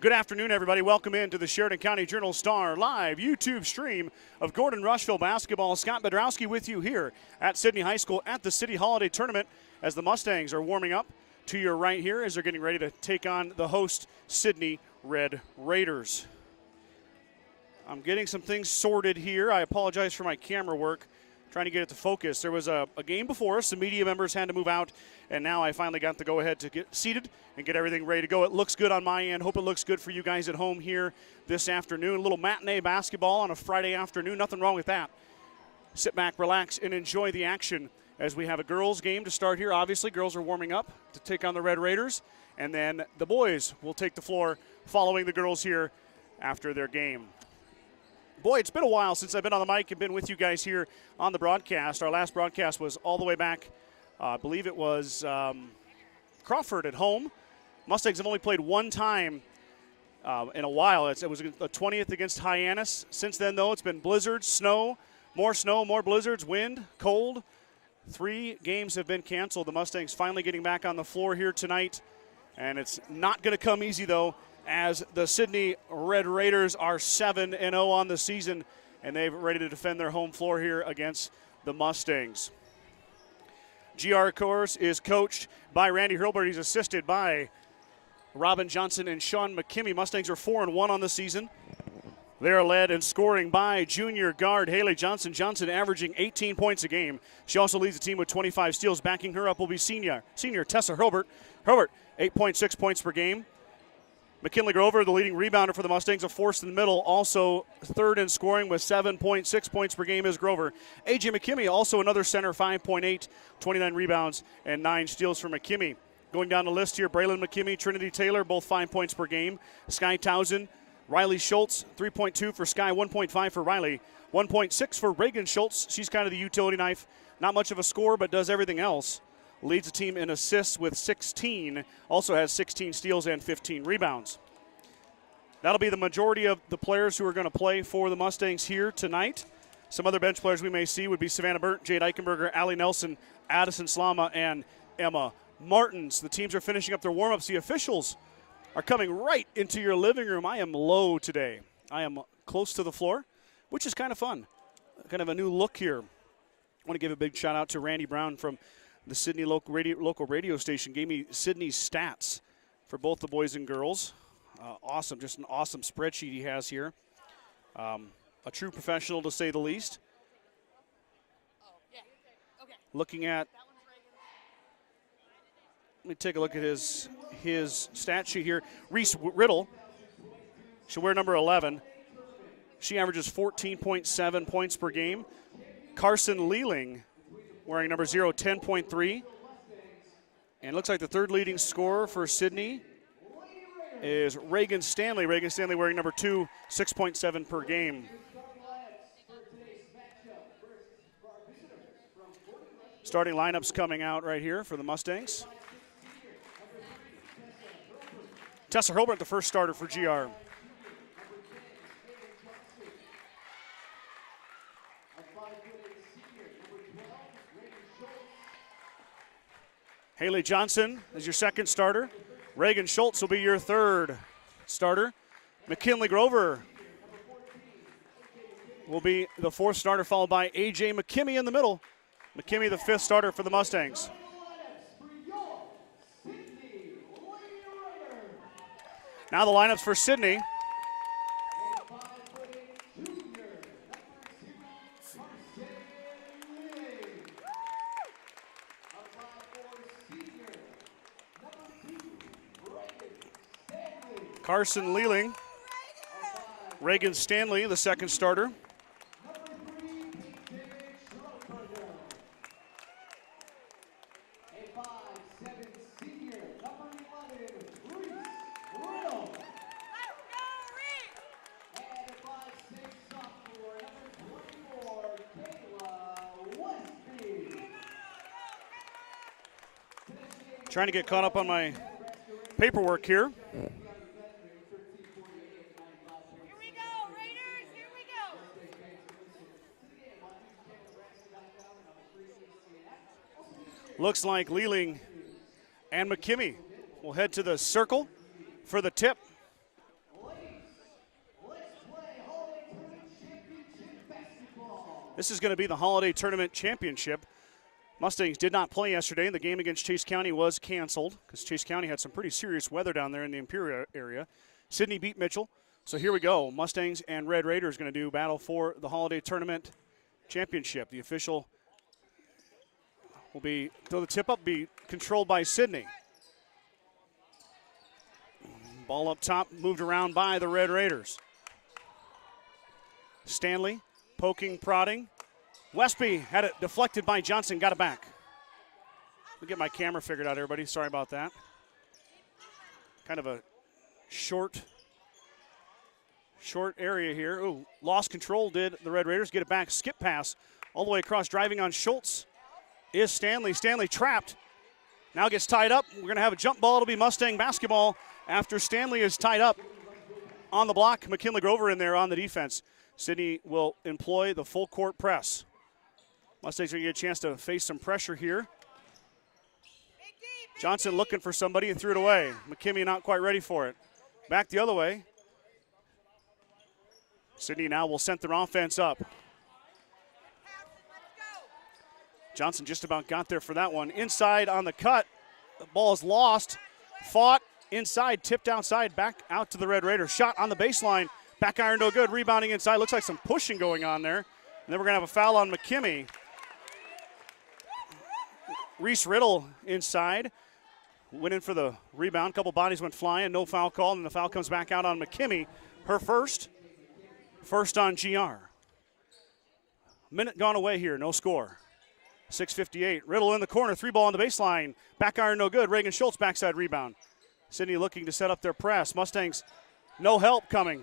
Good afternoon, everybody. Welcome into the Sheridan County Journal-Star live YouTube stream of Gordon-Rushville basketball. Scott Bidroski with you here at Sidney High School at the Sidney Holiday Tournament as the Mustangs are warming up to your right here as they're getting ready to take on the host Sidney Red Raiders. I'm getting some things sorted here. I apologize for my camera work, trying to get it to focus. There was a game before us. Some media members had to move out, and now I finally got the go-ahead to get seated and get everything ready to go. It looks good on my end. Hope it looks good for you guys at home here this afternoon. A little matinee basketball on a Friday afternoon. Nothing wrong with that. Sit back, relax, and enjoy the action as we have a girls' game to start here. Obviously, girls are warming up to take on the Red Raiders, and then the boys will take the floor following the girls here after their game. Boy, it's been a while since I've been on the mic and been with you guys here on the broadcast. Our last broadcast was all the way back, I believe it was Crawford at home. Mustangs have only played one time in a while. It was the 20th against Hyannis. Since then, though, it's been blizzards, snow, more blizzards, wind, cold. 3 games have been canceled. The Mustangs finally getting back on the floor here tonight, and it's not going to come easy, though, as the Sidney Red Raiders are 7-0 on the season, and they're ready to defend their home floor here against the Mustangs. GR, of course, is coached by Randy Hurlbert. He's assisted by Robin Johnson and Sean McKimmey. Mustangs are 4-1 on the season. They are led in scoring by junior guard Haley Johnson. Johnson averaging 18 points a game. She also leads the team with 25 steals. Backing her up will be senior Tessa Hurlbert. Hurlbert, 8.6 points per game. McKinley Grover, the leading rebounder for the Mustangs, a force in the middle, also third in scoring with 7.6 points per game is Grover. A.J. McKimmey, also another center, 5.8, 29 rebounds and 9 steals for McKimmey. Going down the list here, Braylon McKimmey, Trinity Taylor, both 5 points per game. Sky Towson, Riley Schultz, 3.2 for Sky, 1.5 for Riley. 1.6 for Reagan Schultz. She's kind of the utility knife. Not much of a scorer, but does everything else. Leads the team in assists with 16, also has 16 steals and 15 rebounds. That'll be the majority of the players who are going to play for the Mustangs here tonight. Some other bench players we may see would be Savannah Burt, Jade Eichenberger, Allie Nelson, Addison Slama, and Emma Martins. The teams are finishing up their warm-ups. The officials are coming right into your living room. I am low today. I am close to the floor, which is kind of fun. Kind of a new look here. I want to give a big shout out to Randy Brown from the Sidney local radio station. Gave me Sidney's stats for both the boys and girls. Awesome, just an awesome spreadsheet he has here. A true professional, to say the least. Looking at, let me take a look at his stat sheet here. Reese Riddle, she'll wear number 11. She averages 14.7 points per game. Carson Lealing, wearing number 0, 10.3. And it looks like the third leading scorer for Sidney is Reagan Stanley. Reagan Stanley wearing number 2, 6.7 per game. Starting lineups coming out right here for the Mustangs. Tessa Hurlbert, the first starter for GR. Haley Johnson is your second starter. Reagan Schultz will be your third starter. McKinley Grover will be the fourth starter, followed by A.J. McKimmey in the middle. McKimmey, the fifth starter for the Mustangs. Now the lineups for Sidney. Carson Lealing, Reagan Stanley, the second starter. Trying to get caught up on my paperwork here. Looks like Lealing and McKimmey will head to the circle for the tip. This is going to be the Holiday Tournament Championship. Mustangs did not play yesterday, and the game against Chase County was canceled because Chase County had some pretty serious weather down there in the Imperial area. Sidney beat Mitchell. So here we go. Mustangs and Red Raiders going to do battle for the Holiday Tournament Championship. The official will be, though the tip-up be controlled by Sidney. Ball up top, moved around by the Red Raiders. Stanley poking, prodding. Westby had it deflected by Johnson, got it back. Let me get my camera figured out, everybody. Sorry about that. Kind of a short area here. Ooh, lost control did the Red Raiders. Get it back, skip pass all the way across, driving on Schultz is Stanley. Stanley trapped. Now gets tied up. We're going to have a jump ball. It'll be Mustang basketball after Stanley is tied up on the block. McKinley Grover in there on the defense. Sidney will employ the full court press. Mustangs are going to get a chance to face some pressure here. Johnson looking for somebody and threw it away. McKinney not quite ready for it. Back the other way. Sidney now will send their offense up. Johnson just about got there for that one. Inside on the cut. The ball is lost. Fought inside, tipped outside, back out to the Red Raiders. Shot on the baseline. Back iron no good. Rebounding inside. Looks like some pushing going on there. And then we're going to have a foul on McKinney. Reese Riddle inside. Went in for the rebound. Couple bodies went flying. No foul call. And the foul comes back out on McKinney. Her first. First on GR. Minute gone away here. No score. 6:58. Riddle in the corner. Three ball on the baseline. Back iron no good. Reagan Schultz backside rebound. Sidney looking to set up their press. Mustangs no help coming.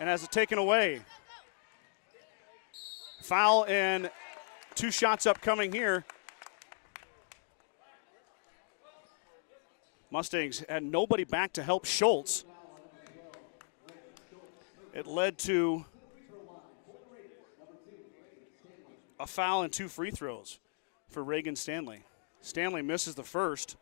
And has it taken away. Foul and 2 shots upcoming here. Mustangs had nobody back to help Schultz. It led to a foul and 2 free throws for Reagan Stanley. Stanley misses the first.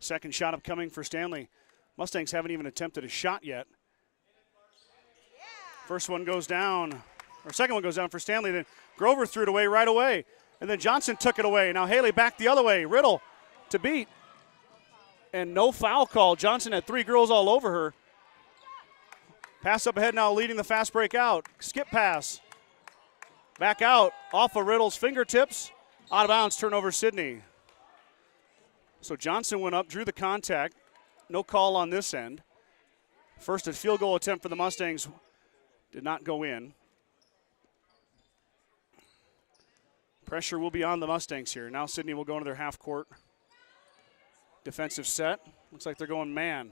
Second shot upcoming for Stanley. Mustangs haven't even attempted a shot yet. First one goes down, or second one goes down for Stanley. Then Grover threw it away right away. And then Johnson took it away. Now Haley back the other way. Riddle to beat. And no foul call. Johnson had 3 girls all over her. Pass up ahead now, leading the fast break out. Skip pass. Back out, off of Riddle's fingertips. Out of bounds, turnover Sidney. So Johnson went up, drew the contact. No call on this end. First a field goal attempt for the Mustangs did not go in. Pressure will be on the Mustangs here. Now Sidney will go into their half court defensive set. Looks like they're going man.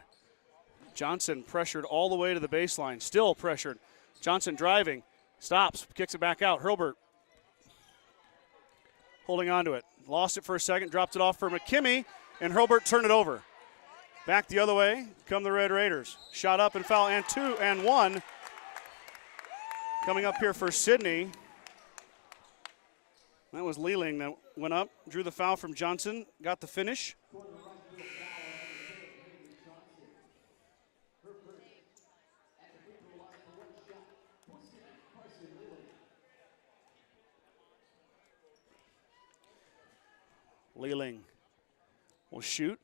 Johnson pressured all the way to the baseline. Still pressured. Johnson driving. Stops. Kicks it back out. Hurlbert holding on to it. Lost it for a second. Dropped it off for McKinney. And Hurlbert turned it over. Back the other way come the Red Raiders. Shot up and foul and 2 and 1. Coming up here for Sidney. That was Lealing that went up. Drew the foul from Johnson. Got the finish. Lealing will shoot.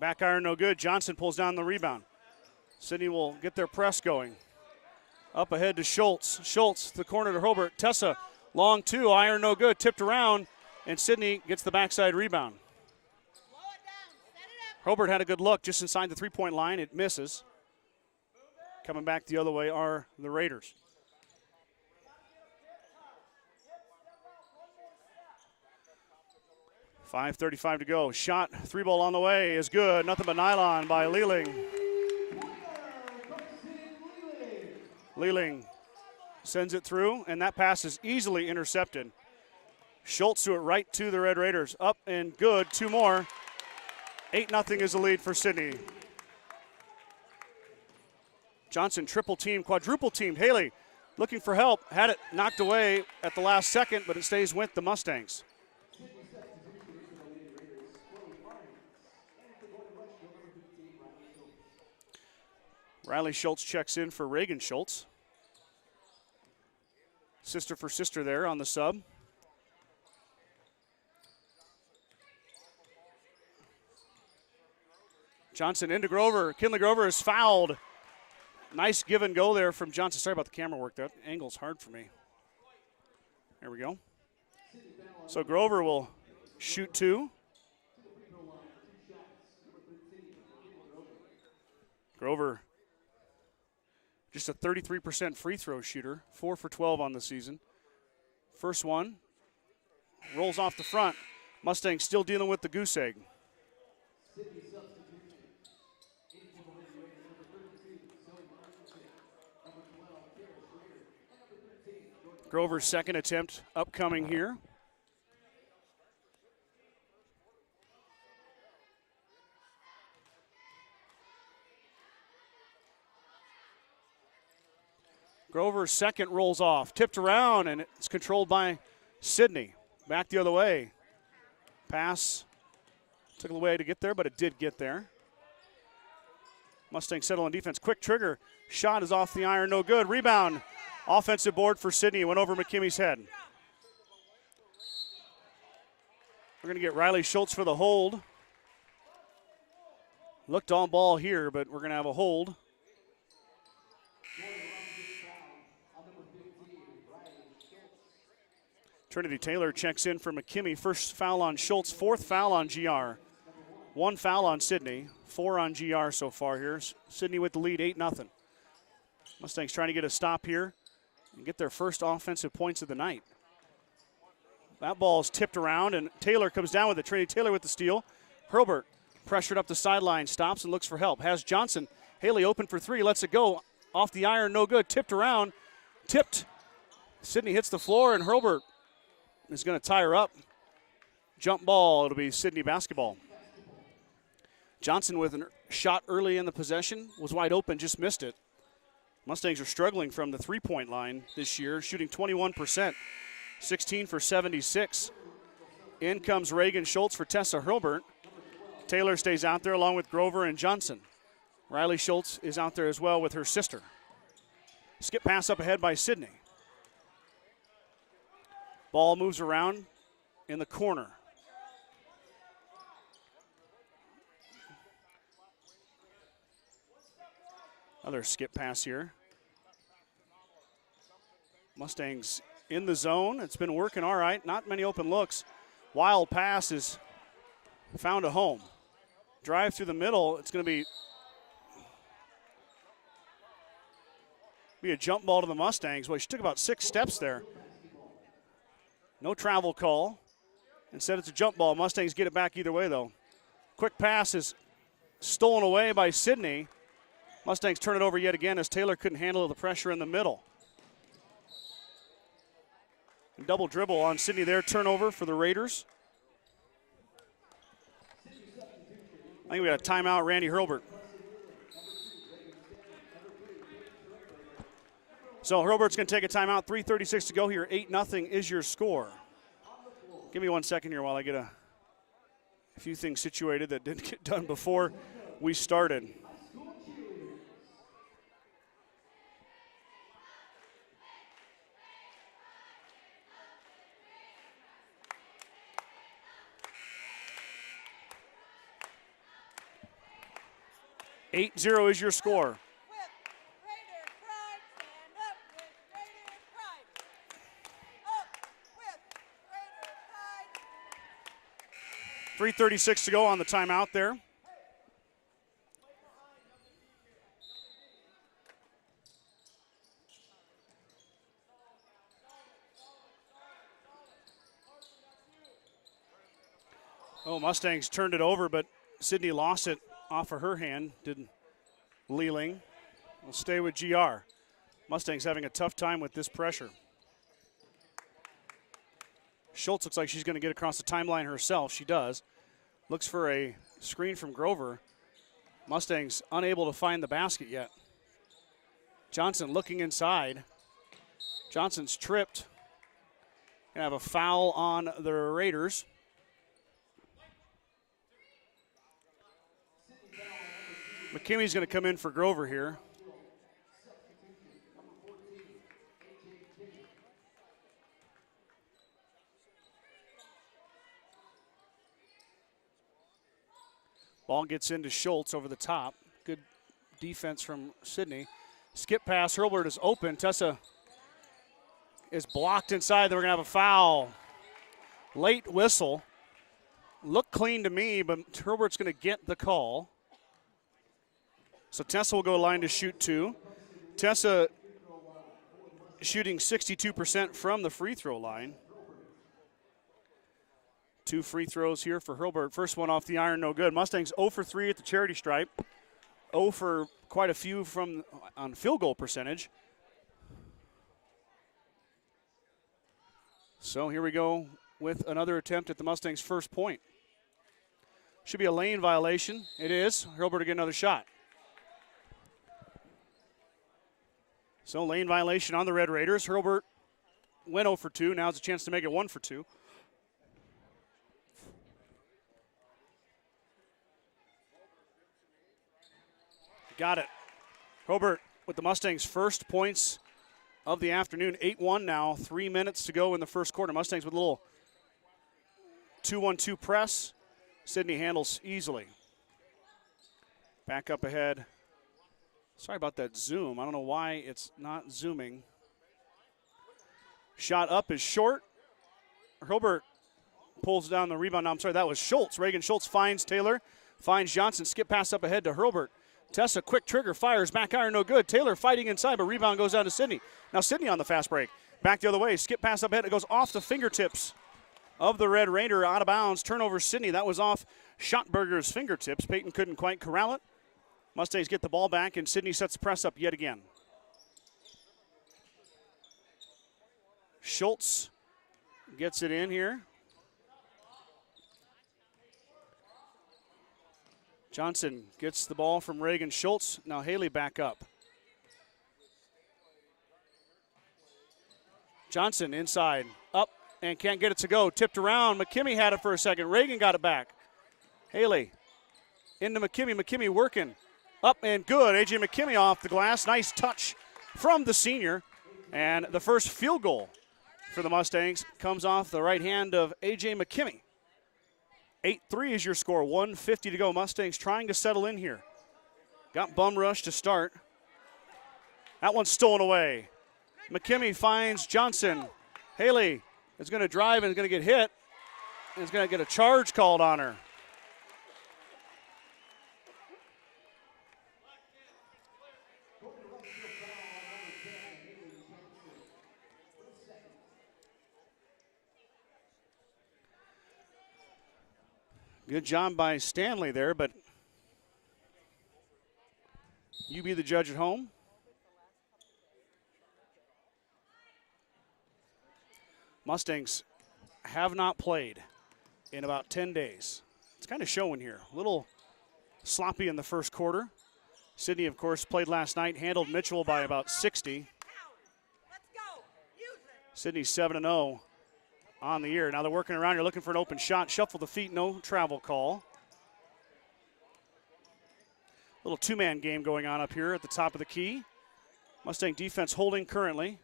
Back iron no good. Johnson pulls down the rebound. Sidney will get their press going. Up ahead to Schultz. Schultz, the corner to Hurlbert. Tessa, long 2, iron no good. Tipped around, and Sidney gets the backside rebound. Hurlbert had a good look just inside the 3-point line. It misses. Coming back the other way are the Raiders. .5:35 to go. Shot, 3-ball on the way is good. Nothing but nylon by Lealing. Lealing sends it through, and that pass is easily intercepted. Schultz threw it right to the Red Raiders. Up and good, 2 more. 8-0 is the lead for Sidney. Johnson triple team, quadruple teamed. Haley looking for help. Had it knocked away at the last second, but it stays with the Mustangs. Riley Schultz checks in for Reagan Schultz. Sister for sister there on the sub. Johnson into Grover. Kinley Grover is fouled. Nice give and go there from Johnson. Sorry about the camera work. That angle's hard for me. There we go. So Grover will shoot 2. Grover, just a 33% free throw shooter, 4 for 12 on the season. First one, rolls off the front. Mustangs still dealing with the goose egg. Grover's second attempt upcoming here. Grover's second rolls off, tipped around, and it's controlled by Sidney. Back the other way. Pass took a little way to get there, but it did get there. Mustangs settle on defense. Quick trigger. Shot is off the iron, no good. Rebound. Offensive board for Sidney. It went over McKimmy's head. We're going to get Riley Schultz for the hold. Looked on ball here, but we're going to have a hold. Trinity Taylor checks in for McKimmy. First foul on Schultz, 4th foul on GR. 1 foul on Sidney, 4 on GR so far here. Sidney with the lead, 8-0. Mustangs trying to get a stop here and get their first offensive points of the night. That ball is tipped around, and Taylor comes down with it. Trinity Taylor with the steal. Hurlbert pressured up the sideline, stops and looks for help. Has Johnson. Haley open for 3, lets it go. Off the iron, no good. Tipped around, tipped. Sidney hits the floor, and Hurlbert is going to tie her up. Jump ball, it'll be Sidney basketball. Johnson with a shot early in the possession, was wide open, just missed it. Mustangs are struggling from the three-point line this year, shooting 21%, 16 for 76. In comes Reagan Schultz for Tessa Hurlbert. Taylor stays out there along with Grover and Johnson. Riley Schultz is out there as well with her sister. Skip pass up ahead by Sidney. Ball moves around in the corner. Another skip pass here. Mustangs in the zone. It's been working all right. Not many open looks. Wild pass is found a home. Drive through the middle. It's going to be a jump ball to the Mustangs. Well, she took about 6 steps there. No travel call. Instead, it's a jump ball. Mustangs get it back either way, though. Quick pass is stolen away by Sidney. Mustangs turn it over yet again as Taylor couldn't handle the pressure in the middle. Double dribble on Sidney there. Turnover for the Raiders. I think we got a timeout, Randy Hurlbert. So Hurlbert's going to take a timeout. 3:36 to go here. 8-0 is your score. Give me 1 second here while I get a few things situated that didn't get done before we started. Eight 0 is your score. 3:36 to go on the timeout there. Oh, Mustangs turned it over, but Sidney lost it off of her hand. Didn't Leeling. Will stay with GR. Mustangs having a tough time with this pressure. Schultz looks like she's going to get across the timeline herself. She does. Looks for a screen from Grover. Mustangs unable to find the basket yet. Johnson looking inside. Johnson's tripped. Gonna have a foul on the Raiders. McKimmy's going to come in for Grover here. Ball gets into Schultz over the top. Good defense from Sidney. Skip pass. Hurlburt is open. Tessa is blocked inside. Then we're going to have a foul. Late whistle. Looked clean to me, but Hurlburt's going to get the call. So Tessa will go line to shoot 2. Tessa shooting 62% from the free throw line. 2 free throws here for Hurlburt. First one off the iron, no good. Mustangs 0 for 3 at the charity stripe. 0 for quite a few from on field goal percentage. So here we go with another attempt at the Mustangs' first point. Should be a lane violation. It is. Hurlburt to get another shot. So lane violation on the Red Raiders. Hurlburt went 0 for 2. Now it's a chance to make it 1 for 2. Got it. Hurlburt with the Mustangs' first points of the afternoon. 8-1 now. 3 minutes to go in the first quarter. Mustangs with a little 2-1-2 press. Sidney handles easily. Back up ahead. Sorry about that zoom. I don't know why it's not zooming. Shot up is short. Hurlburt pulls down the rebound. No, I'm sorry, that was Schultz. Reagan Schultz finds Taylor, finds Johnson. Skip pass up ahead to Hurlburt. Tessa, quick trigger, fires, back iron, no good. Taylor fighting inside, but rebound goes down to Sidney. Now Sidney on the fast break. Back the other way, skip pass up ahead. It goes off the fingertips of the Red Raider, out of bounds. Turnover Sidney. That was off Schottberger's fingertips. Peyton couldn't quite corral it. Mustangs get the ball back, and Sidney sets the press up yet again. Schultz gets it in here. Johnson gets the ball from Reagan Schultz. Now Haley back up. Johnson inside, up, and can't get it to go. Tipped around. McKimmey had it for a second. Reagan got it back. Haley into McKimmey. McKimmey working. Up and good. A.J. McKimmey off the glass. Nice touch from the senior. And the first field goal for the Mustangs comes off the right hand of A.J. McKimmey. 8-3 is your score. 1:50 to go. Mustangs trying to settle in here. Got bum rush to start. That one's stolen away. McKimmey finds Johnson. Haley is going to drive and is going to get hit. And is going to get a charge called on her. Good job by Stanley there, but you be the judge at home. Mustangs have not played in about 10 days. It's kind of showing here. A little sloppy in the first quarter. Sidney, of course, played last night, handled Mitchell by about 60. Sidney 7-0 on the year. Now they're working around. You're looking for an open shot. Shuffle the feet, no travel call. Little two-man game going on up here at the top of the key. Mustang defense holding currently.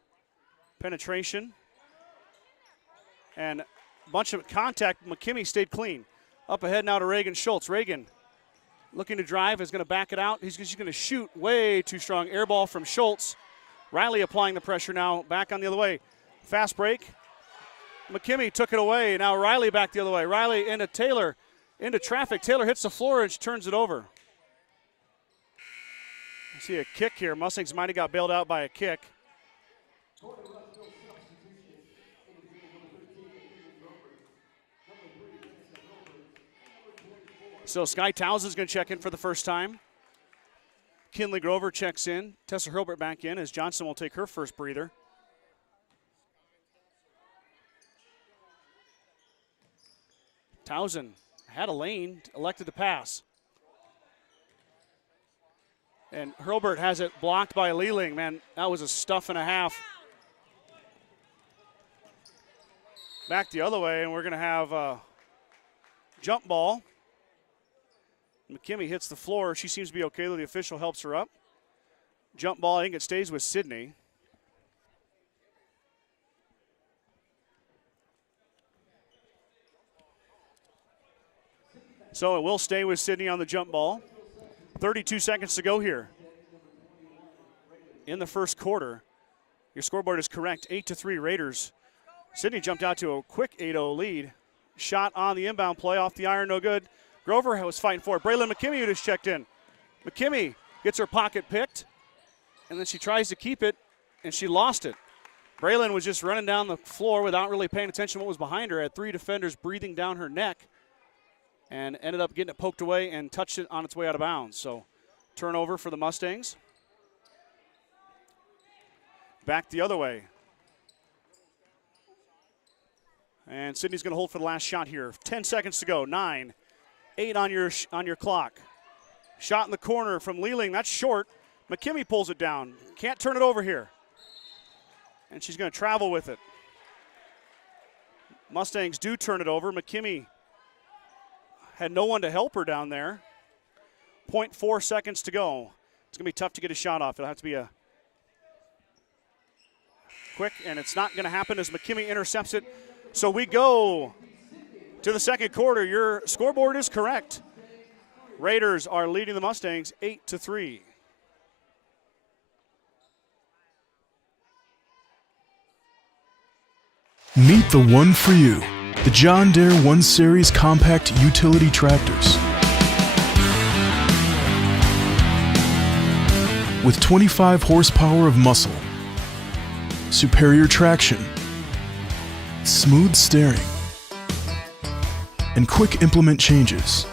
Penetration. And a bunch of contact. McKimmey stayed clean. Up ahead now to Reagan Schultz. Reagan looking to drive, is going to back it out. He's going to shoot way too strong. Air ball from Schultz. Riley applying the pressure now. Back on the other way. Fast break. McKimmey took it away. Now Riley back the other way. Riley into Taylor, into traffic. Taylor hits the floor and she turns it over. I see a kick here. Mustangs might have got bailed out by a kick. So Sky Townsend's going to check in for the first time. Kinley Grover checks in. Tessa Hurlburt back in as Johnson will take her first breather. Townsend had a lane, elected to pass. And Hurlburt has it blocked by Lealing. Man, that was a stuff and a half. Back the other way, and we're going to have a jump ball. McKimmey hits the floor. She seems to be okay, though the official helps her up. Jump ball, I think it stays with Sidney. So it will stay with Sidney on the jump ball. 32 seconds to go here in the first quarter. Your scoreboard is correct, 8-3 Raiders. Sidney jumped out to a quick 8-0 lead. Shot on the inbound play off the iron, no good. Grover was fighting for it. Braylon McKimmey who just checked in. McKimmey gets her pocket picked, and then she tries to keep it, and she lost it. Braylon was just running down the floor without really paying attention to what was behind her. Had 3 defenders breathing down her neck, and ended up getting it poked away and touched it on its way out of bounds. So turnover for the Mustangs. Back the other way. And Sidney's going to hold for the last shot here. 10 seconds to go. 9, 8 on your clock. Shot in the corner from Leeling. That's short. McKimmey pulls it down. Can't turn it over here. And she's going to travel with it. Mustangs do turn it over. McKimmey had no one to help her down there. 0.4 seconds to go. It's going to be tough to get a shot off. It'll have to be a quick, and it's not going to happen as McKimmey intercepts it. So we go to the second quarter. Your scoreboard is correct. Raiders are leading the Mustangs 8-3. Meet the one for you, the John Deere 1 Series compact utility tractors. With 25 horsepower of muscle, superior traction, smooth steering, and quick implement changes.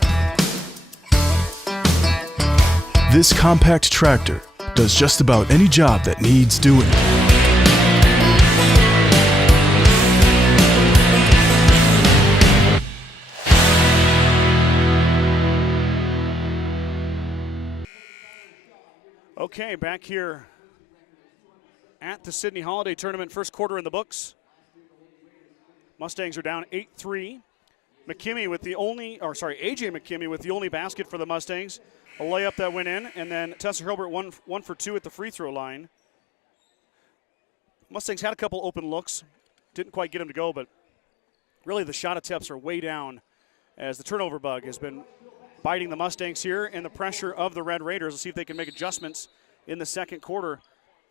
This compact tractor does just about any job that needs doing. Okay, back here at the Sidney Holiday Tournament, first quarter in the books. Mustangs are down 8-3. AJ McKimmey with the only basket for the Mustangs. A layup that went in, and then Tessa Hurlbert one for 2 at the free throw line. Mustangs had a couple open looks. Didn't quite get them to go, but really the shot attempts are way down as the turnover bug has been biting the Mustangs here, and the pressure of the Red Raiders. Let's see if they can make adjustments in the second quarter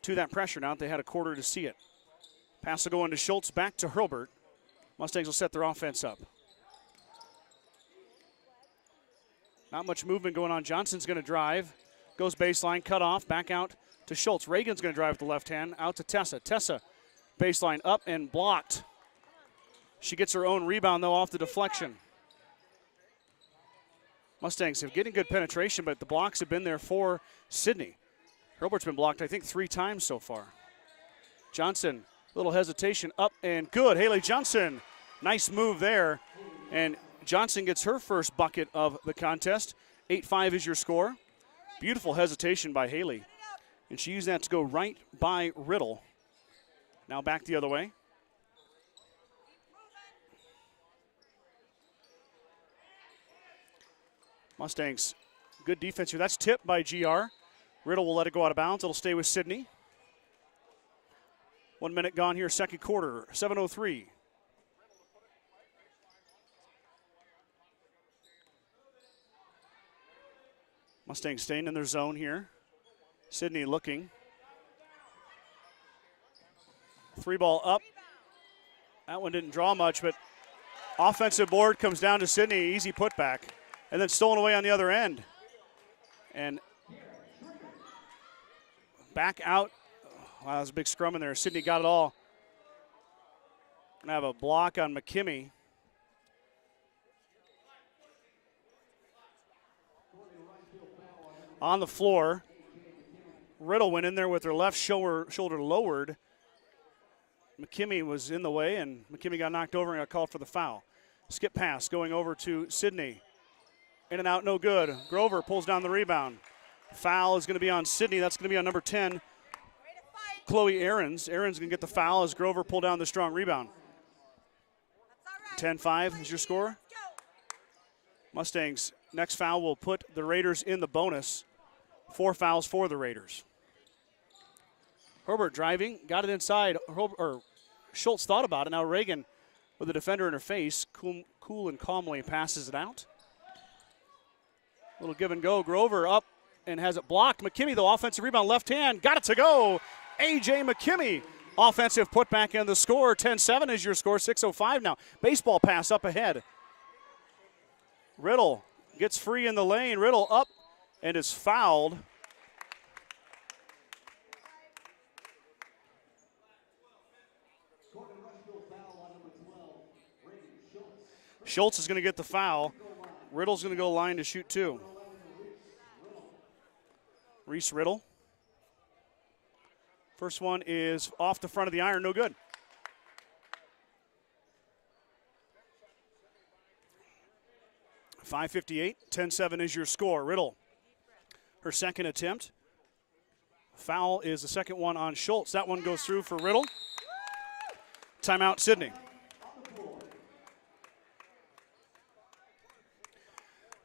to that pressure now that they had a quarter to see it. Pass will go into Schultz, back to Hurlbert. Mustangs will set their offense up. Not much movement going on. Johnson's going to drive. Goes baseline, cut off, back out to Schultz. Reagan's going to drive with the left hand, out to Tessa. Tessa, baseline up and blocked. She gets her own rebound, though, off the deflection. Mustangs have getting good penetration, but the blocks have been there for Sidney. Hurlbert's been blocked, I think, 3 times so far. Johnson, little hesitation, up and good. Haley Johnson, nice move there. And Johnson gets her first bucket of the contest. 8-5 is your score. Beautiful hesitation by Haley. And she used that to go right by Riddle. Now back the other way. Mustangs, good defense here. That's tipped by GR. Riddle will let it go out of bounds. It'll stay with Sidney. 1 minute gone here, second quarter, 7:03. Mustangs staying in their zone here. Sidney looking. 3 ball up. That one didn't draw much, but offensive board comes down to Sidney. Easy putback. And then stolen away on the other end. And back out. Wow, that was a big scrum in there. Sidney got it all. Gonna have a block on McKimmey. On the floor. Riddle went in there with her left shoulder lowered. McKimmey was in the way, and McKimmey got knocked over and got called for the foul. Skip pass going over to Sidney. In and out, no good. Grover pulls down the rebound. Foul is going to be on Sidney. That's going to be on number 10, Chloe Ahrens. Ahrens going to get the foul as Grover pulled down the strong rebound. 10-5 is your score. Mustangs' next foul will put the Raiders in the bonus. 4 fouls for the Raiders. Herbert driving, got it inside. Schultz thought about it. Now Reagan with the defender in her face, cool and calmly passes it out. Little give and go. Grover up and has it blocked. McKimmey, the offensive rebound, left hand, got it to go. A.J. McKimmey, offensive putback in the score. 10-7 is your score, 6:05 now. Baseball pass up ahead. Riddle gets free in the lane. Riddle up and is fouled. Schultz is going to get the foul. Riddle's going to go line to shoot two. Reese Riddle. First one is off the front of the iron, no good. .558, 10-7 is your score. Riddle, her second attempt. Foul is the second one on Schultz. That one goes through for Riddle. Timeout, Sidney.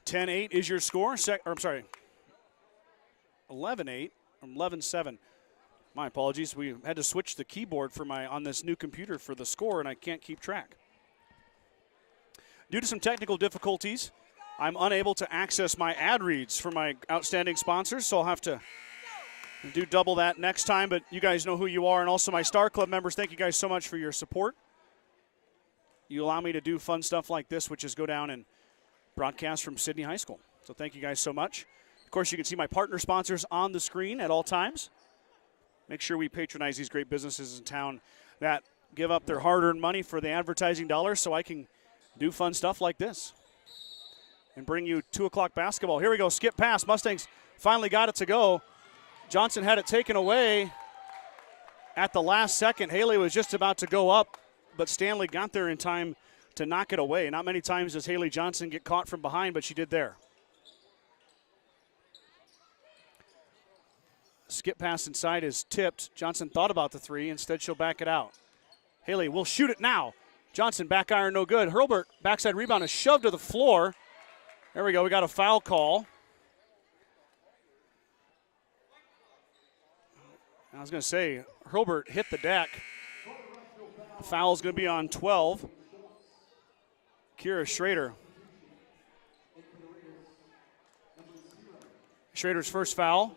10-8 is your score. 11-8, 11-7. My apologies. We had to switch the keyboard for on this new computer for the score, and I can't keep track. Due to some technical difficulties, I'm unable to access my ad reads for my outstanding sponsors, so I'll have to do double that next time. But you guys know who you are, and also my Star Club members, thank you guys so much for your support. You allow me to do fun stuff like this, which is go down and broadcast from Sidney High School. So thank you guys so much. Of course, you can see my partner sponsors on the screen at all times. Make sure we patronize these great businesses in town that give up their hard-earned money for the advertising dollars so I can do fun stuff like this and bring you 2 o'clock basketball. Here we go, skip pass. Mustangs finally got it to go. Johnson had it taken away at the last second. Haley was just about to go up, but Stanley got there in time to knock it away. Not many times does Haley Johnson get caught from behind, but she did there. Skip pass inside is tipped. Johnson thought about the three. Instead, she'll back it out. Haley will shoot it now. Johnson, back iron, no good. Hurlbert, backside rebound, is shoved to the floor. There we go. We got a foul call. I was going to say, Hurlbert hit the deck. Foul's going to be on 12. Kira Schrader. Schrader's first foul.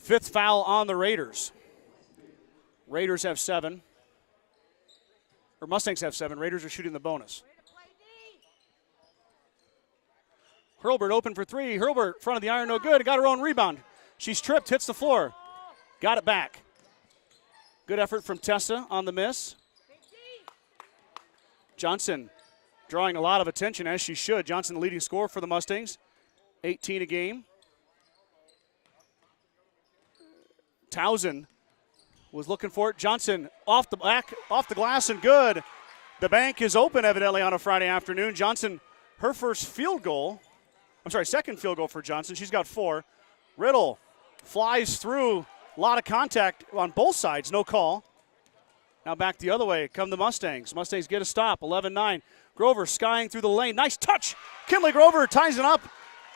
Fifth foul on the Raiders. Raiders have 7. Or Mustangs have 7. Raiders are shooting the bonus. Hurlbert open for 3. Hurlbert, front of the iron, no good. Got her own rebound. She's tripped, hits the floor. Got it back. Good effort from Tessa on the miss. Johnson drawing a lot of attention, as she should. Johnson, the leading scorer for the Mustangs. 18 a game. Towson was looking for it. Johnson off the glass and good. The bank is open evidently on a Friday afternoon. Johnson, her first field goal. Second field goal for Johnson. She's got 4. Riddle flies through. A lot of contact on both sides. No call. Now back the other way come the Mustangs. Mustangs get a stop. 11-9. Grover skying through the lane. Nice touch. Kinley Grover ties it up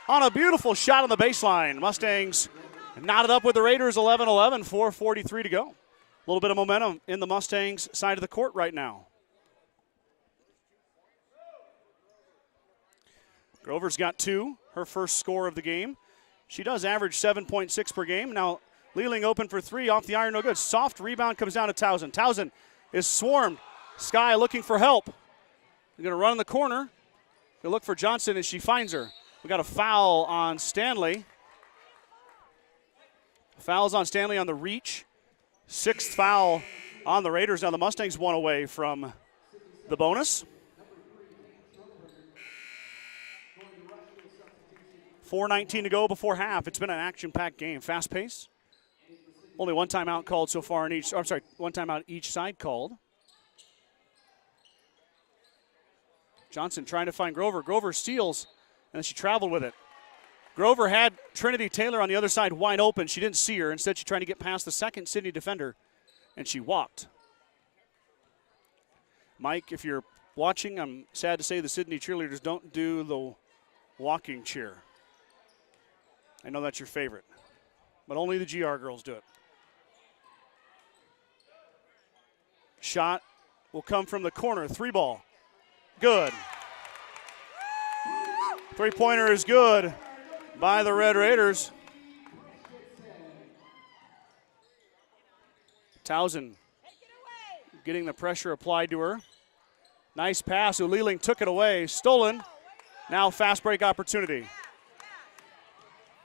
on a beautiful shot on the baseline. Mustangs knotted up with the Raiders. 11-11. 4:43 to go. A little bit of momentum in the Mustangs side of the court right now. Grover's got 2, her first score of the game. She does average 7.6 per game. Now Lealing open for 3 off the iron, no good. Soft rebound comes down to Towson. Towson is swarmed. Sky looking for help. They're going to run in the corner. They look for Johnson as she finds her. We got a foul on Stanley. Fouls on Stanley on the reach. 6th foul on the Raiders. Now the Mustangs 1 away from the bonus. 4:19 to go before half. It's been an action-packed game. Fast pace. Only one timeout called so far in each. One timeout each side called. Johnson trying to find Grover. Grover steals, and she traveled with it. Grover had Trinity Taylor on the other side wide open. She didn't see her. Instead, she tried to get past the second Sidney defender, and she walked. Mike, if you're watching, I'm sad to say the Sidney cheerleaders don't do the walking cheer. I know that's your favorite, but only the GR girls do it. Shot will come from the corner. 3 ball. Good. Three-pointer is good by the Red Raiders. Towson getting the pressure applied to her. Nice pass. Uliling took it away. Stolen. Now fast break opportunity.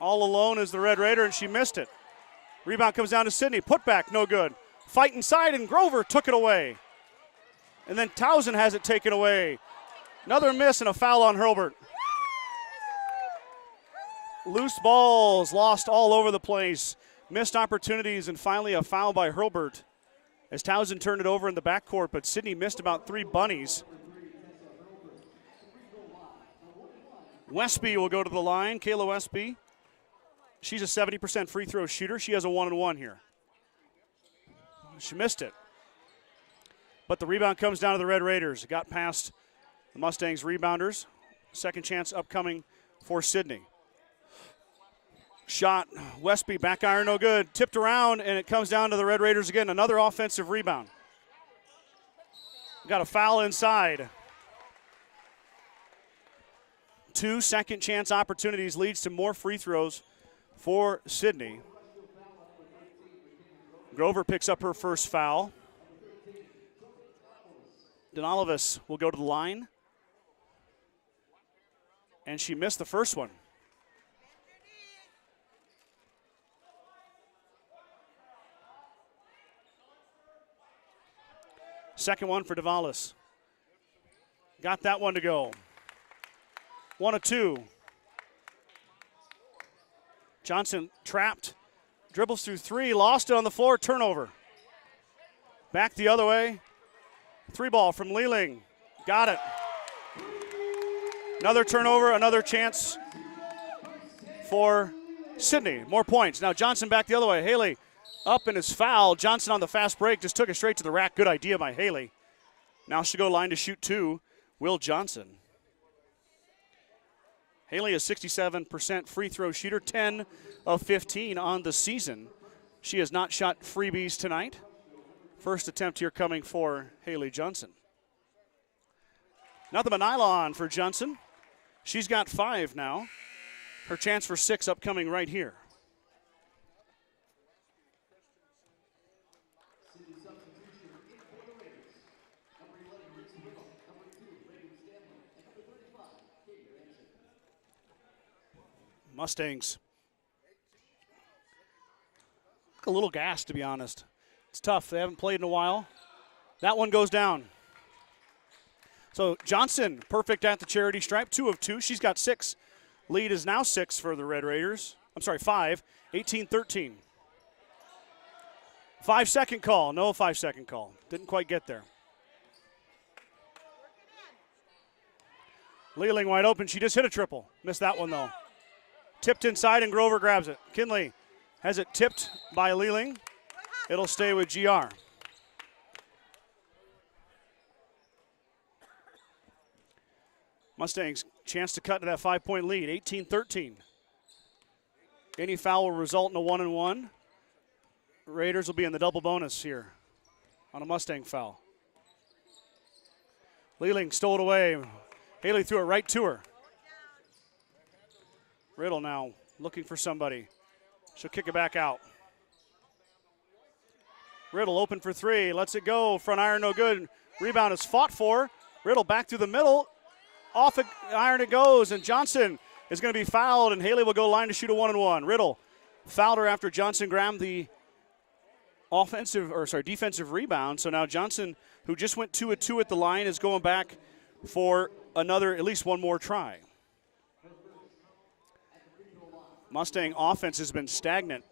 All alone is the Red Raider, and she missed it. Rebound comes down to Sidney. Putback, no good. Fight inside, and Grover took it away. And then Towson has it taken away. Another miss and a foul on Hurlburt. Loose balls lost all over the place. Missed opportunities, and finally a foul by Hurlburt as Towson turned it over in the backcourt, but Sidney missed about 3 bunnies. Westby will go to the line. Kayla Westby. She's a 70% free throw shooter. She has a 1-and-1 here. She missed it. But the rebound comes down to the Red Raiders. It got past the Mustangs rebounders. Second chance upcoming for Sidney. Shot, Westby, back iron, no good. Tipped around, and it comes down to the Red Raiders again. Another offensive rebound. Got a foul inside. 2 second chance opportunities leads to more free throws for Sidney. Grover picks up her first foul. Donalvis will go to the line. And she missed the first one. Second one for Davalis. Got that one to go. 1 of 2. Johnson trapped, dribbles through 3, lost it on the floor, turnover. Back the other way. 3 ball from Leeling. Got it. Another turnover, another chance for Sidney. More points. Now Johnson back the other way. Haley up and is fouled. Johnson on the fast break just took it straight to the rack. Good idea by Haley. Now she'll go line to shoot 2. Will Johnson. Haley is 67% free throw shooter, 10 of 15 on the season. She has not shot freebies tonight. First attempt here coming for Haley Johnson. Nothing but nylon for Johnson. She's got 5 now. Her chance for 6 upcoming right here. Mustangs. A little gassed, to be honest. It's tough. They haven't played in a while. That one goes down. So Johnson, perfect at the charity stripe, 2 of 2. She's got 6. Lead is now 6 for the Red Raiders. I'm sorry, 5, 18-13. 5-second call. No 5-second call. Didn't quite get there. Leeling wide open. She just hit a triple. Missed that one, though. Tipped inside, and Grover grabs it. Kinley has it tipped by Leeling. It'll stay with GR. Mustangs chance to cut to that 5-point lead, 18-13. Any foul will result in a 1-and-1. Raiders will be in the double bonus here on a Mustang foul. Leeling stole it away. Haley threw it right to her. Riddle now looking for somebody. She'll kick it back out. Riddle open for 3, lets it go. Front iron no good. Rebound is fought for. Riddle back through the middle. Off the iron it goes, and Johnson is going to be fouled, and Haley will go line to shoot a 1-and-1. Riddle fouled her after Johnson grabbed the defensive rebound. So now Johnson, who just went 2 of 2 at the line, is going back for at least one more try. Mustang offense has been stagnant.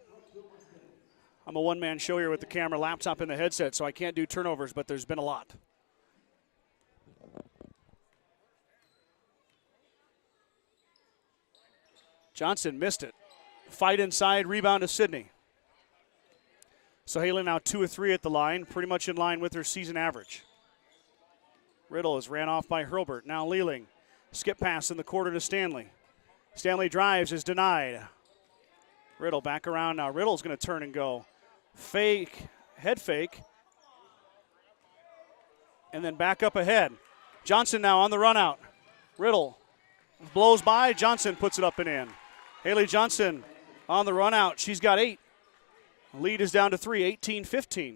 I'm a one-man show here with the camera, laptop in the headset, so I can't do turnovers, but there's been a lot. Johnson missed it. Fight inside, rebound to Sidney. So Haley now 2 of 3 at the line, pretty much in line with her season average. Riddle is ran off by Hurlburt. Now Leeling. Skip pass in the quarter to Stanley. Stanley drives, is denied. Riddle back around now. Riddle's going to turn and go. Fake, head fake. And then back up ahead. Johnson now on the run out. Riddle blows by. Johnson puts it up and in. Haley Johnson on the run out. She's got 8. Lead is down to 3, 18-15.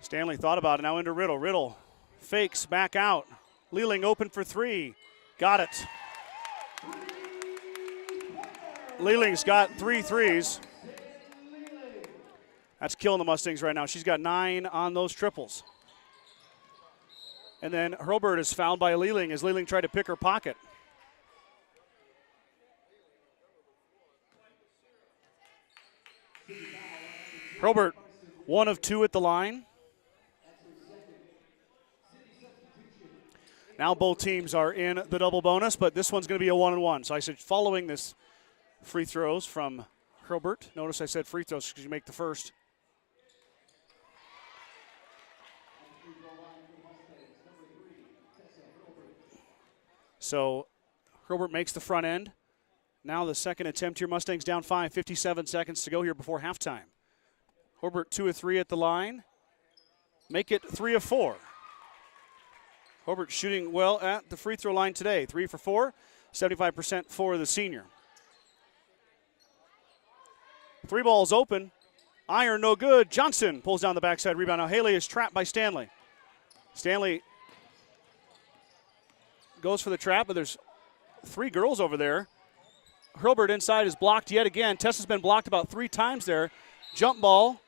Stanley thought about it, now into Riddle. Riddle fakes, back out. Leeling open for 3. Got it. Leeling's got 3 threes. That's killing the Mustangs right now. She's got 9 on those triples. And then Hurlburt is fouled by Leeling as Leeling tried to pick her pocket. Hurlburt, 1 of 2 at the line. Now both teams are in the double bonus, but this one's going to be a 1-and-1. So I said following this free throws from Hurlburt. Notice I said free throws because you make the first. So Hurlburt makes the front end. Now the second attempt here. Mustangs down 5, 57 seconds to go here before halftime. Hurlburt 2 of 3 at the line. Make it 3 of 4. Hurlburt shooting well at the free throw line today. 3 for 4, 75% for the senior. 3 balls open. Iron no good. Johnson pulls down the backside rebound. Now Haley is trapped by Stanley. Stanley goes for the trap, but there's 3 girls over there. Hurlburt inside is blocked yet again. Tessa's been blocked about 3 times there. Jump ball.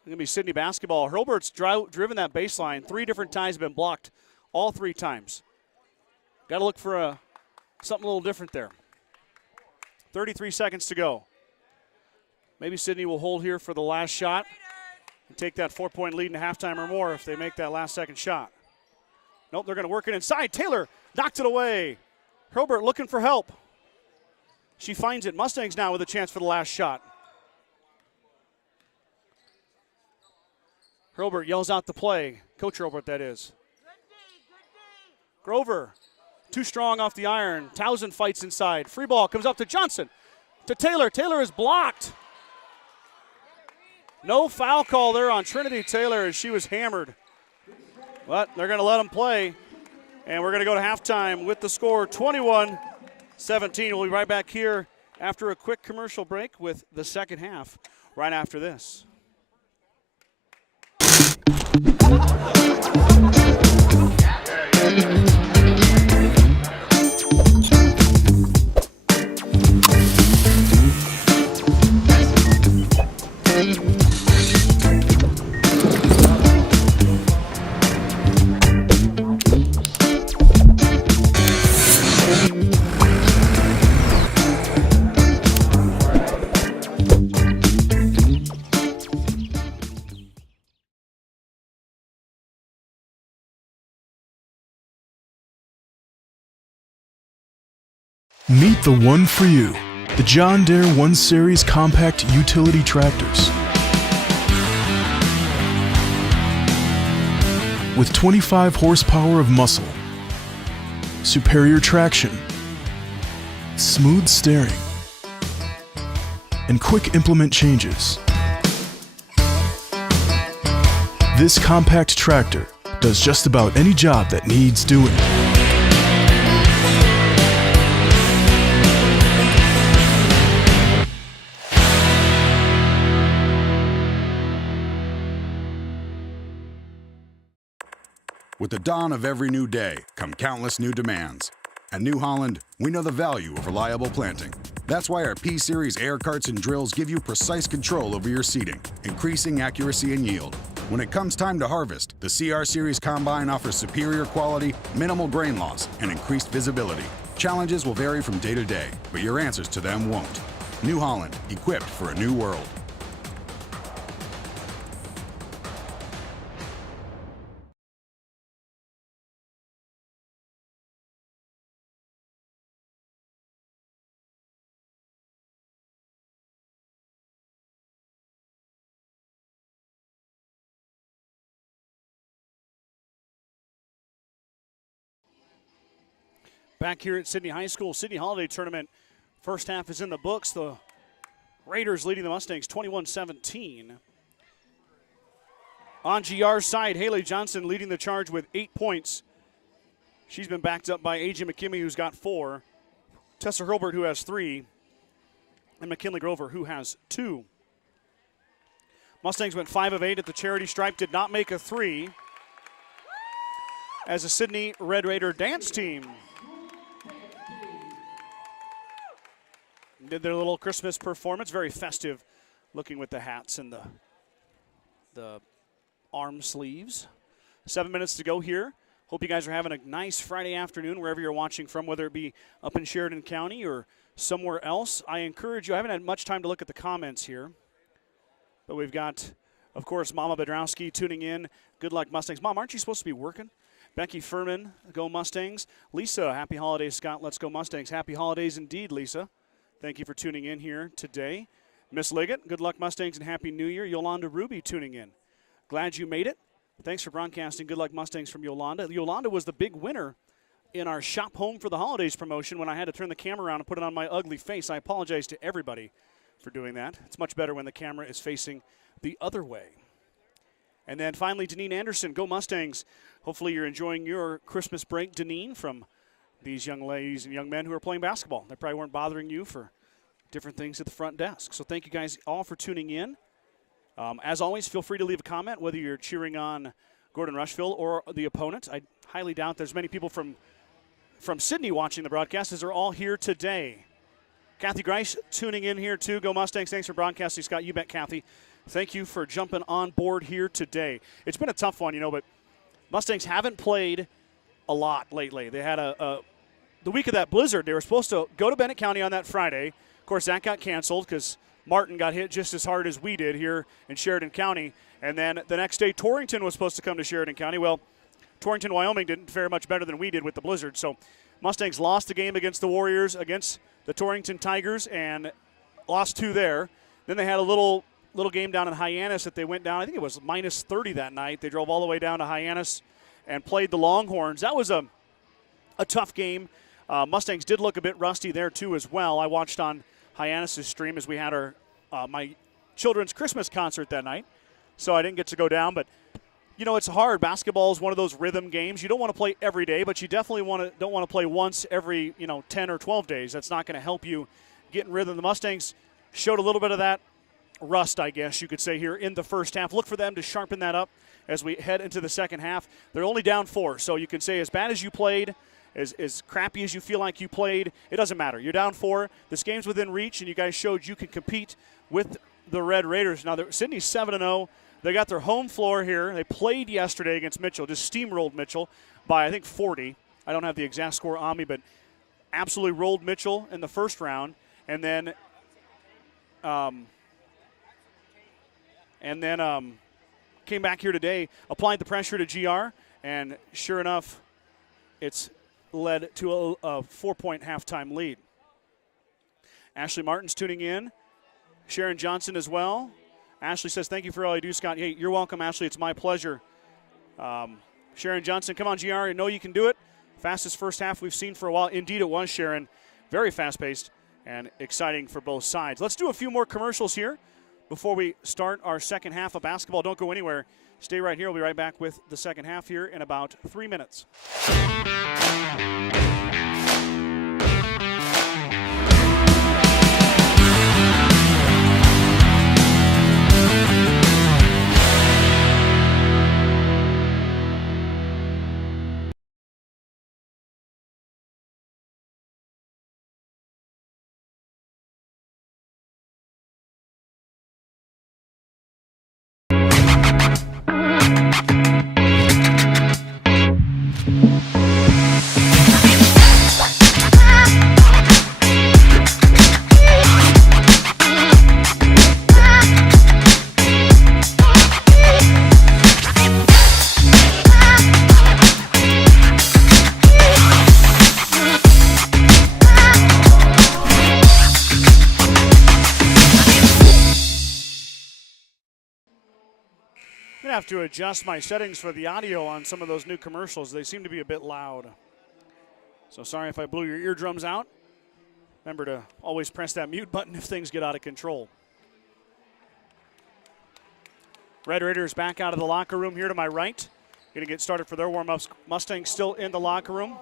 It's going to be Sidney basketball. Hurlburt's driven that baseline 3 different times, been blocked all 3 times. Got to look for something a little different there. 33 seconds to go. Maybe Sidney will hold here for the last shot and take that 4-point lead in halftime or more if they make that last second shot. Nope, they're going to work it inside. Taylor knocked it away. Hurlburt looking for help. She finds it. Mustangs now with a chance for the last shot. Hurlburt yells out the play. Coach Hurlburt, that is. Grover, too strong off the iron. Townsend fights inside. Free ball comes up to Johnson. To Taylor. Taylor is blocked. No foul call there on Trinity Taylor as she was hammered. But they're going to let them play. And we're going to go to halftime with the score 21-17. We'll be right back here after a quick commercial break with the second half right after this. Meet the one for you, the John Deere 1 Series compact utility tractors. With 25 horsepower of muscle, superior traction, smooth steering, and quick implement changes. This compact tractor does just about any job that needs doing. With the dawn of every new day come countless new demands. At New Holland, we know the value of reliable planting. That's why our P-Series air carts and drills give you precise control over your seeding, increasing accuracy and yield. When it comes time to harvest, the CR Series Combine offers superior quality, minimal grain loss, and increased visibility. Challenges will vary from day to day, but your answers to them won't. New Holland, equipped for a new world. Back here at Sidney High School, Sidney Holiday Tournament. First half is in the books. The Raiders leading the Mustangs 21-17. On GR's side, Haley Johnson leading the charge with 8 points. She's been backed up by A.J. McKimmy, who's got 4. Tessa Hurlbert, who has 3. And McKinley Grover, who has 2. Mustangs went 5 of 8 at the charity stripe, did not make a 3. As a Sidney Red Raider dance team did their little Christmas performance, very festive looking with the hats and the arm sleeves. 7 minutes to go here. Hope you guys are having a nice Friday afternoon wherever you're watching from, whether it be up in Sheridan County or somewhere else. I encourage you, I haven't had much time to look at the comments here, but we've got, of course, Mama Bidroski tuning in. Good luck, Mustangs. Mom, aren't you supposed to be working? Becky Furman, go Mustangs. Lisa, happy holidays, Scott. Let's go Mustangs. Happy holidays indeed, Lisa. Thank you for tuning in here today. Miss Liggett, good luck, Mustangs, and Happy New Year. Yolanda Ruby tuning in. Glad you made it. Thanks for broadcasting. Good luck, Mustangs, from Yolanda. Yolanda was the big winner in our Shop Home for the Holidays promotion when I had to turn the camera around and put it on my ugly face. I apologize to everybody for doing that. It's much better when the camera is facing the other way. And then finally, Deneen Anderson, go Mustangs. Hopefully you're enjoying your Christmas break, Deneen, from these young ladies and young men who are playing basketball. They probably weren't bothering you for different things at the front desk. So thank you guys all for tuning in. As always, feel free to leave a comment, whether you're cheering on Gordon-Rushville or the opponent. I highly doubt there's many people from Sydney watching the broadcast, as they're all here today. Kathy Grice tuning in here too. Go Mustangs. Thanks for broadcasting, Scott. You bet, Kathy. Thank you for jumping on board here today. It's been a tough one, but Mustangs haven't played a lot lately. They had the week of that blizzard. They were supposed to go to Bennett County on that Friday. Of course, that got canceled because Martin got hit just as hard as we did here in Sheridan County. And then the next day, Torrington was supposed to come to Sheridan County. Well, Torrington, Wyoming didn't fare much better than we did with the blizzard. So Mustangs lost the game against the Warriors, against the Torrington Tigers, and lost 2 there. Then they had a little game down in Hyannis that they went down. I think it was minus 30 that night. They drove all the way down to Hyannis and played the Longhorns. That was a tough game. Mustangs did look a bit rusty there too as well. I watched on Hyannis' stream as we had our my children's Christmas concert that night, so I didn't get to go down. But it's hard. Basketball is one of those rhythm games. You don't want to play every day, but you definitely don't want to play once every 10 or 12 days. That's not going to help you get in rhythm. The Mustangs showed a little bit of that rust, I guess you could say, here in the first half. Look for them to sharpen that up as we head into the second half. They're only down 4, so you can say as bad as you played, as crappy as you feel like you played, it doesn't matter. You're down 4. This game's within reach, and you guys showed you can compete with the Red Raiders. Now, Sydney's 7-0. They got their home floor here. They played yesterday against Mitchell, just steamrolled Mitchell by, I think, 40. I don't have the exact score on me, but absolutely rolled Mitchell in the first round. And then came back here today, applied the pressure to GR, and sure enough, it's led to a 4-point halftime lead. Ashley Martin's tuning in. Sharon Johnson as well. Ashley says, thank you for all you do, Scott. Hey, you're welcome, Ashley. It's my pleasure. Sharon Johnson, come on, GR. I know you can do it. Fastest first half we've seen for a while. Indeed it was, Sharon. Very fast-paced and exciting for both sides. Let's do a few more commercials here before we start our second half of basketball. Don't go anywhere. Stay right here. We'll be right back with the second half here in about 3 minutes. Have to adjust my settings for the audio on some of those new commercials. They seem to be a bit loud. So sorry if I blew your eardrums out. Remember to always press that mute button if things get out of control. Red Raiders back out of the locker room here to my right. Going to get started for their warm-ups. Mustangs still in the locker room.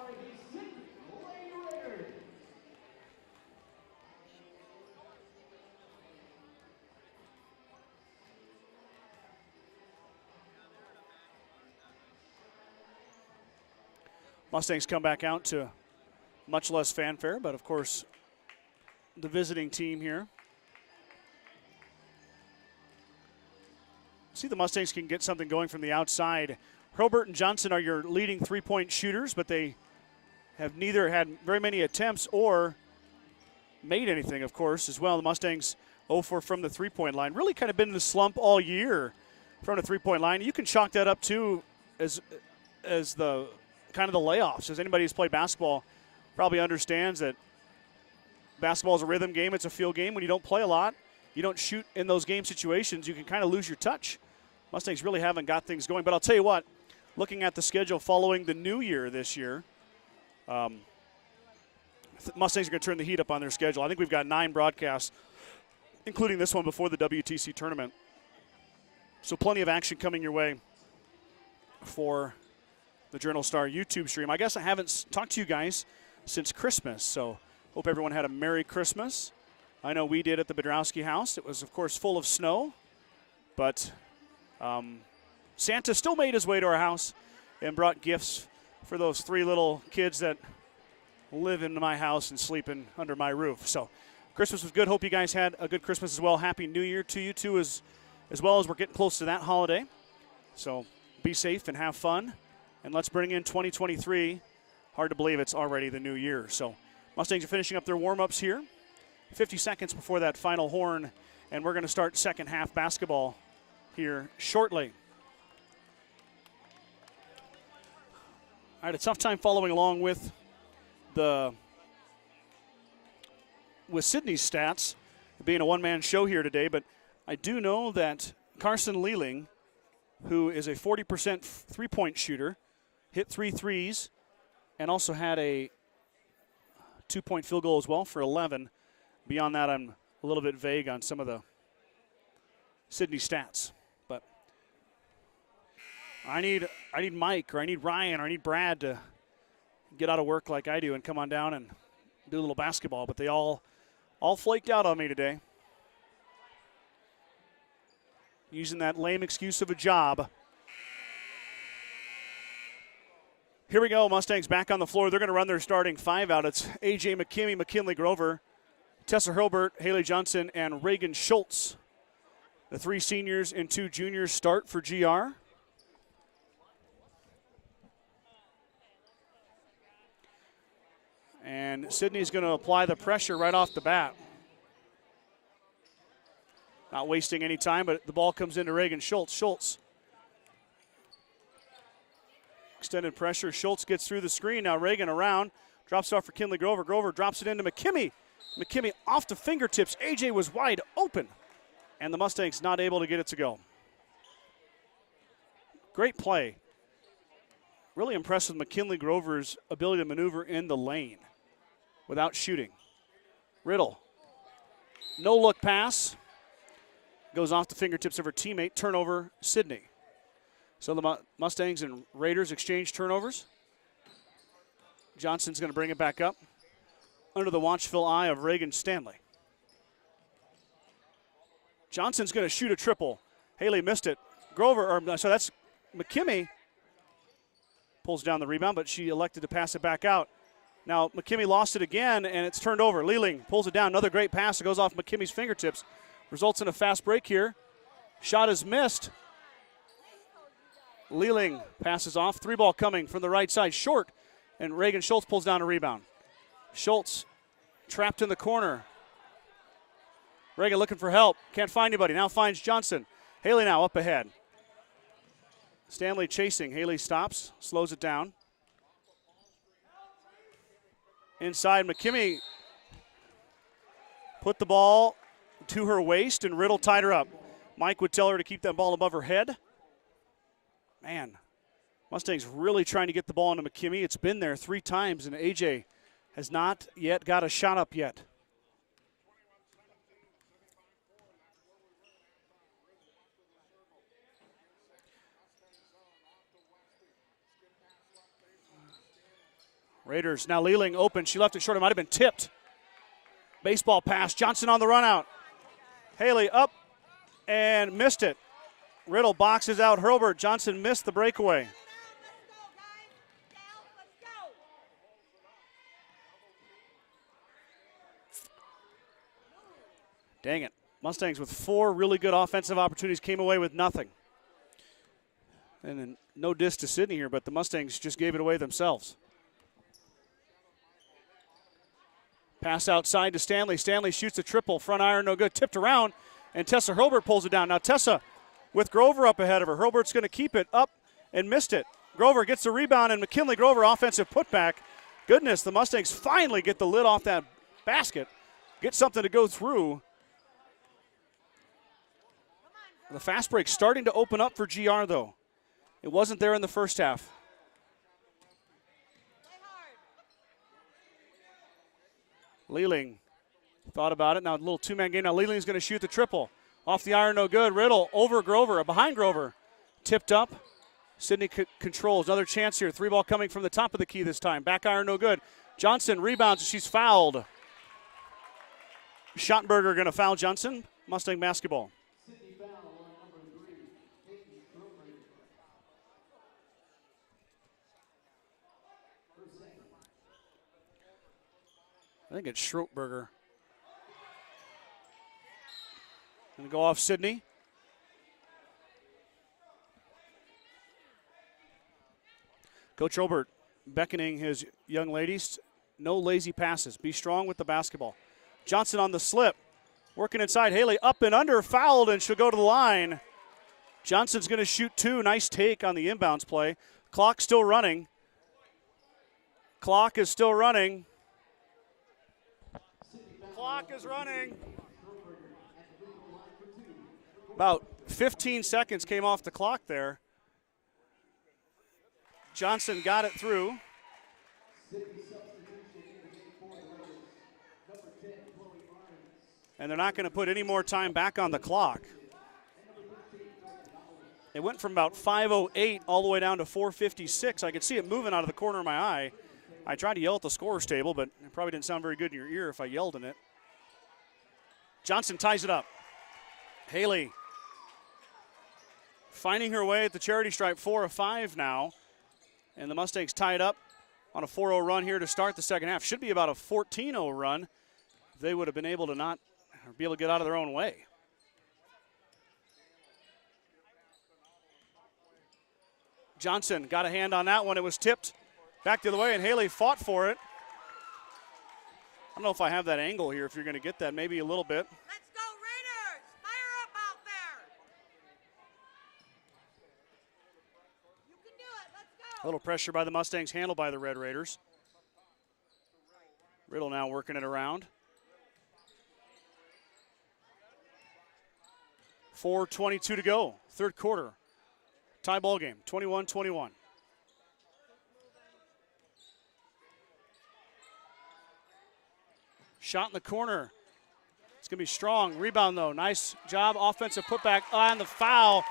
Mustangs come back out to much less fanfare, but of course, the visiting team here. See, the Mustangs can get something going from the outside. Hurlburt and Johnson are your leading three-point shooters, but they have neither had very many attempts or made anything, of course, as well. The Mustangs 0-4 from the three-point line. Really kind of been in a slump all year from the three-point line. You can chalk that up, too, as the kind of the layoffs. As anybody who's played basketball probably understands that basketball is a rhythm game. It's a field game. When you don't play a lot, you don't shoot in those game situations, you can kind of lose your touch. Mustangs really haven't got things going. But I'll tell you what, looking at the schedule following the new year this year, Mustangs are going to turn the heat up on their schedule. I think we've got 9 broadcasts, including this one before the WTC tournament. So plenty of action coming your way for the Journal-Star YouTube stream. I guess I haven't talked to you guys since Christmas, so hope everyone had a Merry Christmas. I know we did at the Bidroski house. It was, of course, full of snow, but Santa still made his way to our house and brought gifts for those 3 little kids that live in my house and sleep under my roof. So Christmas was good. Hope you guys had a good Christmas as well. Happy New Year to you, too, as well as we're getting close to that holiday. So be safe and have fun. And let's bring in 2023. Hard to believe it's already the new year. So Mustangs are finishing up their warm-ups here. 50 seconds before that final horn, and we're going to start second half basketball here shortly. I had a tough time following along with Sidney's stats, being a one-man show here today, but I do know that Carson Lealing, who is a 40% three-point shooter, hit 3 threes, and also had a 2-point field goal as well for 11. Beyond that, I'm a little bit vague on some of the Sidney stats. But I need Mike, or I need Ryan, or I need Brad to get out of work like I do and come on down and do a little basketball. But they all flaked out on me today, using that lame excuse of a job. Here we go, Mustangs back on the floor. They're going to run their starting 5 out. It's A.J. McKinney, McKinley Grover, Tessa Hurlburt, Haley Johnson, and Reagan Schultz. The 3 seniors and 2 juniors start for GR. And Sidney's going to apply the pressure right off the bat. Not wasting any time, but the ball comes into Reagan Schultz. Schultz. Extended pressure. Schultz gets through the screen. Now Reagan around. Drops off for Kinley Grover. Grover drops it into McKimmey. McKimmey off the fingertips. AJ was wide open. And the Mustangs not able to get it to go. Great play. Really impressed with McKinley Grover's ability to maneuver in the lane without shooting. Riddle. No look pass. Goes off the fingertips of her teammate. Turnover, Sidney. So the Mustangs and Raiders exchange turnovers. Johnson's going to bring it back up under the watchful eye of Reagan Stanley. Johnson's going to shoot a triple. Haley missed it. So that's McKimmey. Pulls down the rebound, but she elected to pass it back out. Now McKimmey lost it again, and it's turned over. Lealing pulls it down. Another great pass that goes off McKimmey's fingertips. Results in a fast break here. Shot is missed. Lealing passes off. 3-ball coming from the right side. Short. And Reagan Schultz pulls down a rebound. Schultz trapped in the corner. Reagan looking for help. Can't find anybody. Now finds Johnson. Haley now up ahead. Stanley chasing. Haley stops. Slows it down. Inside, McKimmey put the ball to her waist, and Riddle tied her up. Mike would tell her to keep that ball above her head. Man, Mustangs really trying to get the ball into McKimmey. It's been there 3 times, and AJ has not yet got a shot up yet. Raiders now Leeling open. She left it short. It might have been tipped. Baseball pass. Johnson on the run out. Haley up and missed it. Riddle boxes out Hurlburt. Johnson missed the breakaway. Dang it. Mustangs with 4 really good offensive opportunities came away with nothing. And then no diss to Sidney here, but the Mustangs just gave it away themselves. Pass outside to Stanley. Stanley shoots a triple. Front iron, no good. Tipped around, and Tessa Hurlburt pulls it down. Now Tessa with Grover up ahead of her. Hurlburt's going to keep it up and missed it. Grover gets the rebound, and McKinley Grover offensive putback. Goodness, the Mustangs finally get the lid off that basket. Get something to go through. The fast break starting to open up for GR, though. It wasn't there in the first half. Leeling thought about it. Now a little two-man game. Now Leeling's going to shoot the triple. Off the iron, no good. Riddle over Grover, behind Grover. Tipped up. Sidney controls. Another chance here. 3 ball coming from the top of the key this time. Back iron, no good. Johnson rebounds. She's fouled. Schottenberger going to foul Johnson. Mustang basketball. I think it's Schroepberger. Going to go off Sidney. Coach Robert beckoning his young ladies. No lazy passes. Be strong with the basketball. Johnson on the slip. Working inside. Haley up and under. Fouled, and she'll go to the line. Johnson's going to shoot 2. Nice take on the inbounds play. Clock still running. Clock is still running. Clock is running. About 15 seconds came off the clock there. Johnson got it through. And they're not going to put any more time back on the clock. It went from about 5:08 all the way down to 4:56. I could see it moving out of the corner of my eye. I tried to yell at the scorer's table, but it probably didn't sound very good in your ear if I yelled in it. Johnson ties it up. Haley finding her way at the charity stripe, 4 of 5 now. And the Mustangs tied up on a 4-0 run here to start the second half. Should be about a 14-0 run. They would have been able to not be able to get out of their own way. Johnson got a hand on that one. It was tipped back the other way, and Haley fought for it. I don't know if I have that angle here, if you're going to get that, maybe a little bit. Let's go, Raiders! Fire up out there! You can do it, let's go! A little pressure by the Mustangs, handled by the Red Raiders. Riddle now working it around. 4:22 to go, third quarter. Tie ball game, 21-21. Shot in the corner. It's going to be strong. Rebound, though. Nice job. Offensive putback on the foul.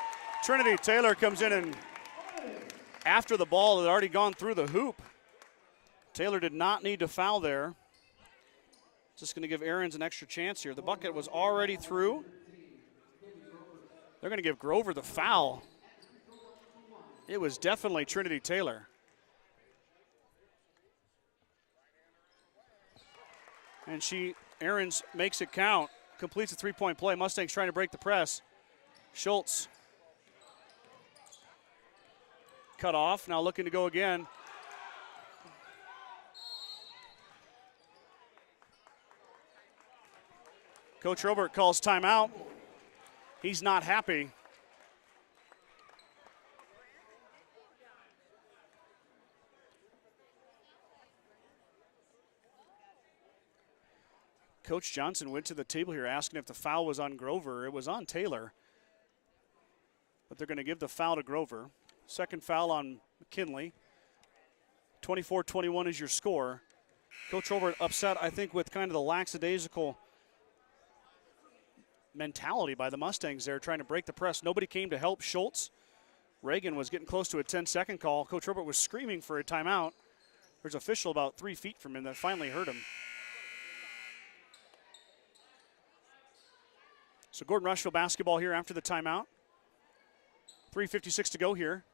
Trinity Taylor comes in, and after the ball had already gone through the hoop. Taylor did not need to foul there. Just going to give Ahrens an extra chance here. The bucket was already through. They're going to give Grover the foul. It was definitely Trinity Taylor. And Ahrens makes it count, completes a three-point play. Mustangs trying to break the press. Schultz cut off, now looking to go again. Coach Robert calls timeout. He's not happy. Coach Johnson went to the table here asking if the foul was on Grover. It was on Taylor, but they're going to give the foul to Grover. Second foul on McKinley. 24-21 is your score. Coach Robert upset, I think, with kind of the lackadaisical mentality by the Mustangs there, trying to break the press. Nobody came to help Schultz. Reagan was getting close to a 10-second call. Coach Robert was screaming for a timeout. There's an official about 3 feet from him that finally heard him. So Gordon-Rushville basketball here after the timeout. 3:56 to go here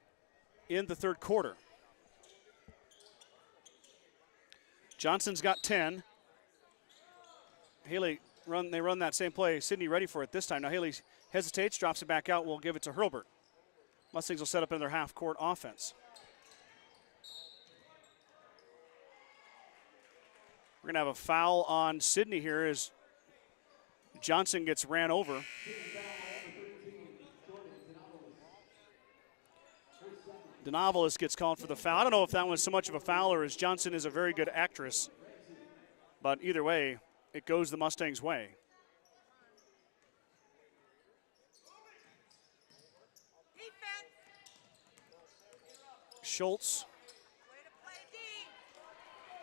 in the third quarter. Johnson's got 10. Haley, they run that same play. Sidney ready for it this time. Now Haley hesitates, drops it back out. We'll give it to Hurlburt. Mustangs will set up in their half-court offense. We're going to have a foul on Sidney here as Johnson gets ran over. Denovelis gets called for the foul. I don't know if that was so much of a foul or as Johnson is a very good actress. But either way, it goes the Mustangs' way. Schultz.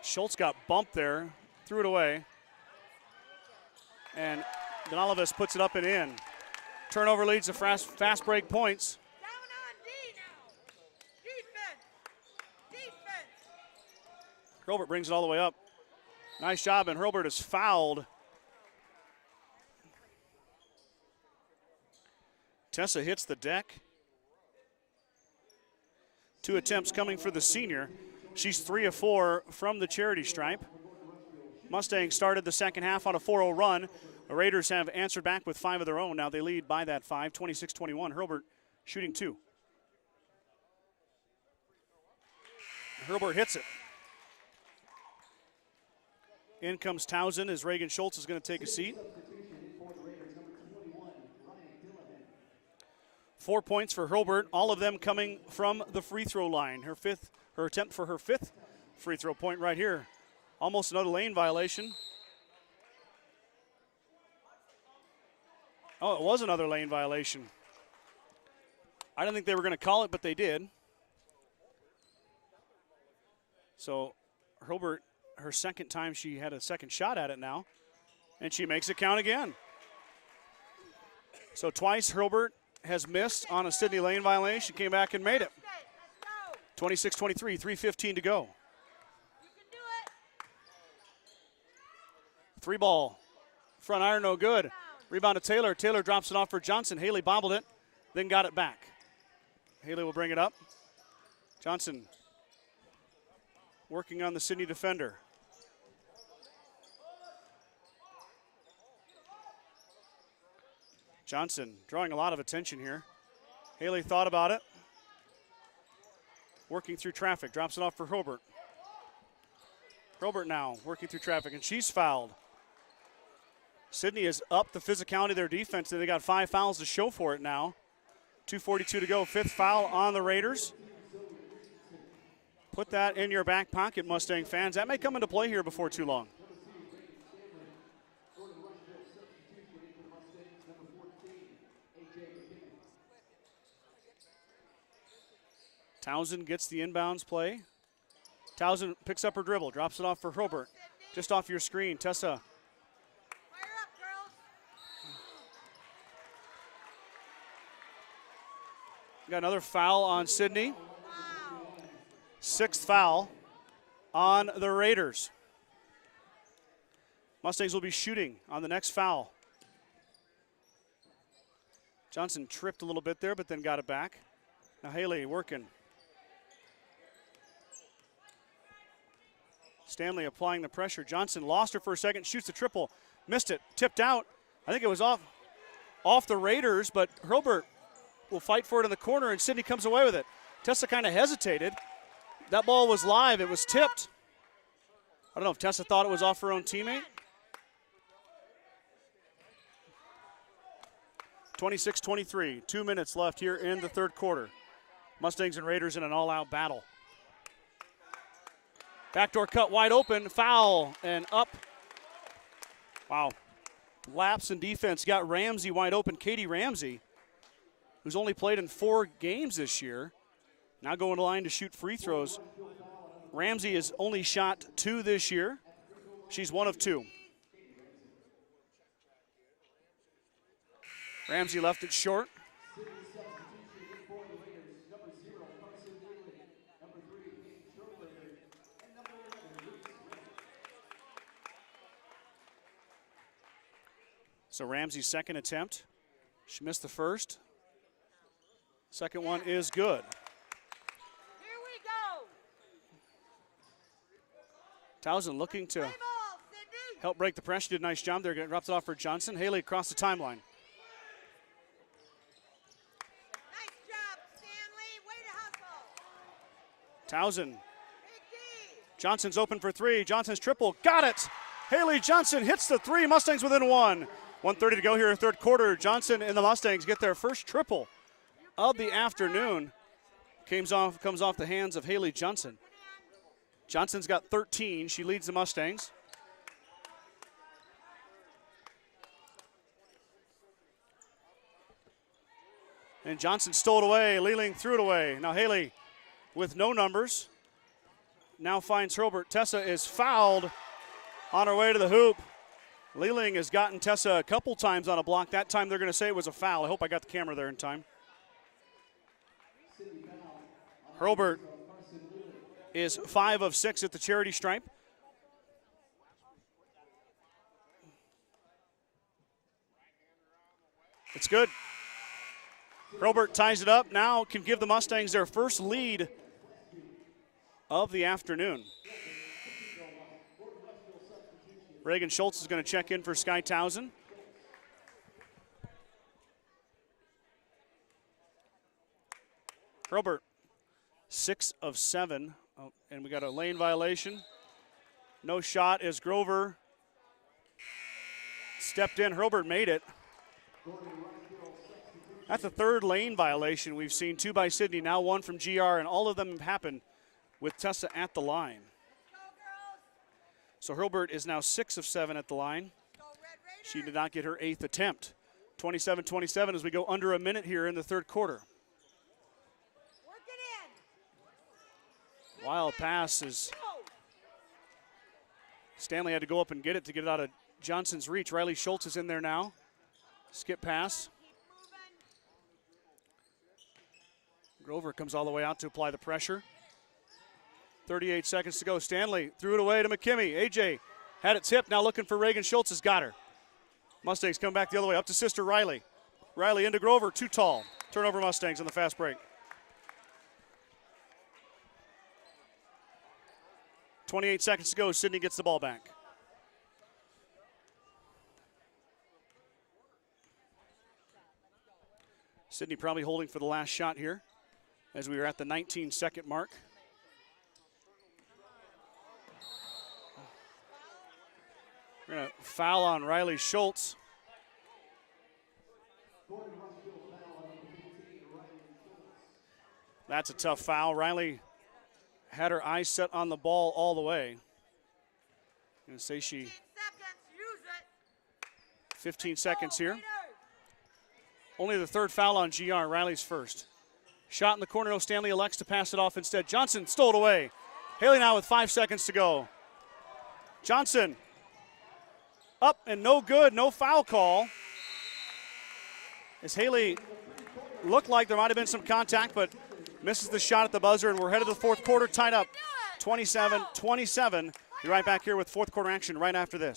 Schultz got bumped there, threw it away. And Denovelis puts it up and in. Turnover leads to fast break points. Down on D now. Defense. Hurlburt brings it all the way up. Nice job, and Hurlburt is fouled. Tessa hits the deck. 2 attempts coming for the senior. She's 3 of 4 from the charity stripe. Mustangs started the second half on a 4-0 run. The Raiders have answered back with 5 of their own. Now they lead by that 5, 26-21. Hurlburt shooting 2. Hurlburt hits it. In comes Townsend as Reagan Schultz is going to take a seat. 4 points for Hurlburt, all of them coming from the free throw line. Her attempt for her 5th free throw point right here. Almost another lane violation. Oh, it was another lane violation. I didn't think they were going to call it, but they did. So Hurlburt, her second time she had a second shot at it now, and she makes it count again. So twice Hurlburt has missed on a Sidney lane violation, came back and made it. 26-23, 3:15 to go. 3 ball, front iron no good. Rebound to Taylor. Taylor drops it off for Johnson. Haley bobbled it, then got it back. Haley will bring it up. Johnson working on the Sidney defender. Johnson drawing a lot of attention here. Haley thought about it. Working through traffic, drops it off for Hurlburt. Hurlburt now working through traffic, and she's fouled. Sidney has upped the physicality of their defense, and they got 5 fouls to show for it now. 2:42 to go, 5th foul on the Raiders. Put that in your back pocket, Mustang fans. That may come into play here before too long. Townsend gets the inbounds play. Townsend picks up her dribble, drops it off for Hurlburt. Just off your screen, Tessa. Fire up, girls. Got another foul on Sidney. Wow. 6th foul on the Raiders. Mustangs will be shooting on the next foul. Johnson tripped a little bit there, but then got it back. Now Haley working. Stanley applying the pressure. Johnson lost her for a second, shoots the triple, missed it, tipped out. I think it was off the Raiders, but Hurlburt will fight for it in the corner, and Sidney comes away with it. Tessa kind of hesitated. That ball was live. It was tipped. I don't know if Tessa thought it was off her own teammate. 26-23, 2 minutes left here in the third quarter. Mustangs and Raiders in an all-out battle. Backdoor cut wide open, foul, and up. Wow. Lapse in defense, got Ramsey wide open. Katie Ramsey, who's only played in 4 games this year, now going to line to shoot free throws. Ramsey has only shot 2 this year. She's 1 of 2. Ramsey left it short. So Ramsey's second attempt. She missed the first. Second one is good. Here we go. Towson looking to Play ball, Sidney. help break the pressure. Did a nice job there. Drops it off for Johnson. Haley across the timeline. Nice job, Stanley. Way to hustle. Towson. Big D. Johnson's open for three. Johnson's triple. Got it. Haley Johnson hits the three. Mustangs within one. 1:30 to go here in third quarter. Johnson and the Mustangs get their first triple of the afternoon. Comes off the hands of Haley Johnson. Johnson's got 13. She leads the Mustangs. And Johnson stole it away. Lealing threw it away. Now Haley with no numbers now finds Hurlburt. Tessa is fouled on her way to the hoop. Lealing has gotten Tessa a couple times on a block. That time they're going to say it was a foul. I hope I got the camera there in time. Hurlburt is 5 of 6 at the charity stripe. It's good. Hurlburt ties it up. Now can give the Mustangs their first lead of the afternoon. Reagan Schultz is going to check in for Sky Towson. Hurlburt, 6 of 7. Oh, and we got a lane violation. No shot as Grover stepped in. Hurlburt made it. That's the third lane violation we've seen. 2 by Sidney, now 1 from GR, and all of them have happened with Tessa at the line. So Hurlburt is now 6 of 7 at the line. She did not get her 8th attempt. 27-27 as we go under a minute here in the third quarter. Work it in. Wild pass is Stanley had to go up and get it out of Johnson's reach. Riley Schultz is in there now. Skip pass. Grover comes all the way out to apply the pressure. 38 seconds to go. Stanley threw it away to McKimmie. AJ had it tipped, now looking for Reagan Schultz, has got her. Mustangs come back the other way, up to sister Riley. Riley into Grover, too tall. Turnover Mustangs on the fast break. 28 seconds to go. Sidney gets the ball back. Sidney probably holding for the last shot here as we are at the 19-second mark. We're going to foul on Riley Schultz. That's a tough foul. Riley had her eyes set on the ball all the way. I'm going to say she 15 seconds here. Only the third foul on GR. Riley's first. Shot in the corner. Stanley elects to pass it off instead. Johnson stole it away. Haley now with 5 seconds to go. Johnson up and no good. No foul call. As Haley looked like there might have been some contact, but misses the shot at the buzzer, and we're headed to the fourth quarter, tied up 27-27. Be right back here with fourth quarter action right after this.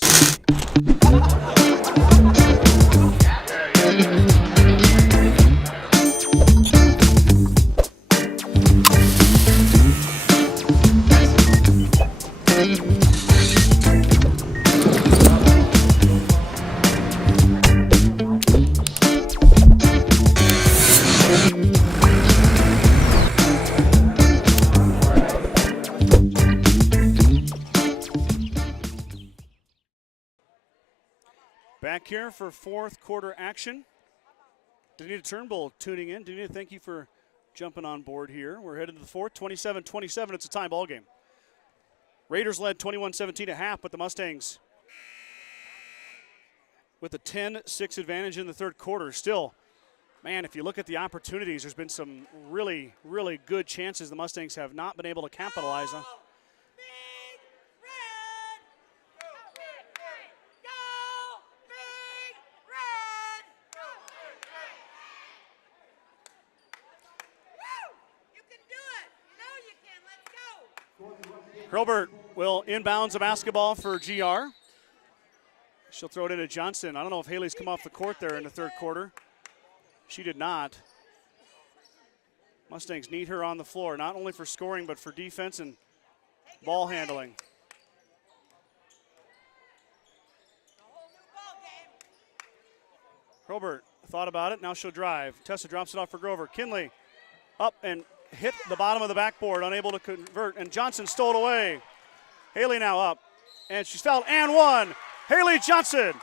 Back here for fourth quarter action. Danita Turnbull tuning in. Danita, thank you for jumping on board here. We're headed to the fourth, 27-27. It's a tie ball game. Raiders led 21-17 at half, but the Mustangs with a 10-6 advantage in the third quarter. Still, man, if you look at the opportunities, there's been some really, really good chances the Mustangs have not been able to capitalize on. Hurlburt will inbounds a basketball for GR. She'll throw it into Johnson. I don't know if Haley's come off the court there in the third quarter. She did not. Mustangs need her on the floor, not only for scoring, but for defense and ball handling. Probert thought about it. Now she'll drive. Tessa drops it off for Grover. Kinley up and hit the bottom of the backboard, unable to convert, and Johnson stole it away. Haley now up, and she's fouled and one. Haley Johnson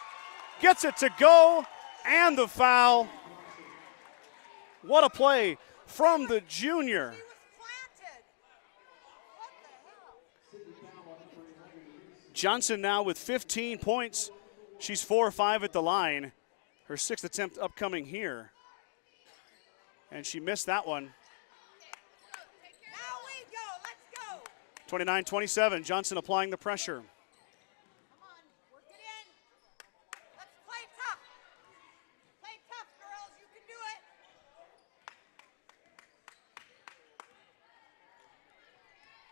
gets it to go, and the foul. What a play from the junior. Johnson now with 15 points. She's 4 or 5 at the line. Her 6th attempt upcoming here. And she missed that one. 29-27, Johnson applying the pressure. Come on, work it in. Let's play tough. Play tough, girls. You can do it.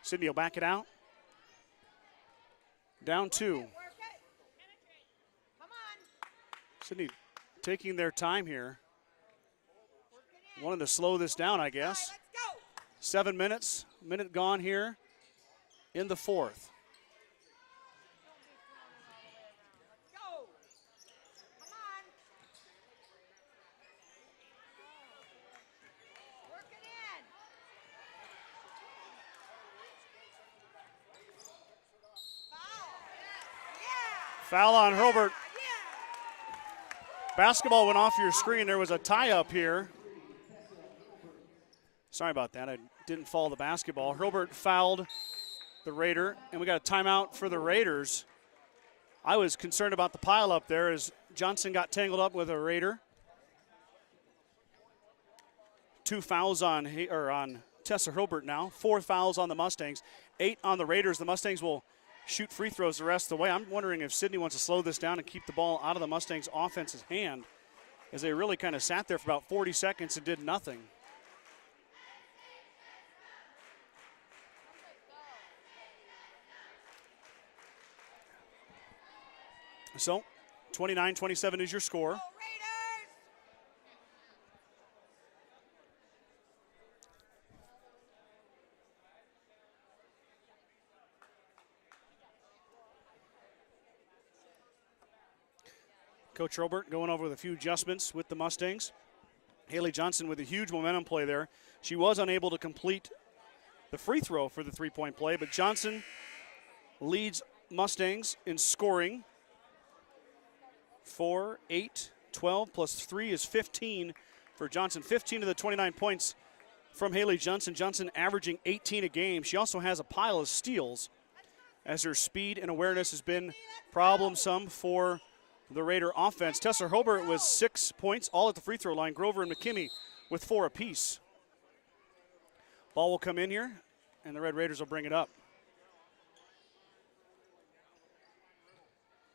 Sidney will back it out. Down 2. Work it. Come on. Sidney taking their time here. Work it in. Wanted to slow this down, I guess. Let's go. 7 minutes, minute gone here in the 4th. Let's go. Come on. Work it in. Foul. Yeah. Foul on Hurlburt. Yeah. Basketball went off your screen. There was a tie up here. Sorry about that. I didn't follow the basketball. Hurlburt fouled the Raider, and we got a timeout for the Raiders. I was concerned about the pile up there as Johnson got tangled up with a Raider. 2 fouls on Tessa Hurlburt now. 4 fouls on the Mustangs. 8 on the Raiders. The Mustangs will shoot free throws the rest of the way. I'm wondering if Sidney wants to slow this down and keep the ball out of the Mustangs' offense's hand, as they really kind of sat there for about 40 seconds and did nothing. So, 29-27 is your score. Go Raiders. Coach Hurlburt going over with a few adjustments with the Mustangs. Haley Johnson with a huge momentum play there. She was unable to complete the free throw for the three-point play, but Johnson leads Mustangs in scoring. 4, 8, 12 plus 3 is 15 for Johnson. 15 of the 29 points from Haley Johnson. Johnson averaging 18 a game. She also has a pile of steals, as her speed and awareness has been problemsome for the Raider offense. Tessa Hurlburt with 6 points, all at the free throw line. Grover and McKimmey with 4 apiece. Ball will come in here, and the Red Raiders will bring it up.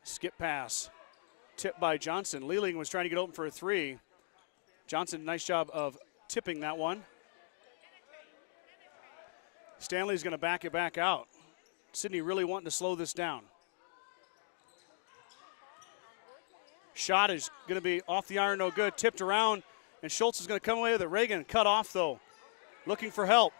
Skip pass. Tipped by Johnson. Lealing was trying to get open for a 3. Johnson, nice job of tipping that one. Stanley's going to back it back out. Sidney really wanting to slow this down. Shot is going to be off the iron, no good. Tipped around, and Schultz is going to come away with it. Reagan cut off, though. Looking for help.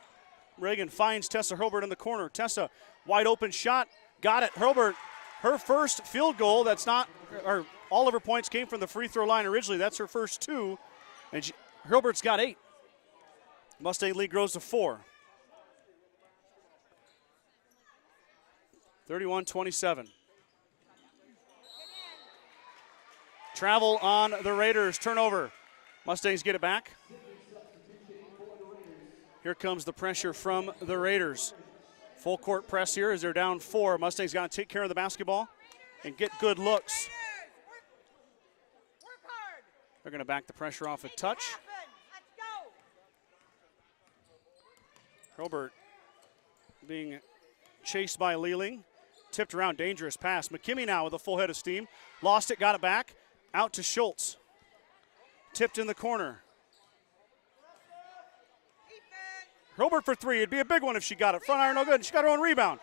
Reagan finds Tessa Hurlburt in the corner. Tessa, wide open shot. Got it. Hurlburt, her first field goal. That's not, or all of her points came from the free throw line originally. That's her first 2. And Hurlburt's got 8. Mustang lead grows to 4. 31-27. Travel on the Raiders. Turnover. Mustangs get it back. Here comes the pressure from the Raiders. Full court press here as they're down 4. Mustangs got to take care of the basketball and get good looks. Work hard. They're going to back the pressure off a touch. Let's go. Hurlburt being chased by Lealing. Tipped around, dangerous pass. McKimmey now with a full head of steam. Lost it, got it back. Out to Schultz. Tipped in the corner. Hurlburt for 3. It'd be a big one if she got it. Front iron, no good. She got her own rebound.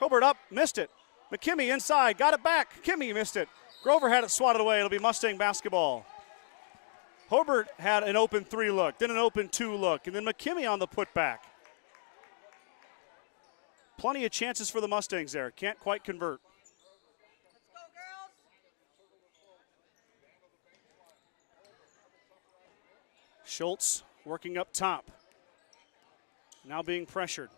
Hurlburt up, missed it. McKimmey inside, got it back. Kimmy missed it. Grover had it swatted away. It'll be Mustang basketball. Hobart had an open 3 look, then an open 2 look, and then McKimmey on the putback. Plenty of chances for the Mustangs there. Can't quite convert. Let's go, girls. Schultz working up top. Now being pressured.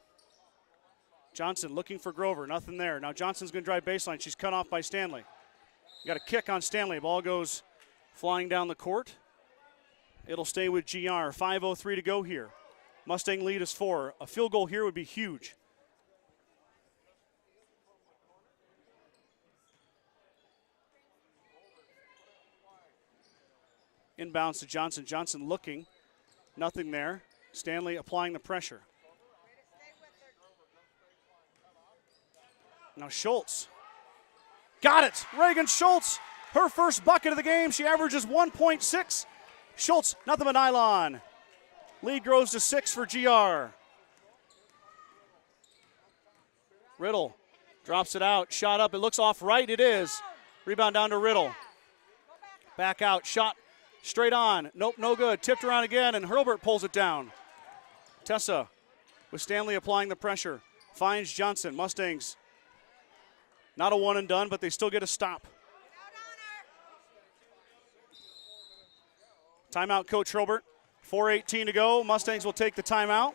Johnson looking for Grover. Nothing there. Now Johnson's going to drive baseline. She's cut off by Stanley. Got a kick on Stanley. Ball goes flying down the court. It'll stay with GR. 5:03 to go here. Mustang lead is 4. A field goal here would be huge. Inbounds to Johnson. Johnson looking. Nothing there. Stanley applying the pressure. Now Schultz. Got it. Reagan Schultz. Her first bucket of the game. She averages 1.6. Schultz, nothing but nylon. Lead grows to 6 for GR. Riddle drops it out. Shot up. It looks off right. It is. Rebound down to Riddle. Back out. Shot straight on. Nope, no good. Tipped around again, and Hurlbert pulls it down. Tessa with Stanley applying the pressure. Finds Johnson. Mustangs not a one and done, but they still get a stop. Timeout, Coach Hurlbert. 4:18 to go. Mustangs will take the timeout.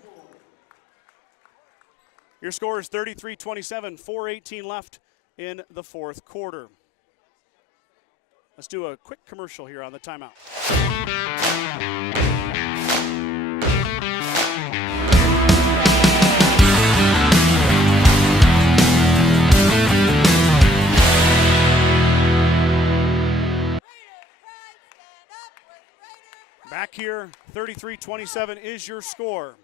Your score is 33-27. 4:18 left in the fourth quarter. Let's do a quick commercial here on the timeout. Back here, 33-27 is your score.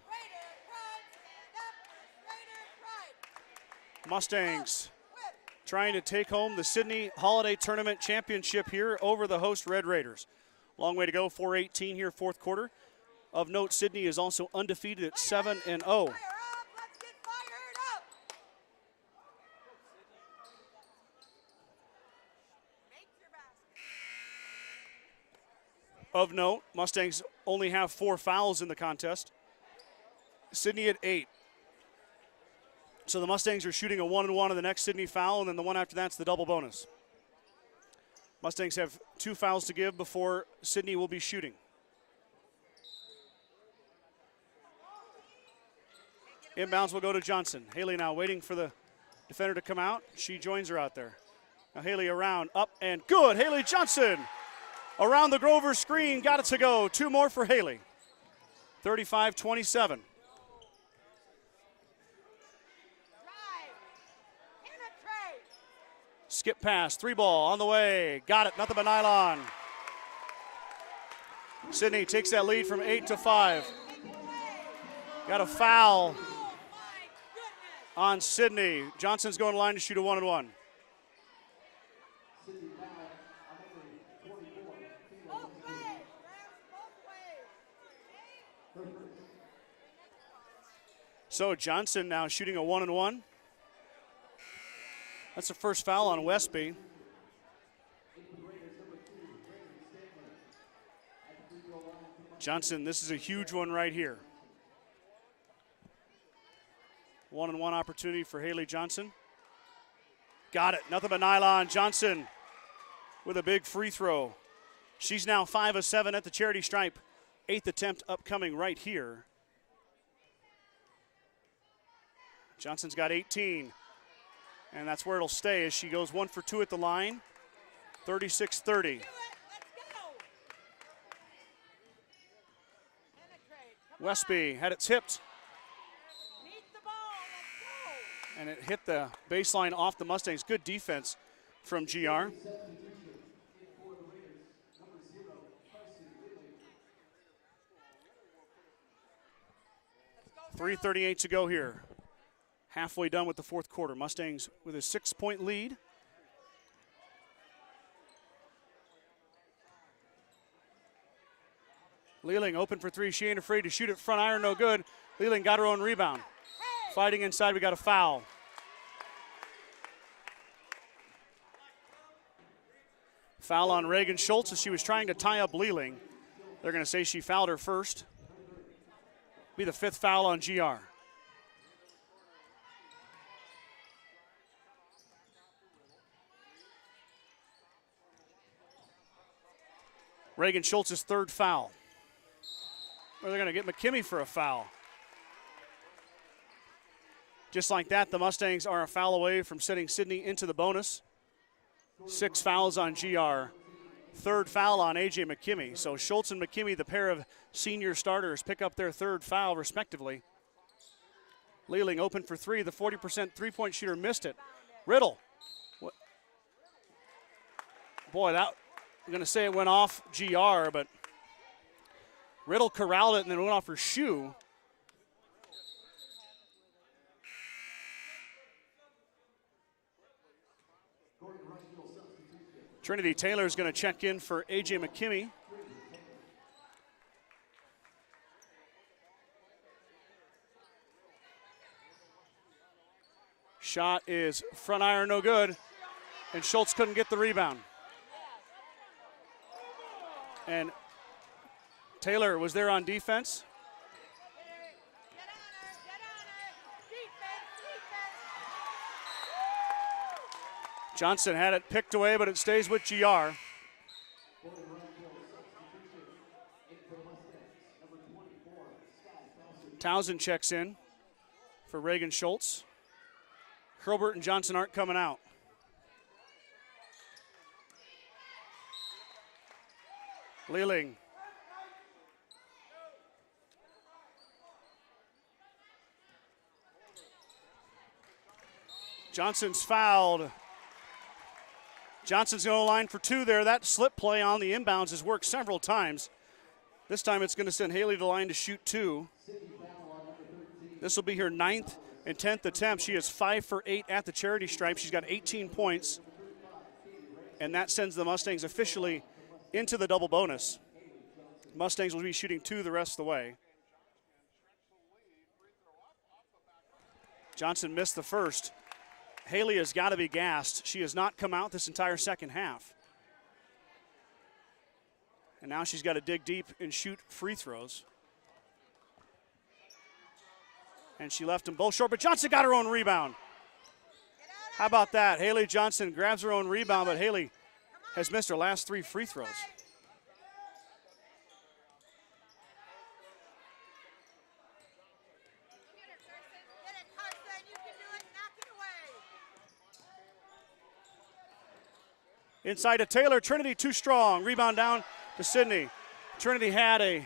Mustangs trying to take home the Sidney Holiday Tournament championship here over the host Red Raiders. Long way to go, 4:18 here, fourth quarter. Of note, Sidney is also undefeated at 7-0. Of note, Mustangs only have 4 fouls in the contest. Sidney at 8. So the Mustangs are shooting a 1-and-1 on the next Sidney foul, and then the one after that's the double bonus. Mustangs have 2 fouls to give before Sidney will be shooting. Inbounds will go to Johnson. Haley now waiting for the defender to come out. She joins her out there. Now Haley around, up and good. Haley Johnson around the Grover screen, got it to go. 2 more for Haley. 35-27. Skip pass, 3 ball on the way. Got it, nothing but nylon. Sidney takes that lead from 8 to 5. Got a foul on Sidney. Johnson's going to line to shoot a 1-and-1. So Johnson now shooting a 1-and-1. That's the first foul on Westby. Johnson, this is a huge one right here. 1-and-1 opportunity for Haley Johnson. Got it, nothing but nylon. Johnson with a big free throw. She's now 5 of 7 at the charity stripe. 8th attempt upcoming right here. Johnson's got 18. And that's where it'll stay as she goes 1 for 2 at the line. 36-30. Westby had it tipped. And it hit the baseline off the Mustangs. Good defense from GR. .338 to go here. Halfway done with the fourth quarter. Mustangs with a 6-point lead. Lealing open for 3. She ain't afraid to shoot it. Front iron, no good. Lealing got her own rebound. Fighting inside, we got a foul. Foul on Reagan Schultz as she was trying to tie up Lealing. They're going to say she fouled her first. Be the 5th foul on GR. Reagan Schultz's 3rd foul. Or they're going to get McKimmey for a foul. Just like that, the Mustangs are a foul away from sending Sidney into the bonus. 6 fouls on GR. 3rd foul on A.J. McKimmey. So Schultz and McKimmey, the pair of senior starters, pick up their 3rd foul respectively. Lealing open for 3. The 40% three-point shooter missed it. Riddle. Boy, that, I'm going to say it went off GR, but Riddle corralled it and then went off her shoe. Trinity Taylor is going to check in for A.J. McKimmey. Shot is front iron, no good, and Schultz couldn't get the rebound. And Taylor was there on defense. Johnson had it picked away, but it stays with GR. Townsend checks in for Reagan Schultz. Hurlbert and Johnson aren't coming out. Lealing. Johnson's fouled. Johnson's going to line for 2 there. That slip play on the inbounds has worked several times. This time it's going to send Haley to line to shoot 2. This will be her 9th and 10th attempt. She is 5 for 8 at the charity stripe. She's got 18 points. And that sends the Mustangs officially into the double bonus. Mustangs will be shooting 2 the rest of the way. Johnson missed the first. Haley has got to be gassed. She has not come out this entire second half. And now she's got to dig deep and shoot free throws. And she left them both short, but Johnson got her own rebound. How about that? Haley Johnson grabs her own rebound, but Haley has missed her last 3 free throws. Inside to Taylor. Trinity too strong. Rebound down to Sidney. Trinity had a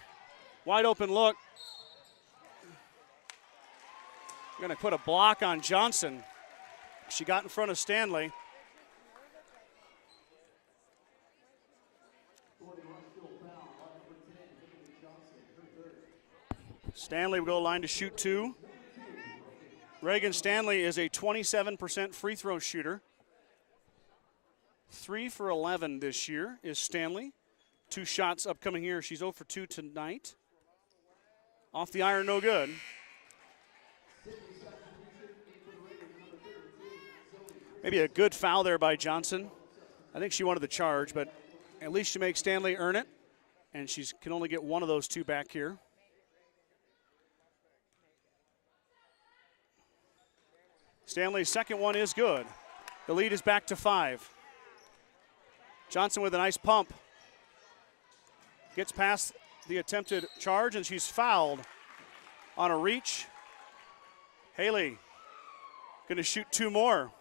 wide open look. Going to put a block on Johnson. She got in front of Stanley. Stanley will go line to shoot 2. Reagan Stanley is a 27% free throw shooter. 3 for 11 this year is Stanley. 2 shots upcoming here. She's 0 for 2 tonight. Off the iron, no good. Maybe a good foul there by Johnson. I think she wanted the charge, but at least she makes Stanley earn it, and she can only get 1 of those 2 back here. Stanley's second one is good. The lead is back to 5. Johnson with a nice pump. Gets past the attempted charge, and she's fouled on a reach. Haley going to shoot 2 more.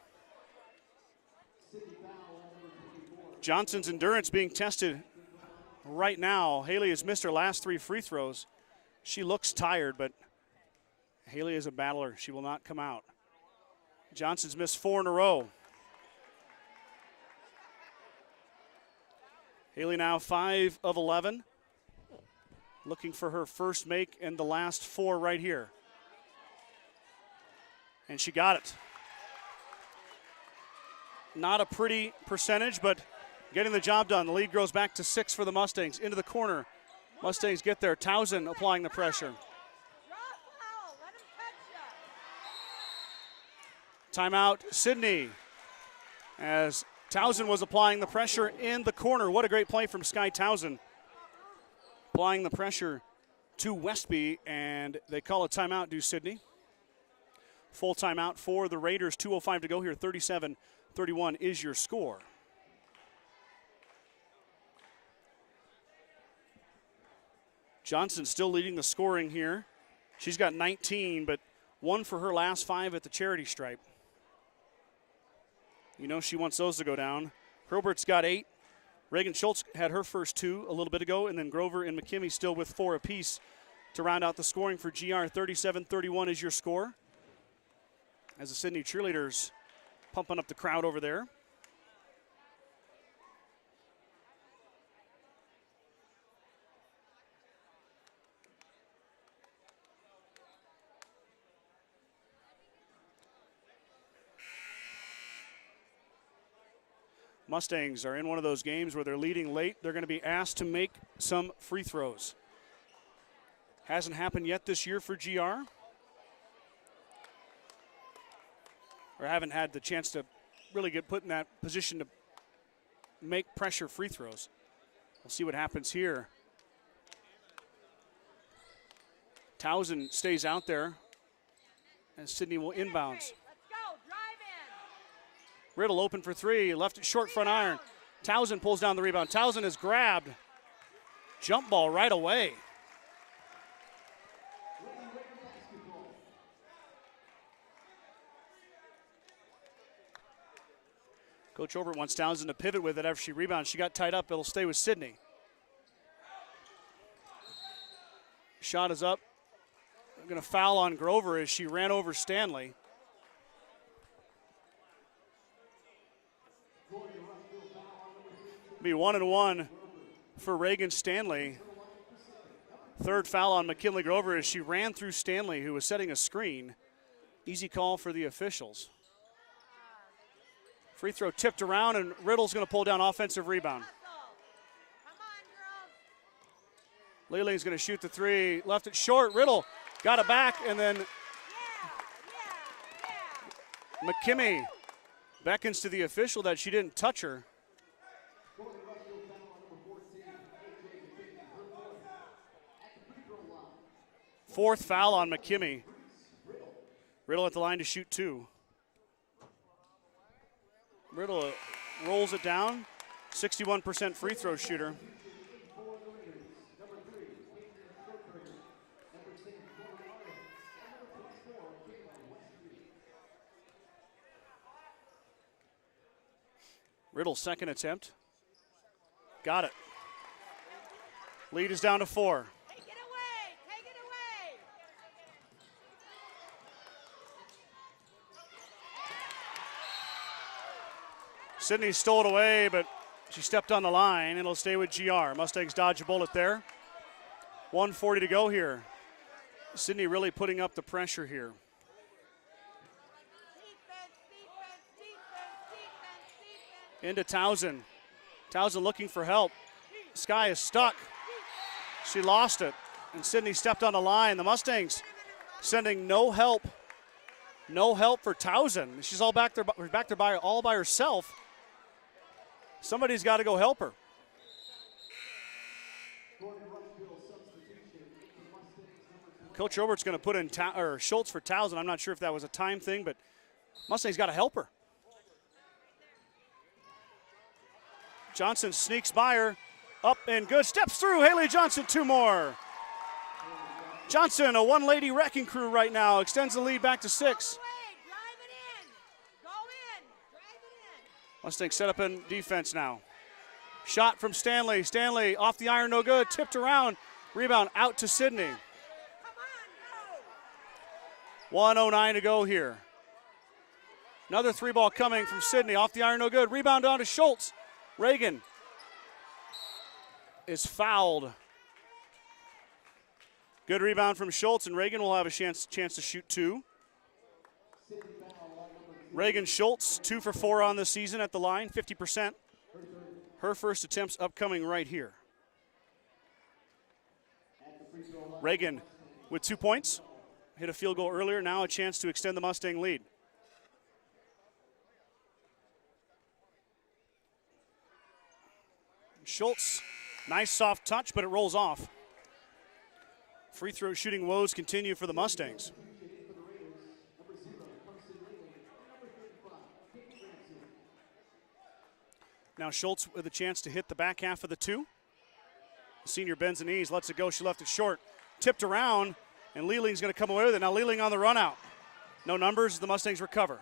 Johnson's endurance being tested right now. Haley has missed her last 3 free throws. She looks tired, but Haley is a battler. She will not come out. Johnson's missed 4 in a row. Haley now 5 of 11. Looking for her first make and the last 4 right here. And she got it. Not a pretty percentage, but getting the job done. The lead grows back to 6 for the Mustangs. Into the corner. Mustangs get there. Townsend applying the pressure. Timeout, Sidney. As Towson was applying the pressure in the corner. What a great play from Sky Towson. Applying the pressure to Westby, and they call a timeout, do Sidney. Full timeout for the Raiders. 2:05 to go here. 37-31 is your score. Johnson still leading the scoring here. She's got 19, but 1 for her last 5 at the charity stripe. You know she wants those to go down. Herbert's got 8. Reagan Schultz had her first 2 a little bit ago, and then Grover and McKimmey still with 4 apiece to round out the scoring for GR. 37-31 is your score. As the Sidney cheerleaders pumping up the crowd over there. Mustangs are in one of those games where they're leading late. They're going to be asked to make some free throws. Hasn't happened yet this year for GR. Or haven't had the chance to really get put in that position to make pressure free throws. We'll see what happens here. Towson stays out there, and Sidney will inbounds. Riddle open for 3, left it short front iron. Towson pulls down the rebound. Towson is grabbed. Jump ball right away. Coach Obert wants Towson to pivot with it after she rebounds. She got tied up. It'll stay with Sidney. Shot is up. I'm going to foul on Grover as she ran over Stanley. Be 1-1 for Reagan Stanley. 3rd foul on McKinley Grover as she ran through Stanley, who was setting a screen. Easy call for the officials. Free throw tipped around, and Riddle's going to pull down offensive rebound. Leeling's going to shoot the 3. Left it short. Riddle got it back, and then McKimmey beckons to the official that she didn't touch her. 4th foul on McKimmey. Riddle at the line to shoot 2. Riddle rolls it down. 61% free throw shooter. Riddle's second attempt. Got it. Lead is down to 4. Sidney stole it away, but she stepped on the line. It'll stay with GR. Mustangs dodge a bullet there. 1:40 to go here. Sidney really putting up the pressure here. Into Towson. Towson looking for help. Sky is stuck. She lost it, and Sidney stepped on the line. The Mustangs sending no help. No help for Towson. She's all back there all by herself. Somebody's got to go help her. Coach Obert's going to put in Schultz for Towson. I'm not sure if that was a time thing, but Mustangs got to help her. Johnson sneaks by her, up and good. Steps through. Haley Johnson, 2 more. Johnson, a one-lady wrecking crew right now, extends the lead back to 6. Mustangs set up in defense now. Shot from Stanley. Stanley off the iron, no good. Tipped around. Rebound out to Sidney. 1:09 to go here. Another 3-ball coming from Sidney. Off the iron, no good. Rebound down to Schultz. Reagan is fouled. Good rebound from Schultz, and Reagan will have a chance to shoot 2. Reagan Schultz, 2 for 4 on the season at the line, 50%. Her first attempts upcoming right here. Reagan with 2 points. Hit a field goal earlier, now a chance to extend the Mustang lead. Schultz, nice soft touch, but it rolls off. Free throw shooting woes continue for the Mustangs. Now Schultz with a chance to hit the back half of the two. The senior bends the knees, lets it go. She left it short. Tipped around, and Leeling's going to come away with it. Now Leeling on the run out. No numbers, the Mustangs recover.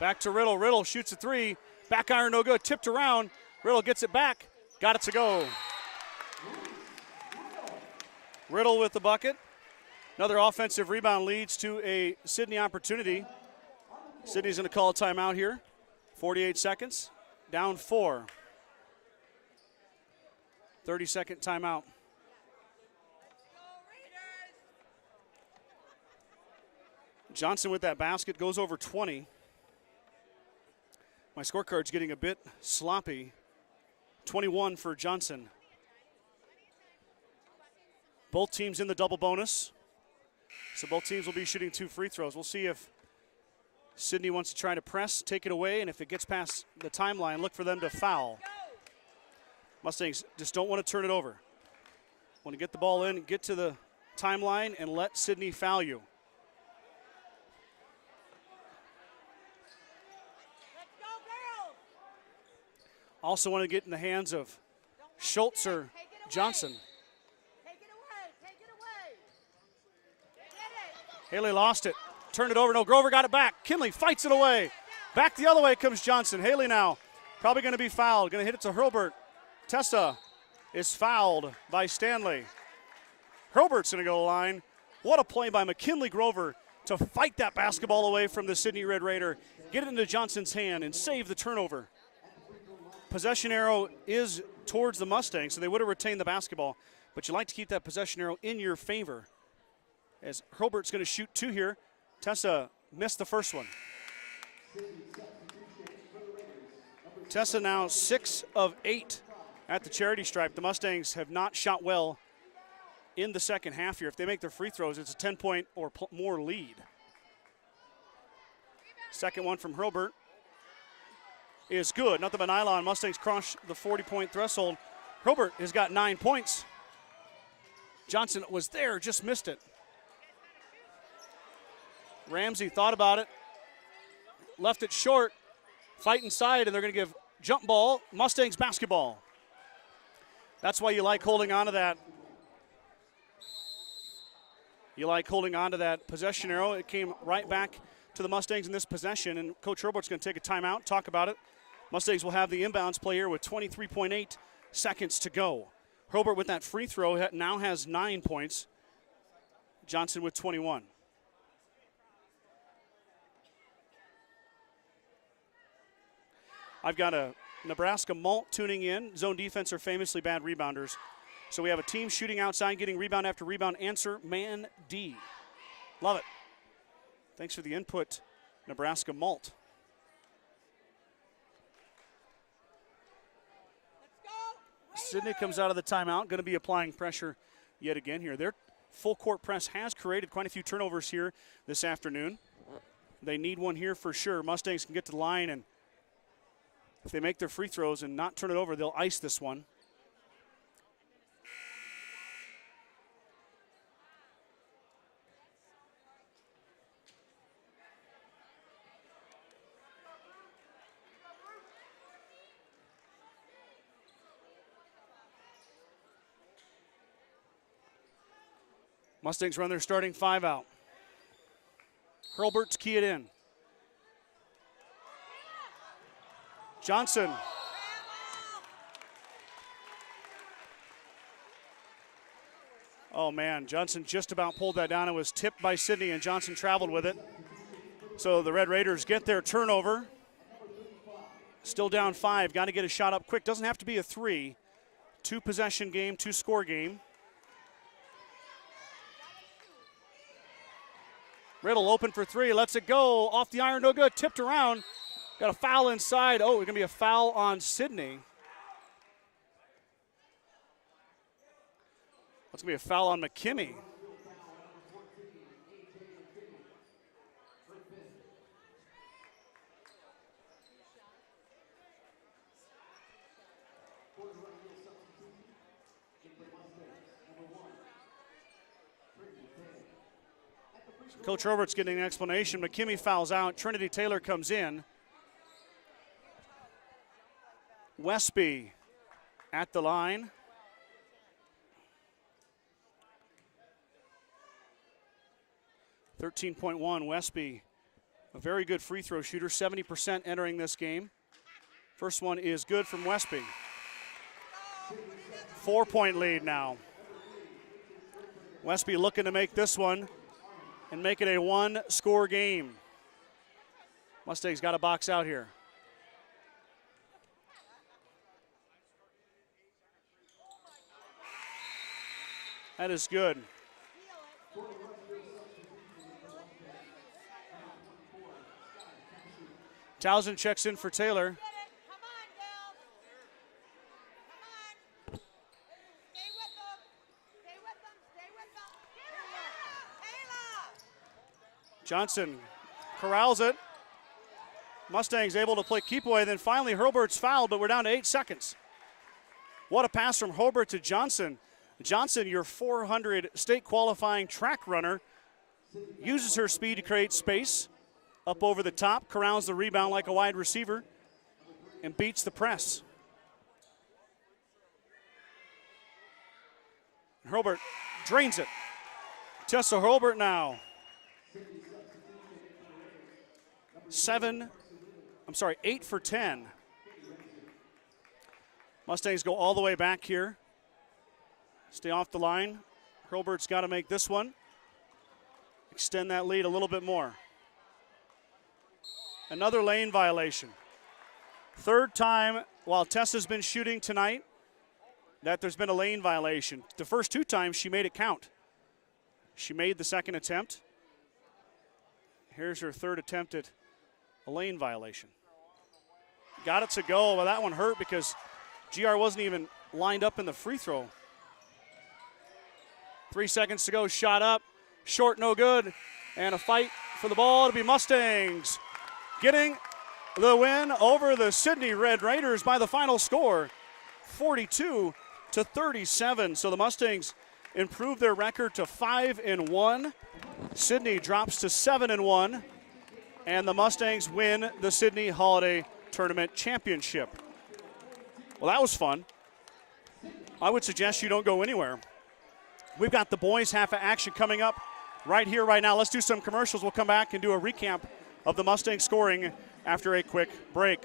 Back to Riddle. Riddle shoots a three. Back iron, no good. Tipped around. Riddle gets it back. Got it to go. Riddle with the bucket. Another offensive rebound leads to a Sidney opportunity. Sidney's going to call a timeout here. 48 seconds. Down 4. 30-second timeout. Johnson with that basket goes over 20. My scorecard's getting a bit sloppy. 21 for Johnson. Both teams in the double bonus. So both teams will be shooting 2 free throws. We'll see if Sidney wants to try to press, take it away, and if it gets past the timeline, look for them to foul. Mustangs just don't want to turn it over. Want to get the ball in, get to the timeline, and let Sidney foul you. Also want to get in the hands of Schultz or Johnson. Take it away. Take it away. Get it. Haley lost it. Turned it over. No, Grover got it back. Kinley fights it away. Back the other way comes Johnson. Haley now probably going to be fouled. Going to hit it to Hurlburt. Tessa is fouled by Stanley. Hurlburt's going to go to the line. What a play by McKinley Grover to fight that basketball away from the Sidney Red Raider. Get it into Johnson's hand and save the turnover. Possession arrow is towards the Mustangs, so they would have retained the basketball. But you like to keep that possession arrow in your favor. As Hurlburt's going to shoot 2 here. Tessa missed the first one. Tessa now 6 of 8 at the charity stripe. The Mustangs have not shot well in the second half here. If they make their free throws, it's a 10-point or more lead. Second one from Hurlburt is good. Nothing but nylon. Mustangs cross the 40-point threshold. Hurlburt has got 9 points. Johnson was there, just missed it. Ramsey thought about it, left it short, fight inside, and they're going to give jump ball, Mustangs basketball. That's why you like holding on to that. You like holding on to that possession arrow. It came right back to the Mustangs in this possession, and Coach Hurlburt's going to take a timeout, talk about it. Mustangs will have the inbounds play here with 23.8 seconds to go. Hurlburt with that free throw now has 9 points. Johnson with 21. I've got a Nebraska Malt tuning in. Zone defense are famously bad rebounders. So we have a team shooting outside, getting rebound after rebound. Answer, man D. Love it. Thanks for the input, Nebraska Malt. Sidney comes out of the timeout, going to be applying pressure yet again here. Their full court press has created quite a few turnovers here this afternoon. They need one here for sure. Mustangs can get to the line, and if they make their free throws and not turn it over, they'll ice this one. Mustangs run their starting 5 out. Hurlburt's key it in. Johnson. Oh man, Johnson just about pulled that down. It was tipped by Sidney, and Johnson traveled with it. So the Red Raiders get their turnover. Still down 5, got to get a shot up quick. Doesn't have to be a 3. 2 possession game, 2 score game. Riddle open for 3, lets it go, off the iron, no good, tipped around. Got a foul inside. Oh, it's going to be a foul on Sidney. That's going to be a foul on McKimmie. Coach Herbert's getting an explanation. McKimmie fouls out. Trinity Taylor comes in. Westby at the line. .1 Westby, a very good free throw shooter, 70% entering this game. First one is good from Westby. 4-point lead now. Westby looking to make this one and make it a one-score game. Mustangs got to box out here. That is good. Townsend checks in for Taylor. Come on, girls. Come on. Stay with them. Stay with them. Stay with them. Taylor. Johnson corrals it. Mustangs able to play keep away. Then finally Herbert's fouled, but we're down to 8 seconds. What a pass from Herbert to Johnson. Johnson, your 400 state qualifying track runner, uses her speed to create space. Up over the top, corrals the rebound like a wide receiver, and beats the press. Herbert drains it. Tessa Herbert now. 8 for 10. Mustangs go all the way back here. Stay off the line. Herbert's got to make this one. Extend that lead a little bit more. Another lane violation. Third time while Tessa's been shooting tonight that there's been a lane violation. The first 2 times she made it count. She made the second attempt. Here's her third attempt at a lane violation. Got it to go, but that one hurt because GR wasn't even lined up in the free throw. 3 seconds to go, shot up, short, no good, and a fight for the ball to be Mustangs. Getting the win over the Sidney Red Raiders by the final score, 42-37. So the Mustangs improve their record to 5-1. Sidney drops to 7-1, and the Mustangs win the Sidney Holiday Tournament Championship. Well, that was fun. I would suggest you don't go anywhere. We've got the boys' half of action coming up right here, right now. Let's do some commercials. We'll come back and do a recap of the Mustang scoring after a quick break.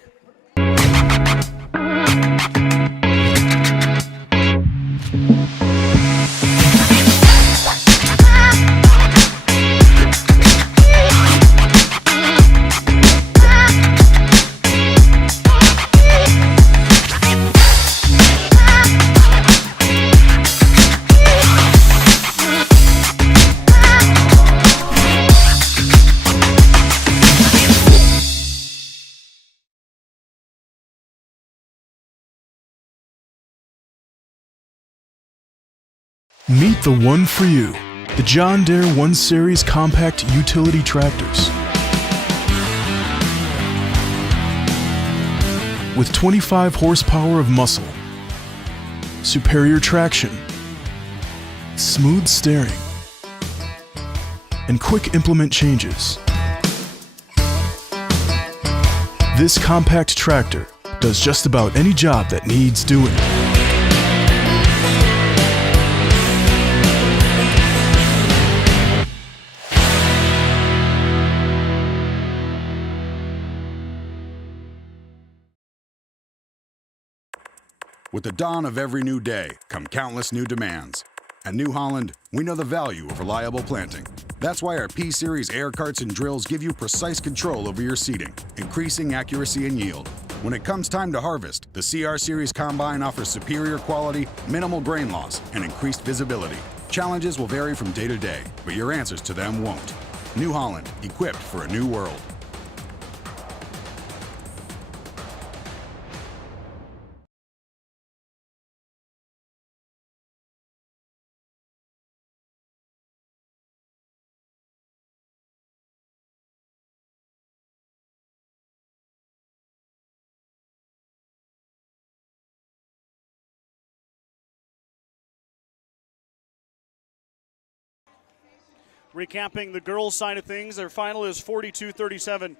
Meet the one for you, the John Deere 1 Series compact utility tractors. With 25 horsepower of muscle, superior traction, smooth steering, and quick implement changes. This compact tractor does just about any job that needs doing. With the dawn of every new day come countless new demands. At New Holland, we know the value of reliable planting. That's why our P-Series air carts and drills give you precise control over your seeding, increasing accuracy and yield. When it comes time to harvest, the CR Series Combine offers superior quality, minimal grain loss, and increased visibility. Challenges will vary from day to day, but your answers to them won't. New Holland, equipped for a new world. Recapping the girls' side of things, their final is 42-37.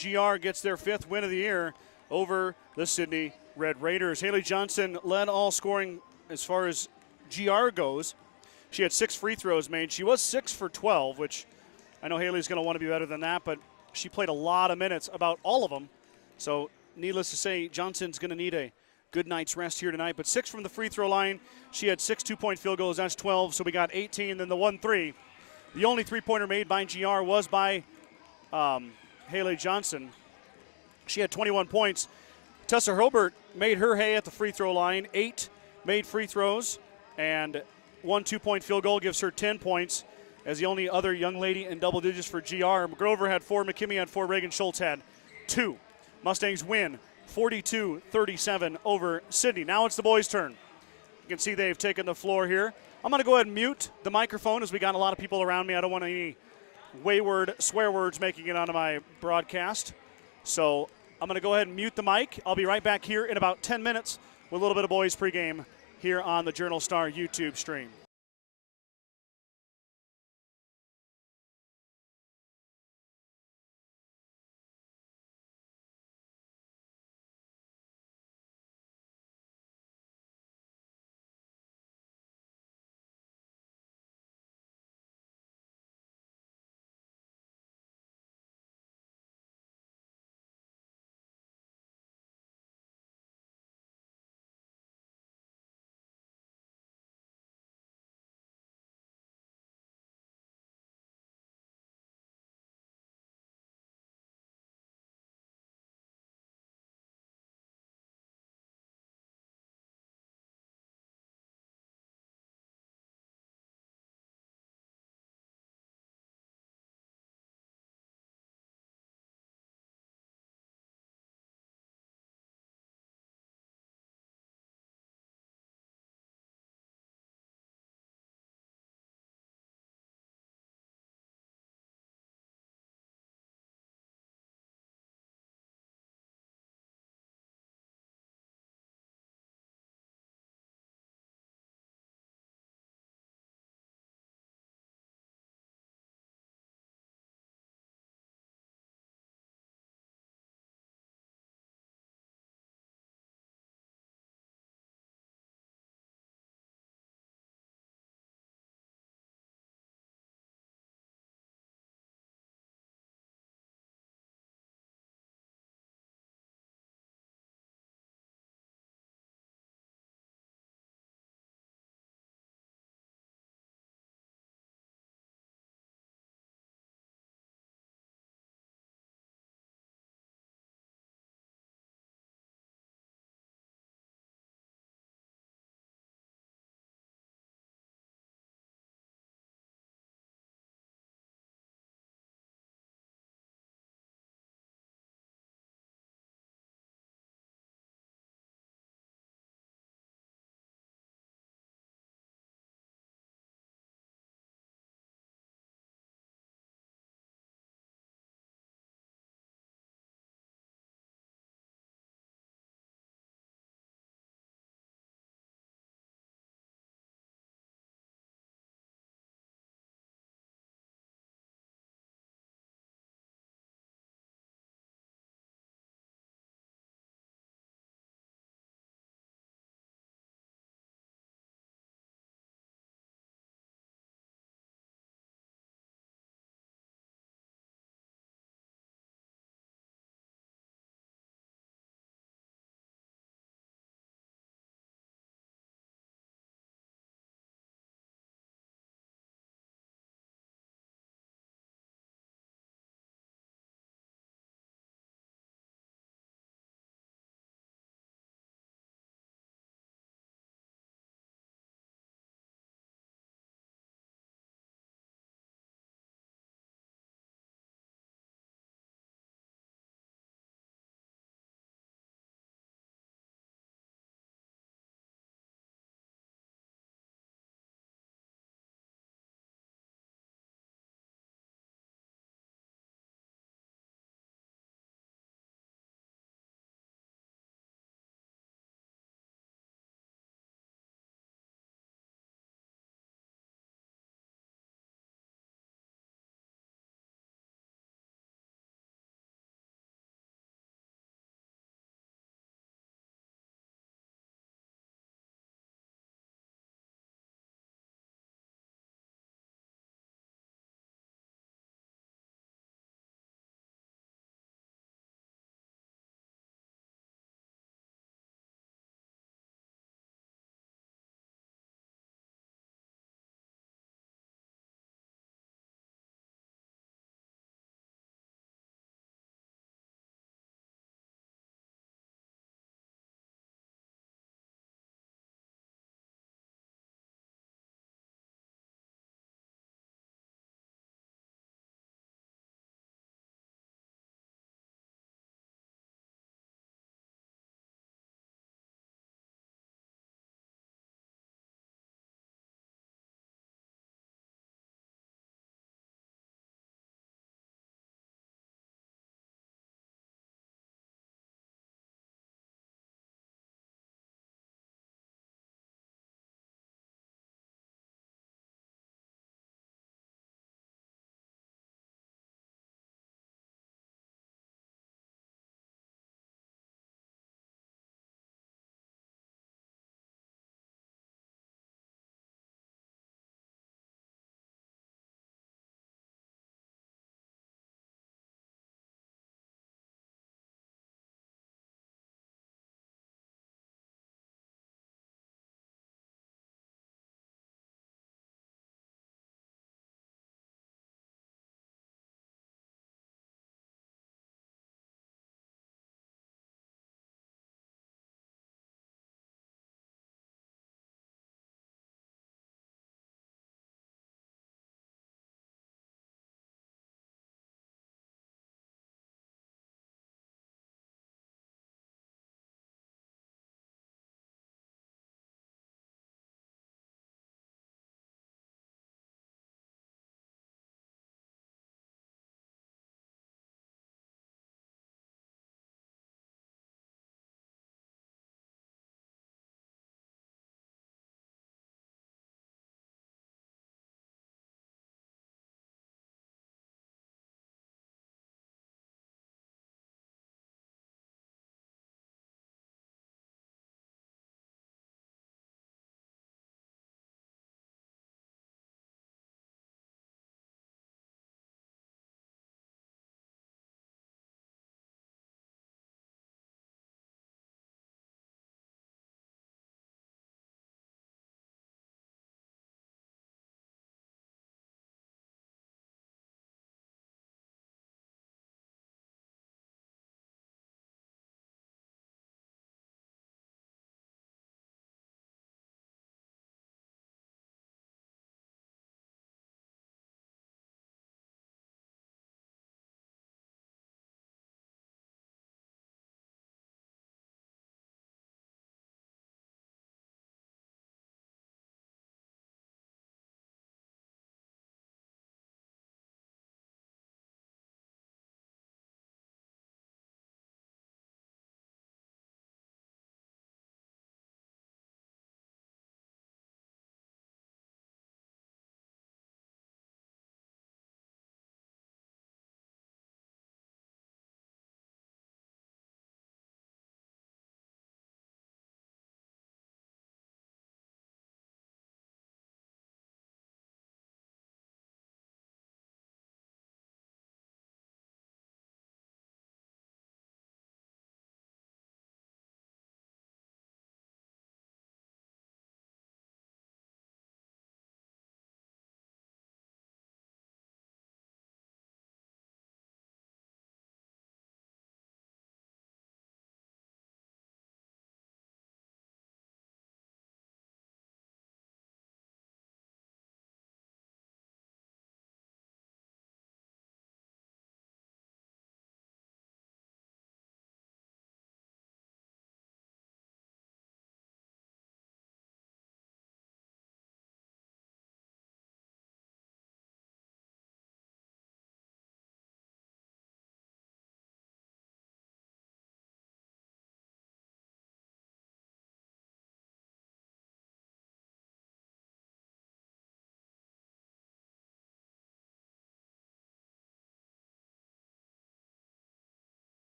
GR gets their 5th win of the year over the Sidney Red Raiders. Haley Johnson led all scoring as far as GR goes. She had 6 free throws made. She was 6 for 12, which I know Haley's going to want to be better than that, but she played a lot of minutes, about all of them. So needless to say, Johnson's going to need a good night's rest here tonight. But 6 from the free throw line. She had 6 2-point field goals. That's 12, so we got 18. Then the 1-3. The only three-pointer made by GR was by Haley Johnson. She had 21 points. Tessa Hurlbert made her hay at the free throw line. 8 made free throws, and 1 2-point field goal gives her 10 points as the only other young lady in double digits for GR. Grover had 4, McKimmey had 4, Reagan Schultz had 2. Mustangs win 42-37 over Sidney. Now it's the boys' turn. You can see they've taken the floor here. I'm going to go ahead and mute the microphone as we got a lot of people around me. I don't want any wayward swear words making it onto my broadcast. So I'm going to go ahead and mute the mic. I'll be right back here in about 10 minutes with a little bit of boys pregame here on the Journal Star YouTube stream.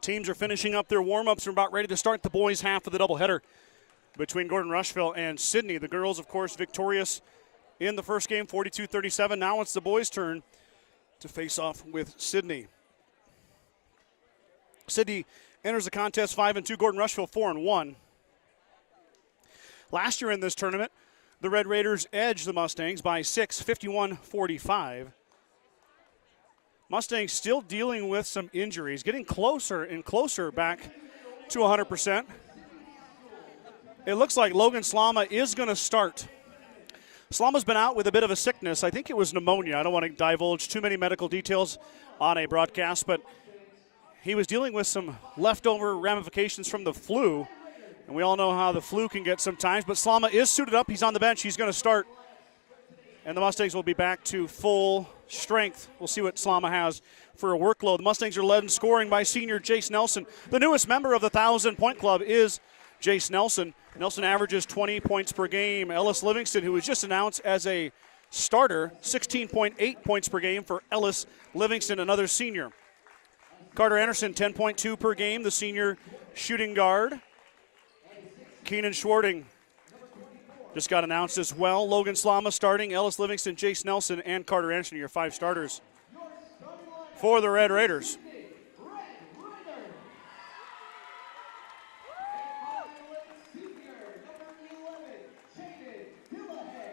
Teams are finishing up their warm-ups and about ready to start the boys' half of the doubleheader between Gordon-Rushville and Sidney. The girls, of course, victorious in the first game, 42-37. Now it's the boys' turn to face off with Sidney. Sidney enters the contest 5-2, Gordon-Rushville 4-1. Last year in this tournament, the Red Raiders edged the Mustangs by 6, 51-45. Mustangs still dealing with some injuries, getting closer and closer back to 100%. It looks like Logan Slama is going to start. Slama's been out with a bit of a sickness. I think it was pneumonia. I don't want to divulge too many medical details on a broadcast, but he was dealing with some leftover ramifications from the flu, and we all know how the flu can get sometimes, but Slama is suited up. He's on the bench. He's going to start, and the Mustangs will be back to full strength. We'll see what Slama has for a workload. The Mustangs are led in scoring by senior Jace Nelson. The newest member of the 1,000-point club is Jace Nelson. Nelson averages 20 points per game. Ellis Livingston, who was just announced as a starter, 16.8 points per game for Ellis Livingston, another senior. Carter Anderson, 10.2 per game, the senior shooting guard. Keenan Schwarting just got announced as well. Logan Slama starting, Ellis Livingston, Jace Nelson, and Carter Anderson, your 5 starters for the Red Raiders.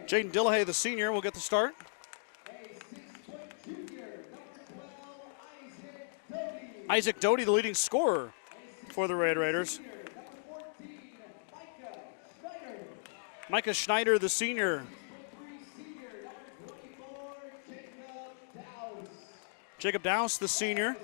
Jaden Dillahay, the senior, will get the start. Isaac Doty, the leading scorer for the Red Raiders. Micah Schneider, the senior. Jacob Dowse, the senior.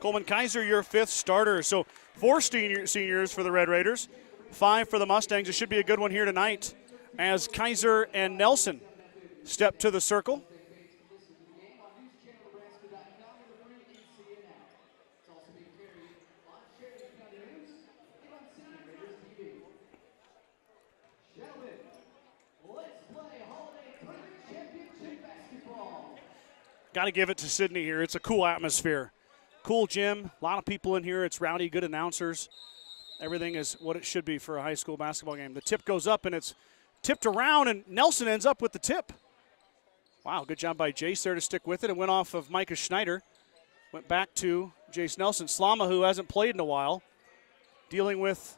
Coleman Kaiser, your 5th starter. So 4 seniors for the Red Raiders, 5 for the Mustangs. It should be a good one here tonight as Kaiser and Nelson step to the circle. Got to give it to Sidney here. It's a cool atmosphere. Cool gym, a lot of people in here. It's rowdy, good announcers. Everything is what it should be for a high school basketball game. The tip goes up, and it's tipped around, and Nelson ends up with the tip. Wow, good job by Jace there to stick with it. It went off of Micah Schneider. Went back to Jace Nelson. Slama, who hasn't played in a while, dealing with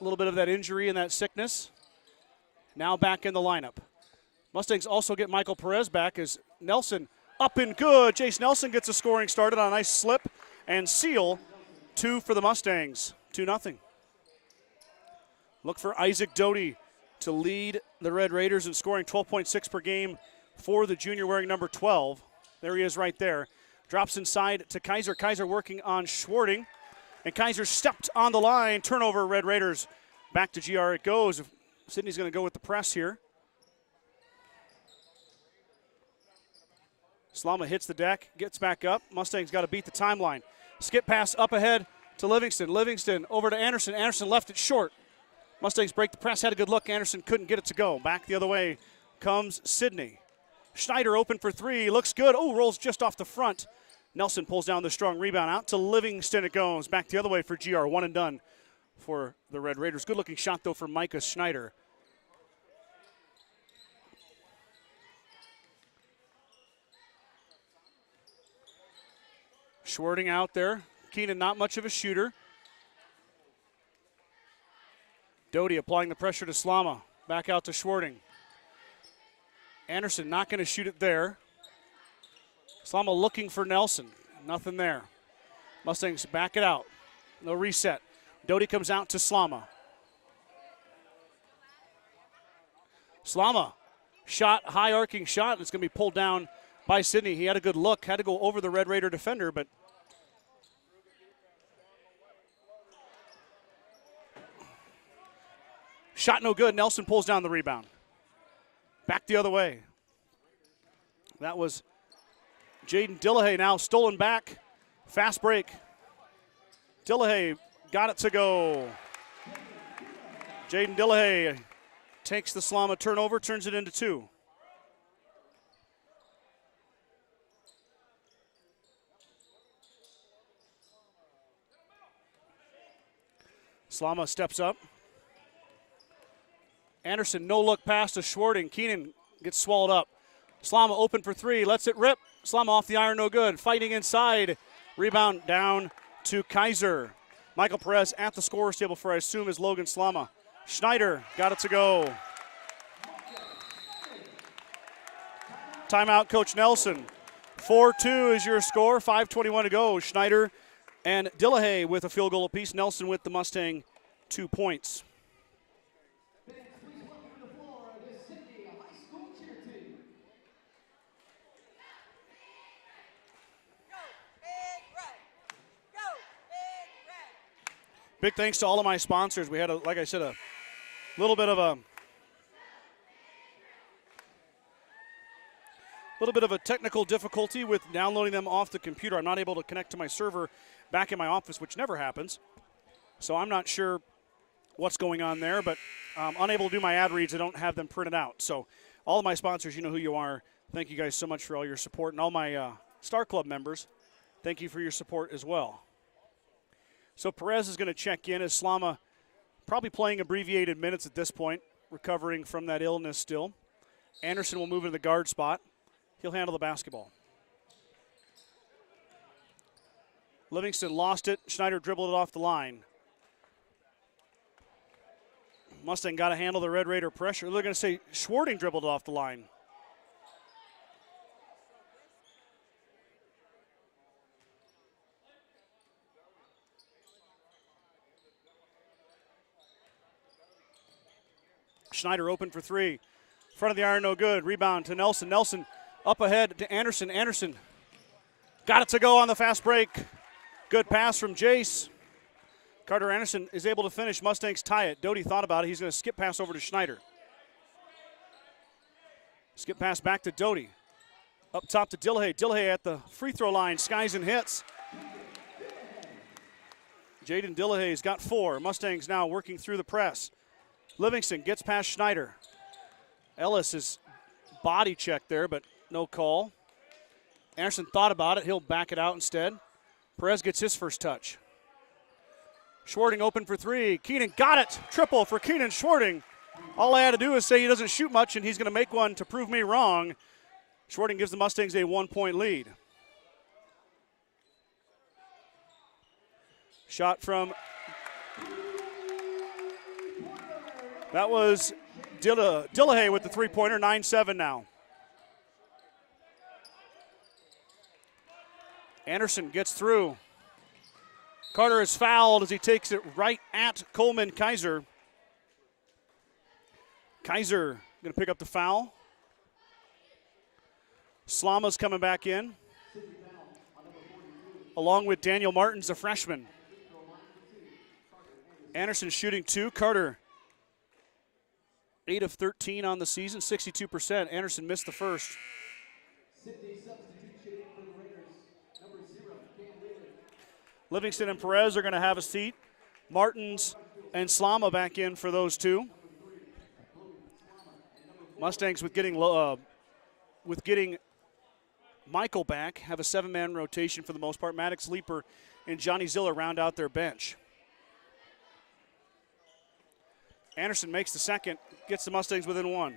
a little bit of that injury and that sickness. Now back in the lineup. Mustangs also get Michael Perez back as Nelson up and good. Jace Nelson gets a scoring started on a nice slip and seal. 2 for the Mustangs, 2-0. Look for Isaac Doty to lead the Red Raiders in scoring, 12.6 per game for the junior wearing number 12. There he is right there. Drops inside to Kaiser. Kaiser working on Schwarting. And Kaiser stepped on the line. Turnover, Red Raiders. Back to GR it goes. Sidney's going to go with the press here. Slama hits the deck, gets back up. Mustangs got to beat the timeline. Skip pass up ahead to Livingston. Livingston over to Anderson. Anderson left it short. Mustangs break the press, had a good look. Anderson couldn't get it to go. Back the other way comes Sidney. Schneider open for 3, looks good. Oh, rolls just off the front. Nelson pulls down the strong rebound. Out to Livingston it goes. Back the other way for GR, 1 and done for the Red Raiders. Good looking shot though for Micah Schneider. Schwarting out there. Keenan not much of a shooter. Doty applying the pressure to Slama. Back out to Schwarting. Anderson not going to shoot it there. Slama looking for Nelson. Nothing there. Mustangs back it out. No reset. Doty comes out to Slama. Slama. Shot, high arcing shot. It's going to be pulled down by Sidney. He had a good look. Had to go over the Red Raider defender, but shot no good. Nelson pulls down the rebound. Back the other way. That was Jaden Dillahay now stolen back. Fast break. Dillahay got it to go. Jaden Dillahay. Takes the Slama turnover, turns it into 2. Slama steps up. Anderson, no look pass to Schwarting. Keenan gets swallowed up. Slama open for three, lets it rip. Slama off the iron, no good. Fighting inside. Rebound down to Kaiser. Michael Perez at the scorer's table for, I assume, is Logan Slama. Schneider got it to go. Timeout, Coach Nelson. 4-2 is your score, 5:21 to go. Schneider and Dillahay with a field goal apiece. Nelson with the Mustang 2 points. Big thanks to all of my sponsors. We had, like I said, a little bit of a technical difficulty with downloading them off the computer. I'm not able to connect to my server back in my office, which never happens. So I'm not sure what's going on there, but I'm unable to do my ad reads. I don't have them printed out. So all of my sponsors, you know who you are. Thank you guys so much for all your support. And all my Star Club members, thank you for your support as well. So Perez is going to check in as Slama probably playing abbreviated minutes at this point, recovering from that illness still. Anderson will move into the guard spot. He'll handle the basketball. Livingston lost it. Schneider dribbled it off the line. Mustang got to handle the Red Raider pressure. They're going to say Schwarting dribbled it off the line. Schneider open for three. Front of the iron, no good. Rebound to Nelson. Nelson up ahead to Anderson. Anderson got it to go on the fast break. Good pass from Jace. Carter Anderson is able to finish. Mustangs tie it. Doty thought about it. He's going to skip pass over to Schneider. Skip pass back to Doty. Up top to Dillahay. Dillahay at the free throw line. Skies and hits. Jaden Dillahay's got 4. Mustangs now working through the press. Livingston gets past Schneider. Ellis is body checked there, but no call. Anderson thought about it. He'll back it out instead. Perez gets his first touch. Schwarting open for three. Keenan got it. Triple for Keenan Schwarting. All I had to do is say he doesn't shoot much, and he's going to make one to prove me wrong. Schwarting gives the Mustangs a 1-point lead. Shot from... That was Dillahay with the three-pointer, 9-7 now. Anderson gets through. Carter is fouled as he takes it right at Coleman Kaiser. Kaiser going to pick up the foul. Slama's coming back in, along with Daniel Martins, a freshman. Anderson shooting 2. Carter 8 of 13 on the season, 62%. Anderson missed the first. Livingston and Perez are going to have a seat. Martins and Slama back in for those two. Mustangs with getting Michael back have a 7-man rotation for the most part. Maddox Leeper and Johnny Zilla round out their bench. Anderson makes the second, gets the Mustangs within 1.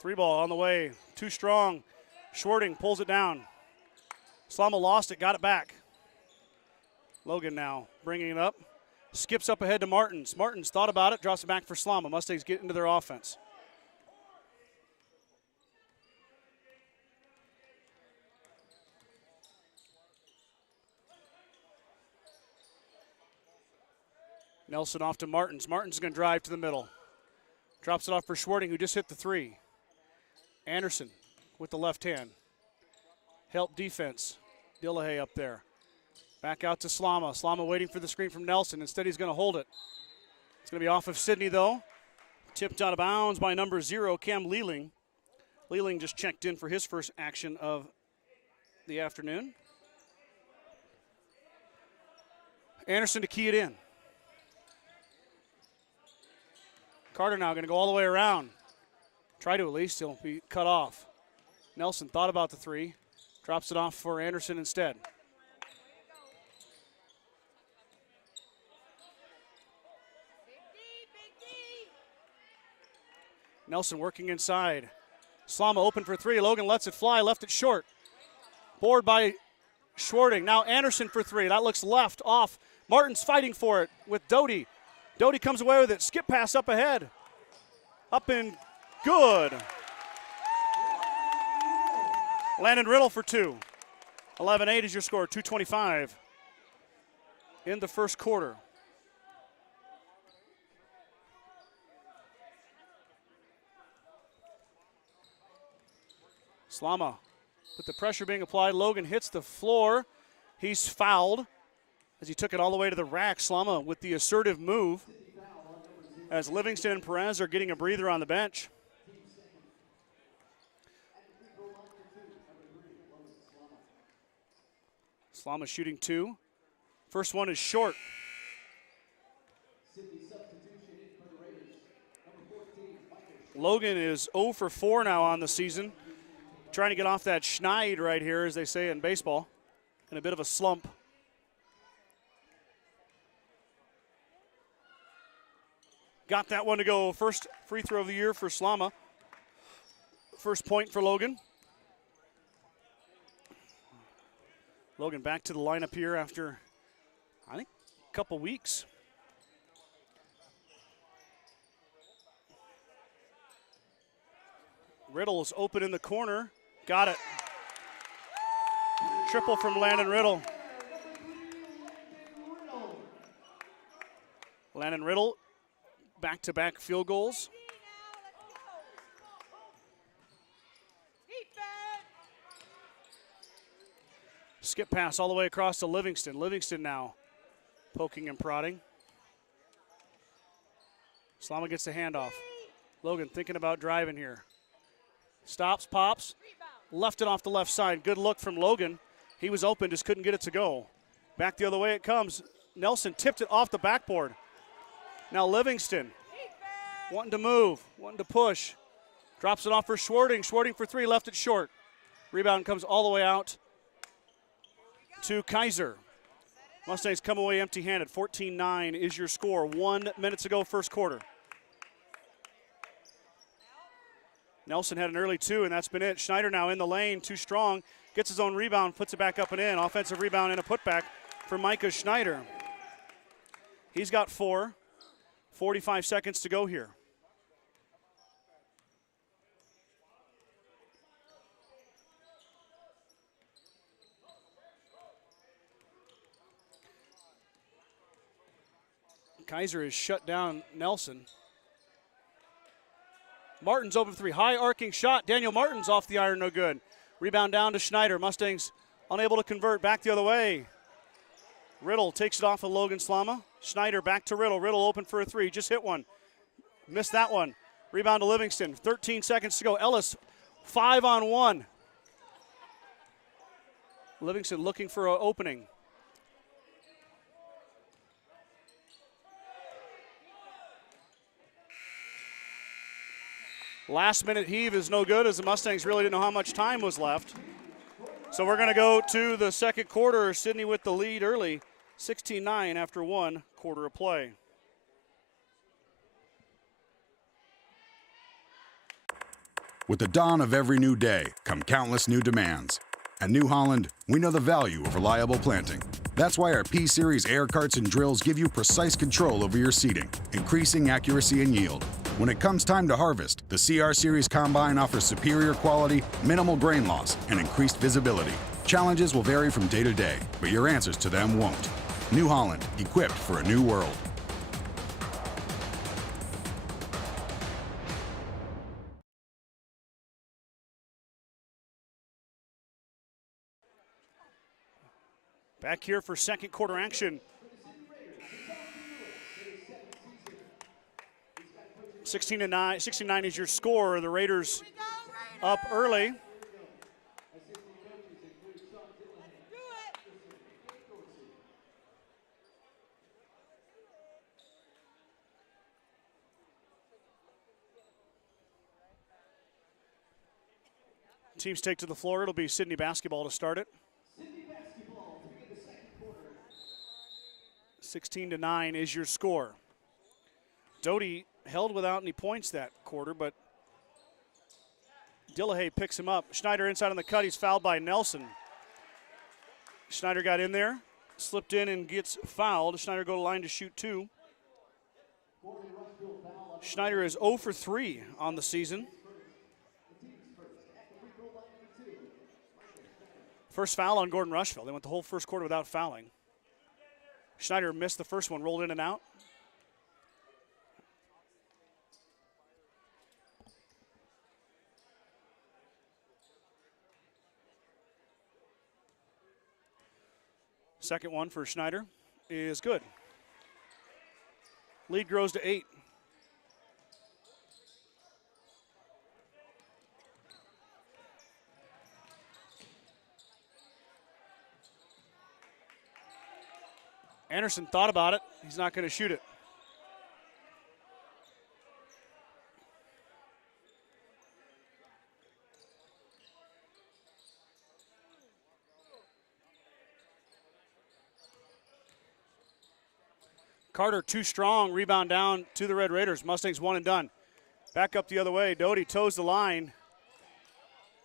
Three ball on the way, too strong. Schwarting pulls it down. Slama lost it, got it back. Logan now bringing it up. Skips up ahead to Martins. Martins thought about it, drops it back for Slama. Mustangs get into their offense. Nelson off to Martins. Martins is going to drive to the middle. Drops it off for Schwarting, who just hit the 3. Anderson with the left hand. Help defense. Dillahay up there. Back out to Slama. Slama waiting for the screen from Nelson. Instead, he's going to hold it. It's going to be off of Sidney, though. Tipped out of bounds by number 0, Cam Leeling. Leeling just checked in for his first action of the afternoon. Anderson to key it in. Carter now going to go all the way around. Try to at least. He'll be cut off. Nelson thought about the three. Drops it off for Anderson instead. Nelson working inside. Slama open for three. Logan lets it fly, left it short. Board by Schwarting. Now Anderson for three. That looks left, off. Martin's fighting for it with Doty. Doty comes away with it. Skip pass up ahead. Up and good. Landon Riddle for two. 11-8 is your score, 2:25 in the first quarter. Slama with the pressure being applied. Logan hits the floor. He's fouled as he took it all the way to the rack. Slama with the assertive move as Livingston and Perez are getting a breather on the bench. Slama shooting two. First one is short. Logan is 0 for 4 now on the season. Trying to get off that schneid right here, as they say in baseball, in a bit of a slump. Got that one to go. First free throw of the year for Slama. First point for Logan. Logan back to the lineup here after, I think, a couple weeks. Riddle is open in the corner. Got it. Triple from Landon Riddle. Landon Riddle, back-to-back field goals. Skip pass all the way across to Livingston. Livingston now poking and prodding. Slama gets the handoff. Logan thinking about driving here. Stops, pops, left it off the left side. Good look from Logan. He was open, just couldn't get it to go. Back the other way it comes. Nelson tipped it off the backboard. Now Livingston wanting to move, wanting to push. Drops it off for Schwarting. Schwarting for three, left it short. Rebound comes all the way out to Kaiser. Mustangs come away empty-handed. 14-9 is your score. 1 minute to go, first quarter. Nelson had an early two, and that's been it. Schneider now in the lane, too strong. Gets his own rebound, puts it back up and in. Offensive rebound and a putback for Micah Schneider. He's got 4. 45 seconds to go here. Kaiser has shut down Nelson. Martin's open for three. High arcing shot. Daniel Martin's off the iron, no good. Rebound down to Schneider. Mustangs unable to convert. Back the other way. Riddle takes it off of Logan Slama. Schneider back to Riddle. Riddle open for a three. Just hit one. Missed that one. Rebound to Livingston. 13 seconds to go. Ellis 5-on-1. Livingston looking for an opening. Last minute heave is no good as the Mustangs really didn't know how much time was left. So we're going to go to the second quarter. Sidney with the lead early, 16-9 after 1 quarter of play. With the dawn of every new day come countless new demands. At New Holland, we know the value of reliable planting. That's why our P-Series air carts and drills give you precise control over your seeding, increasing accuracy and yield. When it comes time to harvest, the CR Series Combine offers superior quality, minimal grain loss, and increased visibility. Challenges will vary from day to day, but your answers to them won't. New Holland, equipped for a new world. Back here for second quarter action. 16-9 is your score. The Raiders up early. Teams take to the floor. It'll be Sidney basketball to start it. 16-9 is your score. Doty held without any points that quarter, but Dillahay picks him up. Schneider inside on the cut. He's fouled by Nelson. Schneider got in there, slipped in and gets fouled. Schneider go to line to shoot 2. Schneider is 0 for 3 on the season. First foul on Gordon-Rushville. They went the whole first quarter without fouling. Schneider missed the first one, rolled in and out. Second one for Schneider is good. Lead grows to 8. Anderson thought about it. He's not going to shoot it. Carter too strong. Rebound down to the Red Raiders. Mustangs one and done. Back up the other way. Doty toes the line.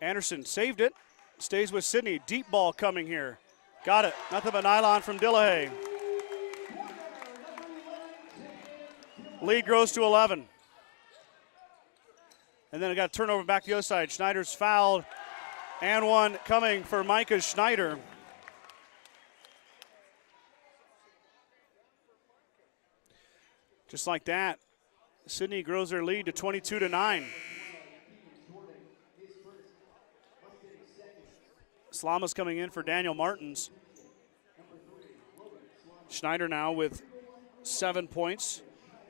Anderson saved it. Stays with Sidney. Deep ball coming here. Got it. Nothing but nylon from Dillahay. Lead grows to 11. And then it got a turnover back the other side. Schneider's fouled. And one coming for Micah Schneider. Just like that, Sidney grows their lead to 22-9. Slama's coming in for Daniel Martins. Schneider now with 7 points,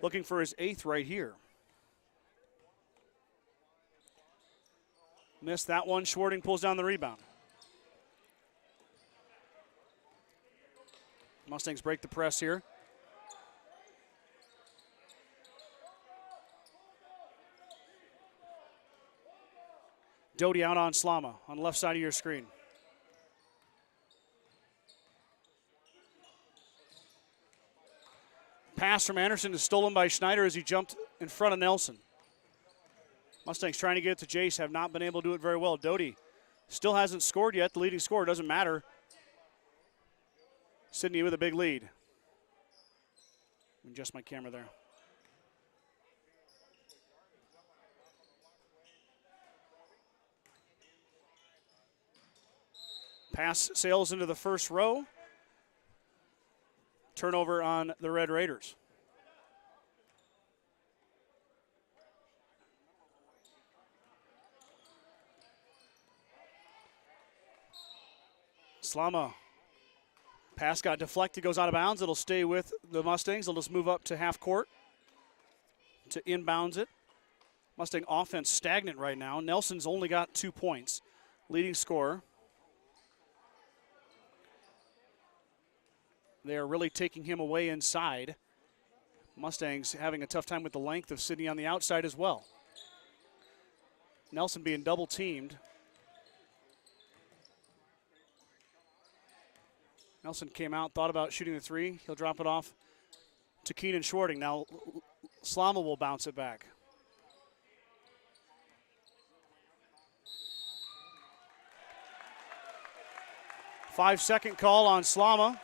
looking for his 8th right here. Missed that one. Schwarting pulls down the rebound. Mustangs break the press here. Doty out on Slama on the left side of your screen. Pass from Anderson is stolen by Schneider as he jumped in front of Nelson. Mustangs trying to get it to Jace, have not been able to do it very well. Doty still hasn't scored yet. The leading scorer doesn't matter. Sidney with a big lead. Adjust my camera there. Pass sails into the first row. Turnover on the Red Raiders. Slama. Pass got deflected, goes out of bounds. It'll stay with the Mustangs. They'll just move up to half court to inbounds it. Mustang offense stagnant right now. Nelson's only got 2 points. Leading scorer. They are really taking him away inside. Mustangs having a tough time with the length of Sidney on the outside as well. Nelson being double teamed. Nelson came out, thought about shooting the 3. He'll drop it off to Keenan Schwarting. Now Slama will bounce it back. Five-second call on Slama.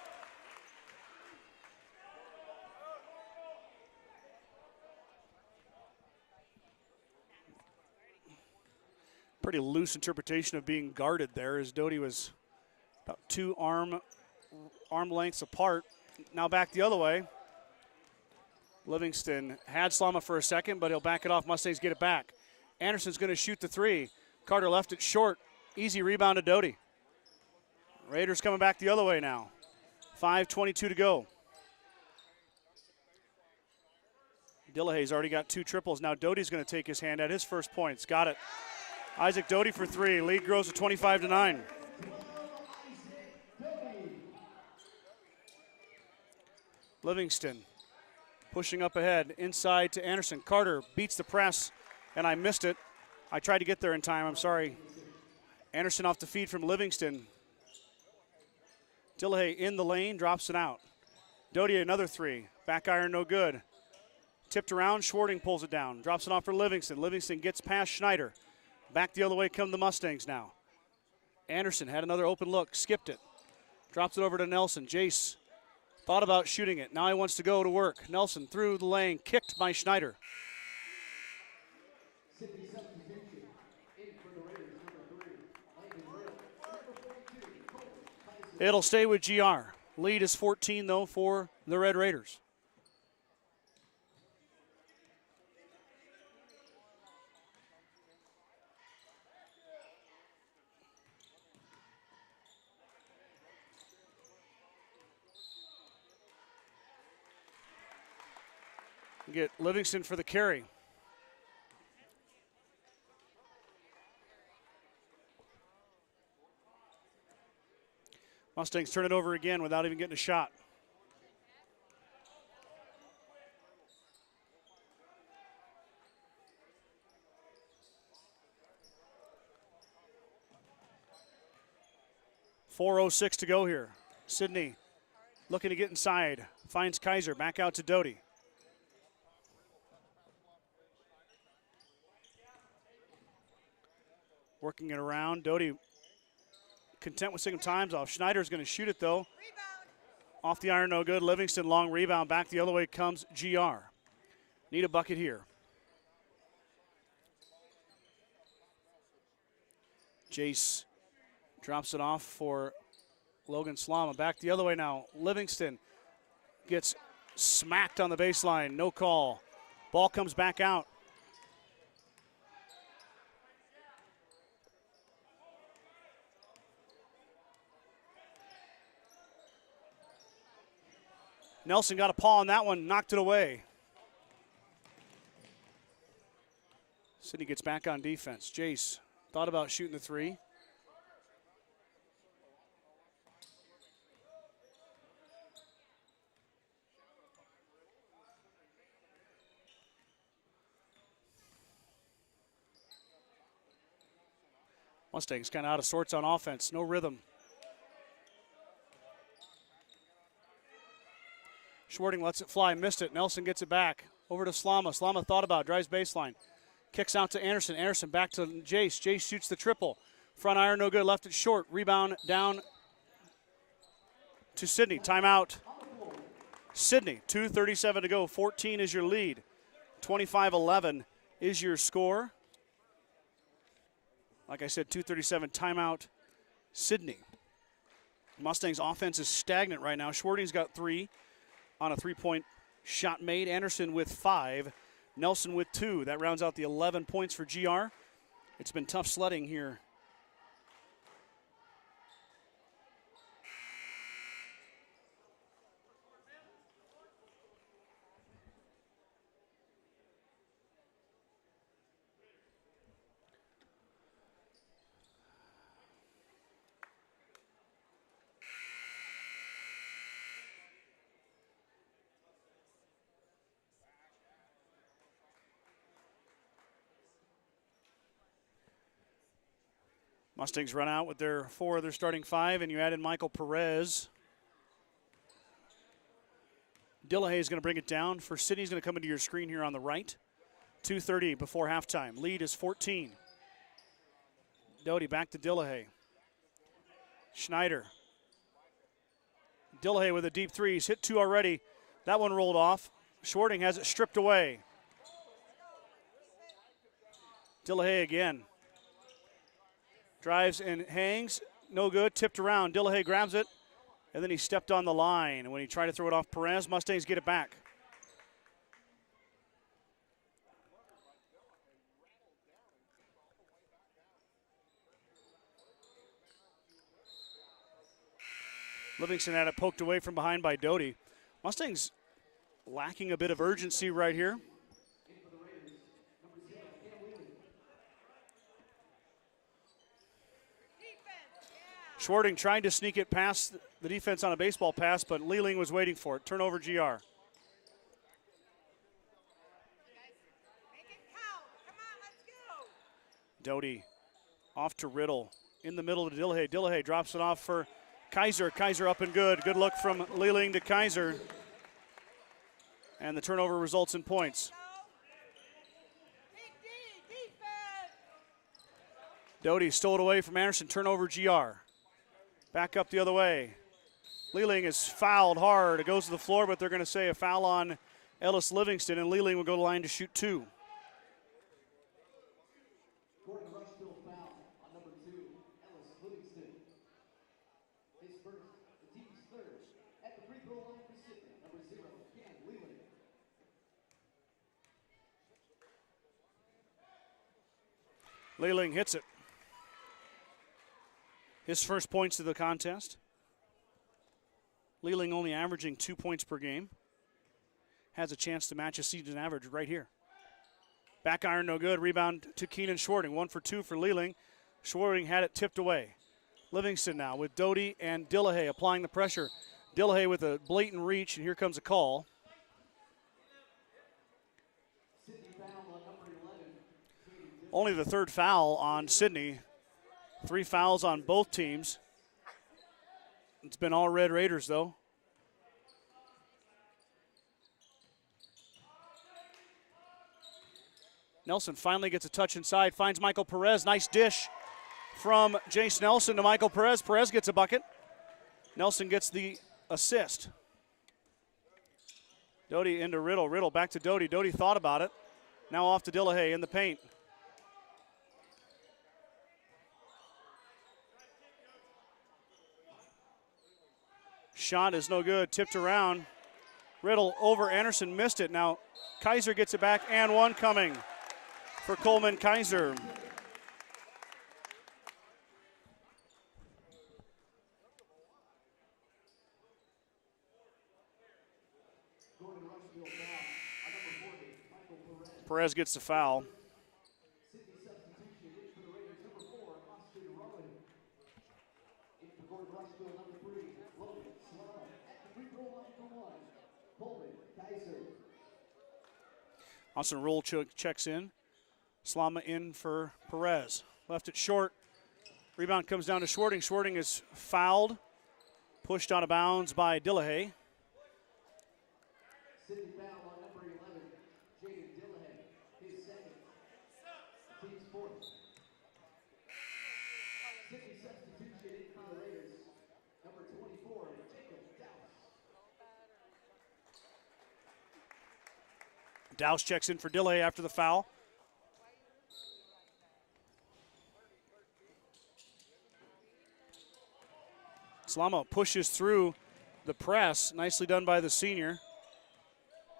Pretty loose interpretation of being guarded there as Doty was about 2 arm lengths apart. Now back the other way. Livingston had Slama for a second, but he'll back it off. Mustangs get it back. Anderson's going to shoot the 3. Carter left it short. Easy rebound to Doty. Raiders coming back the other way now. 5:22 to go. Dillahay's already got 2 triples. Now Doty's going to take his hand at his first points. Got it. Isaac Doty for 3. Lead grows to 25-9. Livingston pushing up ahead. Inside to Anderson. Carter beats the press, and I missed it. I tried to get there in time. I'm sorry. Anderson off the feed from Livingston. Dillahay in the lane, drops it out. Doty another three. Back iron, no good. Tipped around, Schwarting pulls it down. Drops it off for Livingston. Livingston gets past Schneider. Back the other way come the Mustangs now. Anderson had another open look, skipped it. Drops it over to Nelson. Jace thought about shooting it. Now he wants to go to work. Nelson through the lane, kicked by Schneider. It'll stay with GR. Lead is 14, though, for the Red Raiders. We get Livingston for the carry. Mustangs turn it over again without even getting a shot. .406 to go here. Sidney looking to get inside. Finds Kaiser. Back out to Doty. Working it around. Doty content with 2 times off. Schneider's going to shoot it, though. Off the iron, no good. Livingston, long rebound. Back the other way comes GR. Need a bucket here. Jace drops it off for Logan Slama. Back the other way now. Livingston gets smacked on the baseline. No call. Ball comes back out. Nelson got a paw on that one, knocked it away. Sidney gets back on defense. Jace thought about shooting the three. Mustangs kind of out of sorts on offense, no rhythm. Schwarting lets it fly, missed it. Nelson gets it back. Over to Slama. Slama thought about it, drives baseline. Kicks out to Anderson. Anderson back to Jace. Jace shoots the triple. Front iron, no good. Left it short. Rebound down to Sidney. Timeout. Sidney, 2:37 to go. 14 is your lead. 25-11 is your score. Like I said, 2:37 timeout. Sidney. Mustangs offense is stagnant right now. Schwarting's got 3 on a 3-point shot made. Anderson with 5. Nelson with 2. That rounds out the 11 points for GR. It's been tough sledding here. Mustangs run out with their 4 of their starting 5, and you add in Michael Perez. Dillahay is going to bring it down. For Sidney's going to come into your screen here on the right. 2:30 before halftime. Lead is 14. Doty back to Dillahay. Schneider. Dillahay with a deep 3. He's hit 2 already. That one rolled off. Schwarting has it stripped away. Dillahay again. Drives and hangs, no good, tipped around. Dillahay grabs it, and then he stepped on the line. And when he tried to throw it off Perez, Mustangs get it back. Livingston had it poked away from behind by Doty. Mustangs lacking a bit of urgency right here. Schwarting tried to sneak it past the defense on a baseball pass, but Lealing was waiting for it. Turnover GR. Make it count. Come on, let's go. Doty off to Riddle. in the middle to Dillahay. Dillahay drops it off for Kaiser. Kaiser up and good. Good look from Leeling to Kaiser. And the turnover results in points. Doty stole it away from Anderson. Turnover GR. Back up the other way. Leeling is fouled hard. It goes to the floor, but they're going to say a foul on Ellis Livingston, and Leeling will go to the line to shoot 2. Gordon-Rushville foul on number 2, Ellis Livingston. His first, the team's third. At the free throw line for Sidney, number 0, Cam Leeling. Leeling hits it. His first points of the contest. Leeling only averaging 2 points per game. Has a chance to match a season average right here. Back iron, no good. Rebound to Keenan Schwarting. 1 for 2 for Leeling. Schwarting had it tipped away. Livingston now with Doty and Dillahay applying the pressure. Dillahay with a blatant reach, and here comes a call. Only the third foul on Sidney. 3 fouls on both teams. It's been all Red Raiders, though. Nelson finally gets a touch inside, finds Michael Perez. Nice dish from Jace Nelson to Michael Perez. Perez gets a bucket. Nelson gets the assist. Doty into Riddle. Riddle back to Doty. Doty thought about it. Now off to Dillahay in the paint. Shot is no good, tipped around. Riddle over Anderson, missed it. Now Kaiser gets it back, and one coming for Coleman Kaiser. Perez gets the foul. Austin Roll checks in. Slama in for Perez. Left it short. Rebound comes down to Schwarting. Schwarting is fouled. Pushed out of bounds by Dillahay. Sidney foul on number 11, Jaden Dillahay. His second. Team's fourth. Sidney substitution in for the Raiders. Number 24, Jacob Dowse. Dowse checks in for Dillahay after the foul. Slama pushes through the press. Nicely done by the senior.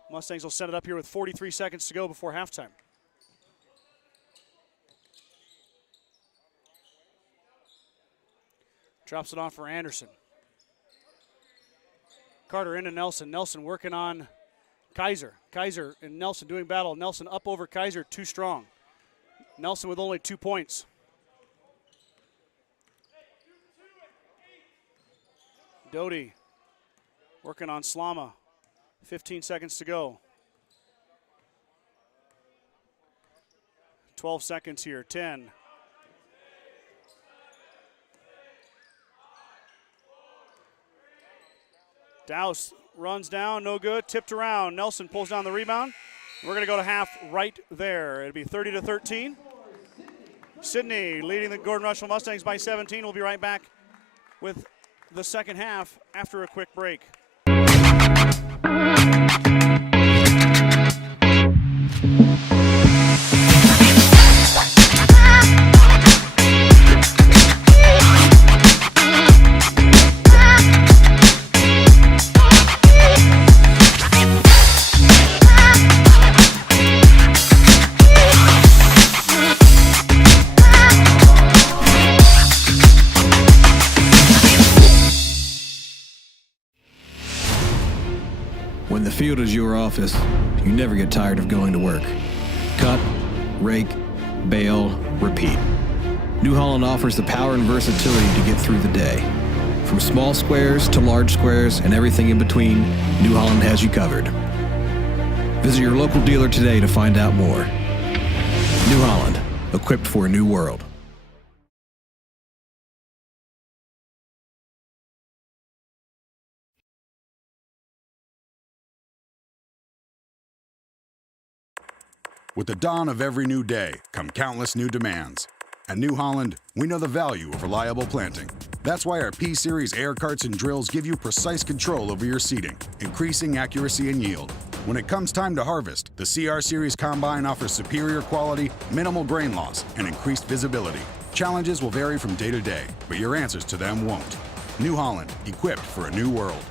Mustangs will set it up here with 43 seconds to go before halftime. Drops it off for Anderson. Carter into Nelson. Nelson working on Kaiser. Kaiser and Nelson doing battle. Nelson up over Kaiser, too strong. Nelson with only 2 points. Doty working on Slama. 15 seconds to go. 12 seconds here. 10. Dowse runs down, no good, tipped around. Nelson pulls down the rebound. We're going to go to half right there. It'll be 30-13. Sidney leading the Gordon-Rushville Mustangs by 17. We'll be right back with the second half after a quick break. When the field is your office, you never get tired of going to work. Cut, rake, bale, repeat. New Holland offers the power and versatility to get through the day. From small squares to large squares and everything in between, New Holland has you covered. Visit your local dealer today to find out more. New Holland, equipped for a new world. With the dawn of every new day come countless new demands. At New Holland, we know the value of reliable planting. That's why our P-Series air carts and drills give you precise control over your seeding, increasing accuracy and yield. When it comes time to harvest, the CR Series Combine offers superior quality, minimal grain loss, and increased visibility. Challenges will vary from day to day, but your answers to them won't. New Holland, equipped for a new world.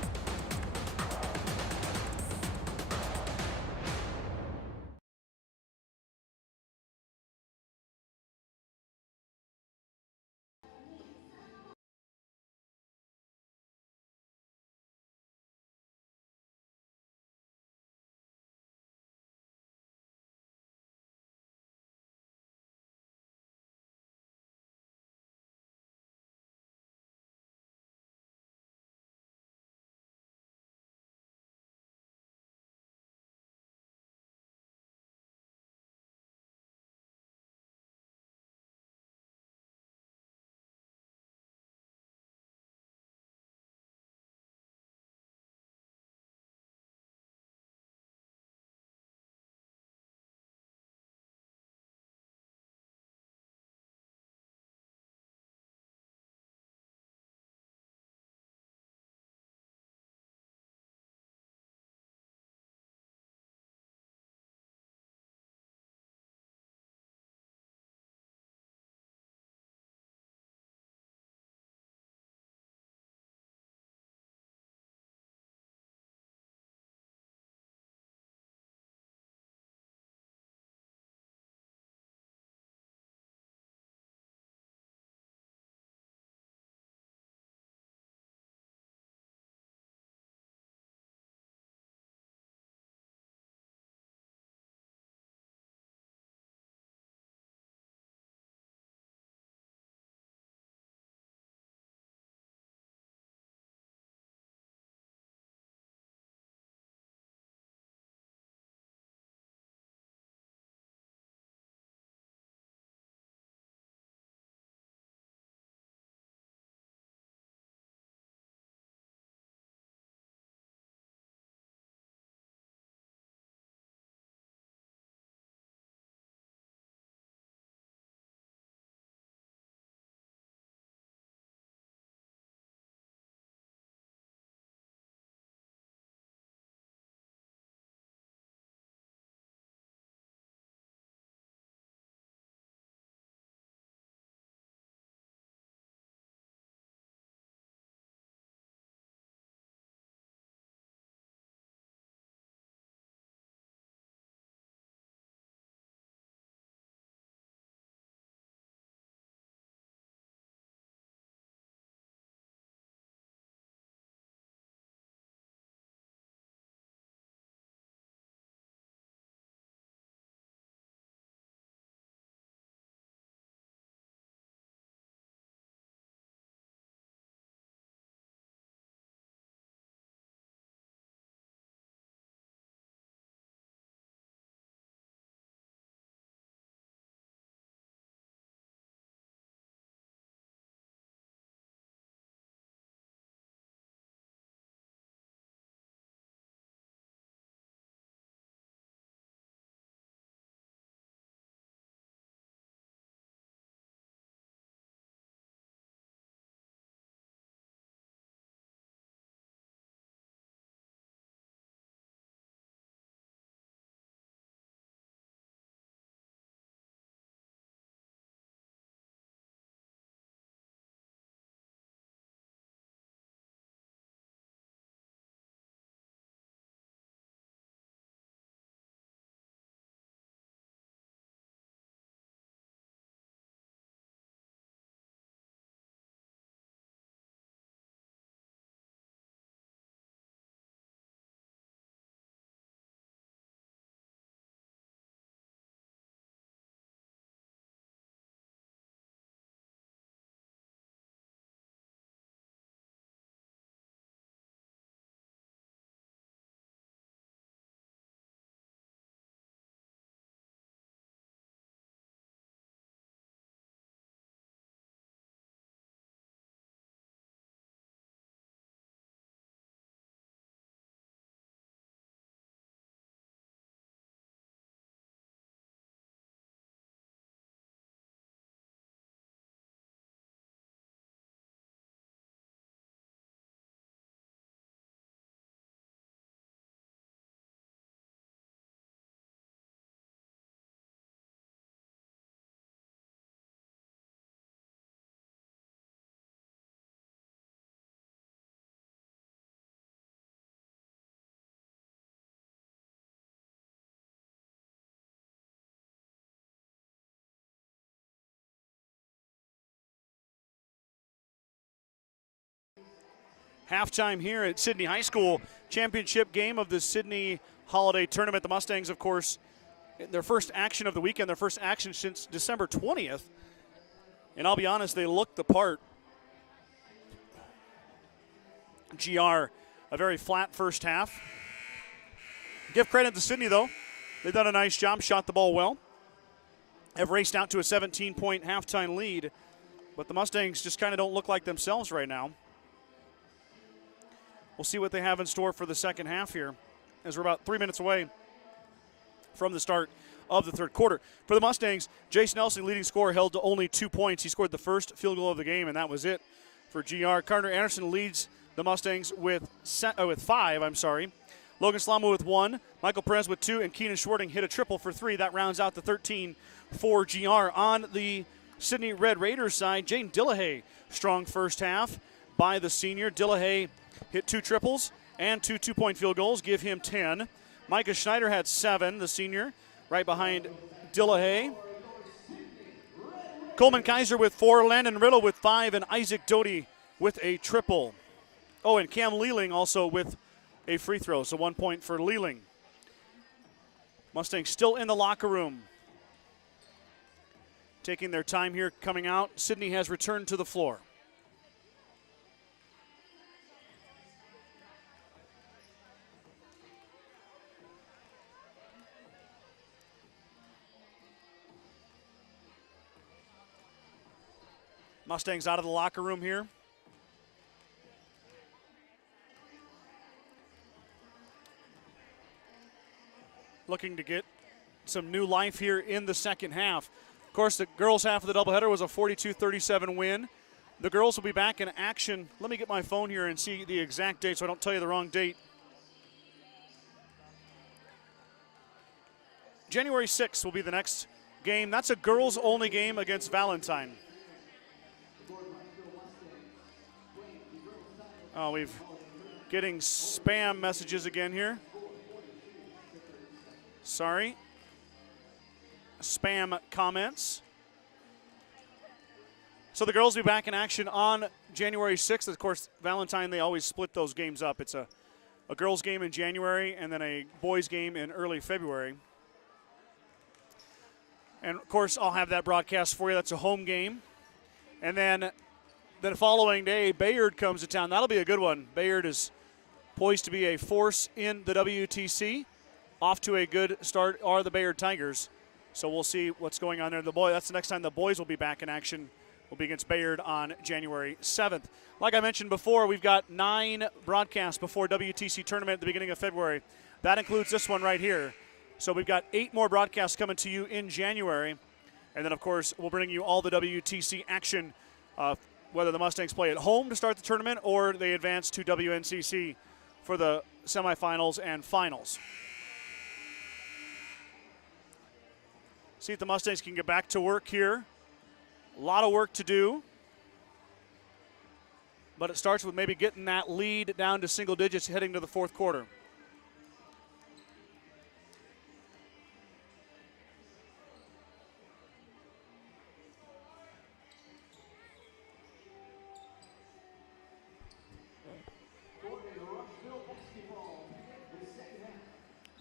Halftime here at Sidney High School, championship game of the Sidney Holiday Tournament. The Mustangs, of course, their first action of the weekend, their first action since December 20th. And I'll be honest, they looked the part. GR, a very flat first half. Give credit to Sidney, though. They've done a nice job, shot the ball well. Have raced out to a 17-point halftime lead. But the Mustangs just kind of don't look like themselves right now. We'll see what they have in store for the second half here, as we're about 3 minutes away from the start of the third quarter. For the Mustangs, Jace Nelson, leading scorer, held to only 2 points. He scored the first field goal of the game, and that was it for GR. Carter Anderson leads the Mustangs with 5. Logan Slama with 1, Michael Perez with 2, and Keenan Schwarting hit a triple for 3. That rounds out the 13 for GR. On the Sidney Red Raiders side, Jane Dillahay, strong first half by the senior. Dillahay hit 2 triples and 2 2-point field goals, give him 10. Micah Schneider had 7, the senior, right behind Dillahay. Coleman Kaiser with 4, Landon Riddle with 5, and Isaac Doty with a triple. Oh, and Cam Leeling also with a free throw, so 1 point for Leeling. Mustangs still in the locker room, taking their time here coming out. Sidney has returned to the floor. Mustangs out of the locker room here. Looking to get some new life here in the second half. Of course, the girls' half of the doubleheader was a 42-37 win. The girls will be back in action. Let me get my phone here and see the exact date so I don't tell you the wrong date. January 6th will be the next game. That's a girls-only game against Valentine. Oh, we've getting spam messages again here. Sorry. Spam comments. So the girls will be back in action on January 6th. Of course, Valentine, they always split those games up. It's a girls game in January and then a boys game in early February. And, of course, I'll have that broadcast for you. That's a home game. And then the following day, Bayard comes to town. That'll be a good one. Bayard is poised to be a force in the WTC. Off to a good start are the Bayard Tigers. So we'll see what's going on there. That's the next time the boys will be back in action. Will be against Bayard on January 7th. Like I mentioned before, we've got 9 broadcasts before WTC tournament at the beginning of February. That includes this one right here. So we've got 8 more broadcasts coming to you in January. And then, of course, we'll bring you all the WTC action, whether the Mustangs play at home to start the tournament or they advance to WNCC for the semifinals and finals. See if the Mustangs can get back to work here. A lot of work to do. But it starts with maybe getting that lead down to single digits heading to the fourth quarter.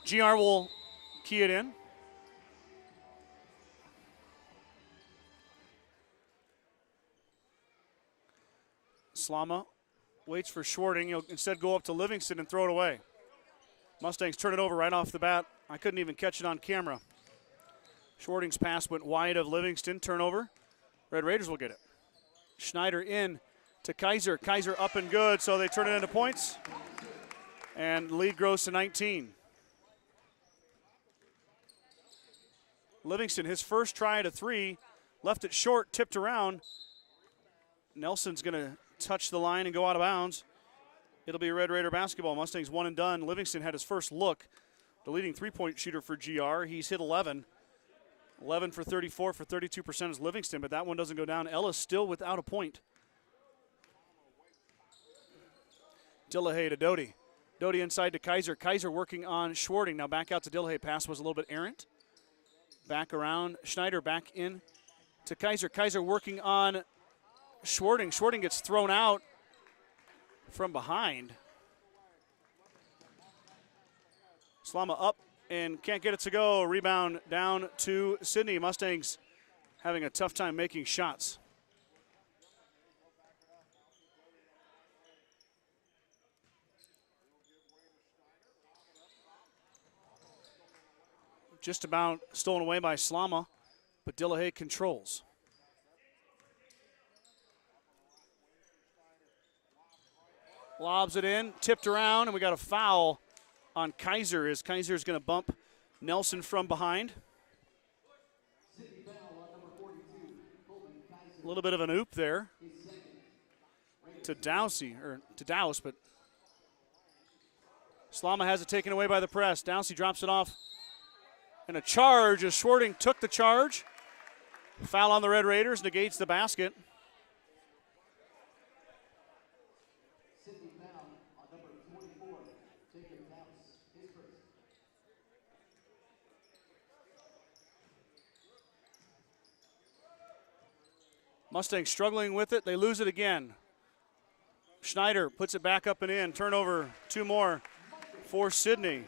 GR will key it in. Slama waits for Schwarting. He'll instead go up to Livingston and throw it away. Mustangs turn it over right off the bat. I couldn't even catch it on camera. Schwarting's pass went wide of Livingston. Turnover. Red Raiders will get it. Schneider in to Kaiser. Kaiser up and good, so they turn it into points. And the lead grows to 19. Livingston, his first try at a 3, left it short, tipped around. Nelson's going to touch the line and go out of bounds. It'll be Red Raider basketball. Mustangs one and done. Livingston had his first look. The leading three-point shooter for GR. He's hit 11. 11 for 34 for 32% is Livingston, but that one doesn't go down. Ellis still without a point. Dillahay to Doty. Doty inside to Kaiser. Kaiser working on Schwarting. Now back out to Dillahay. Pass was a little bit errant. Back around. Schneider back in to Kaiser. Kaiser working on Schwarting. Schwarting gets thrown out. from behind. Slama up and can't get it to go. Rebound down to Sidney. Mustangs having a tough time making shots. Just about stolen away by Slama, but Dillahay controls. Lobs it in, tipped around, and we got a foul on Kaiser as Kaiser's going to bump Nelson from behind. A little bit of an oop there to Dowsey, or to Dowse, but Slama has it taken away by the press. Dowsey drops it off. And a charge as Schwarting took the charge. Foul on the Red Raiders, negates the basket. Mustangs struggling with it. They lose it again. Schneider puts it back up and in. Turnover, 2 more for Sidney.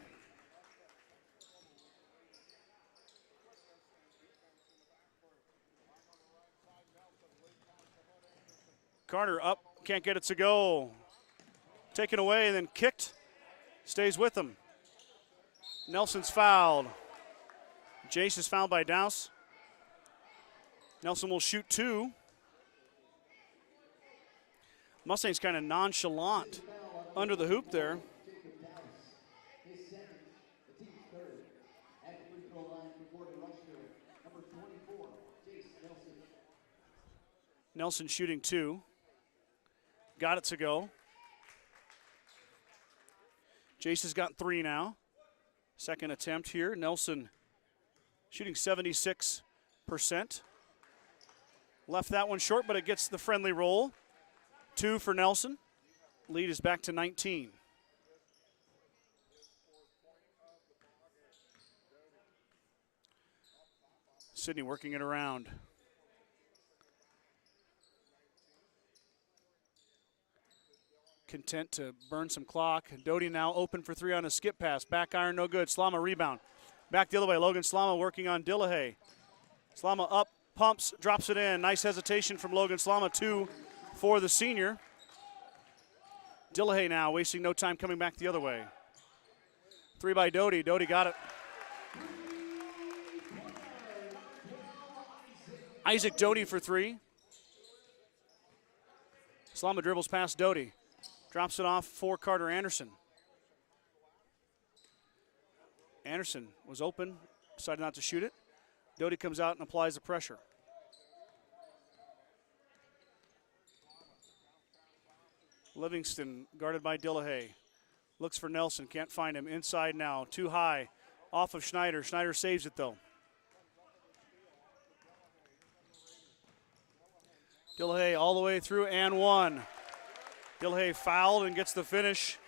Carter up, can't get it to go. Taken away and then kicked. Stays with them. Nelson's fouled. Jace is fouled by Dowse. Nelson will shoot 2. Mustangs kind of nonchalant under the hoop there. Nelson shooting 2. Got it to go. Jace has got 3 now. Second attempt here. Nelson shooting 76%. Left that one short, but it gets the friendly roll. 2 for Nelson. Lead is back to 19. Sidney working it around. Content to burn some clock. Doty now open for 3 on a skip pass. Back iron, no good. Slama rebound. Back the other way. Logan Slama working on Dillahay. Slama up, pumps, drops it in. Nice hesitation from Logan Slama. 2 for the senior. Dillahay now wasting no time coming back the other way. 3 by Doty. Doty got it. Isaac Doty for 3. Slama dribbles past Doty. Drops it off for Carter Anderson. Anderson was open, decided not to shoot it. Doty comes out and applies the pressure. Livingston guarded by Dillahay. Looks for Nelson, can't find him. Inside now, too high. Off of Schneider. Schneider saves it though. Dillahay all the way through and 1. Dillahay fouled and gets the finish.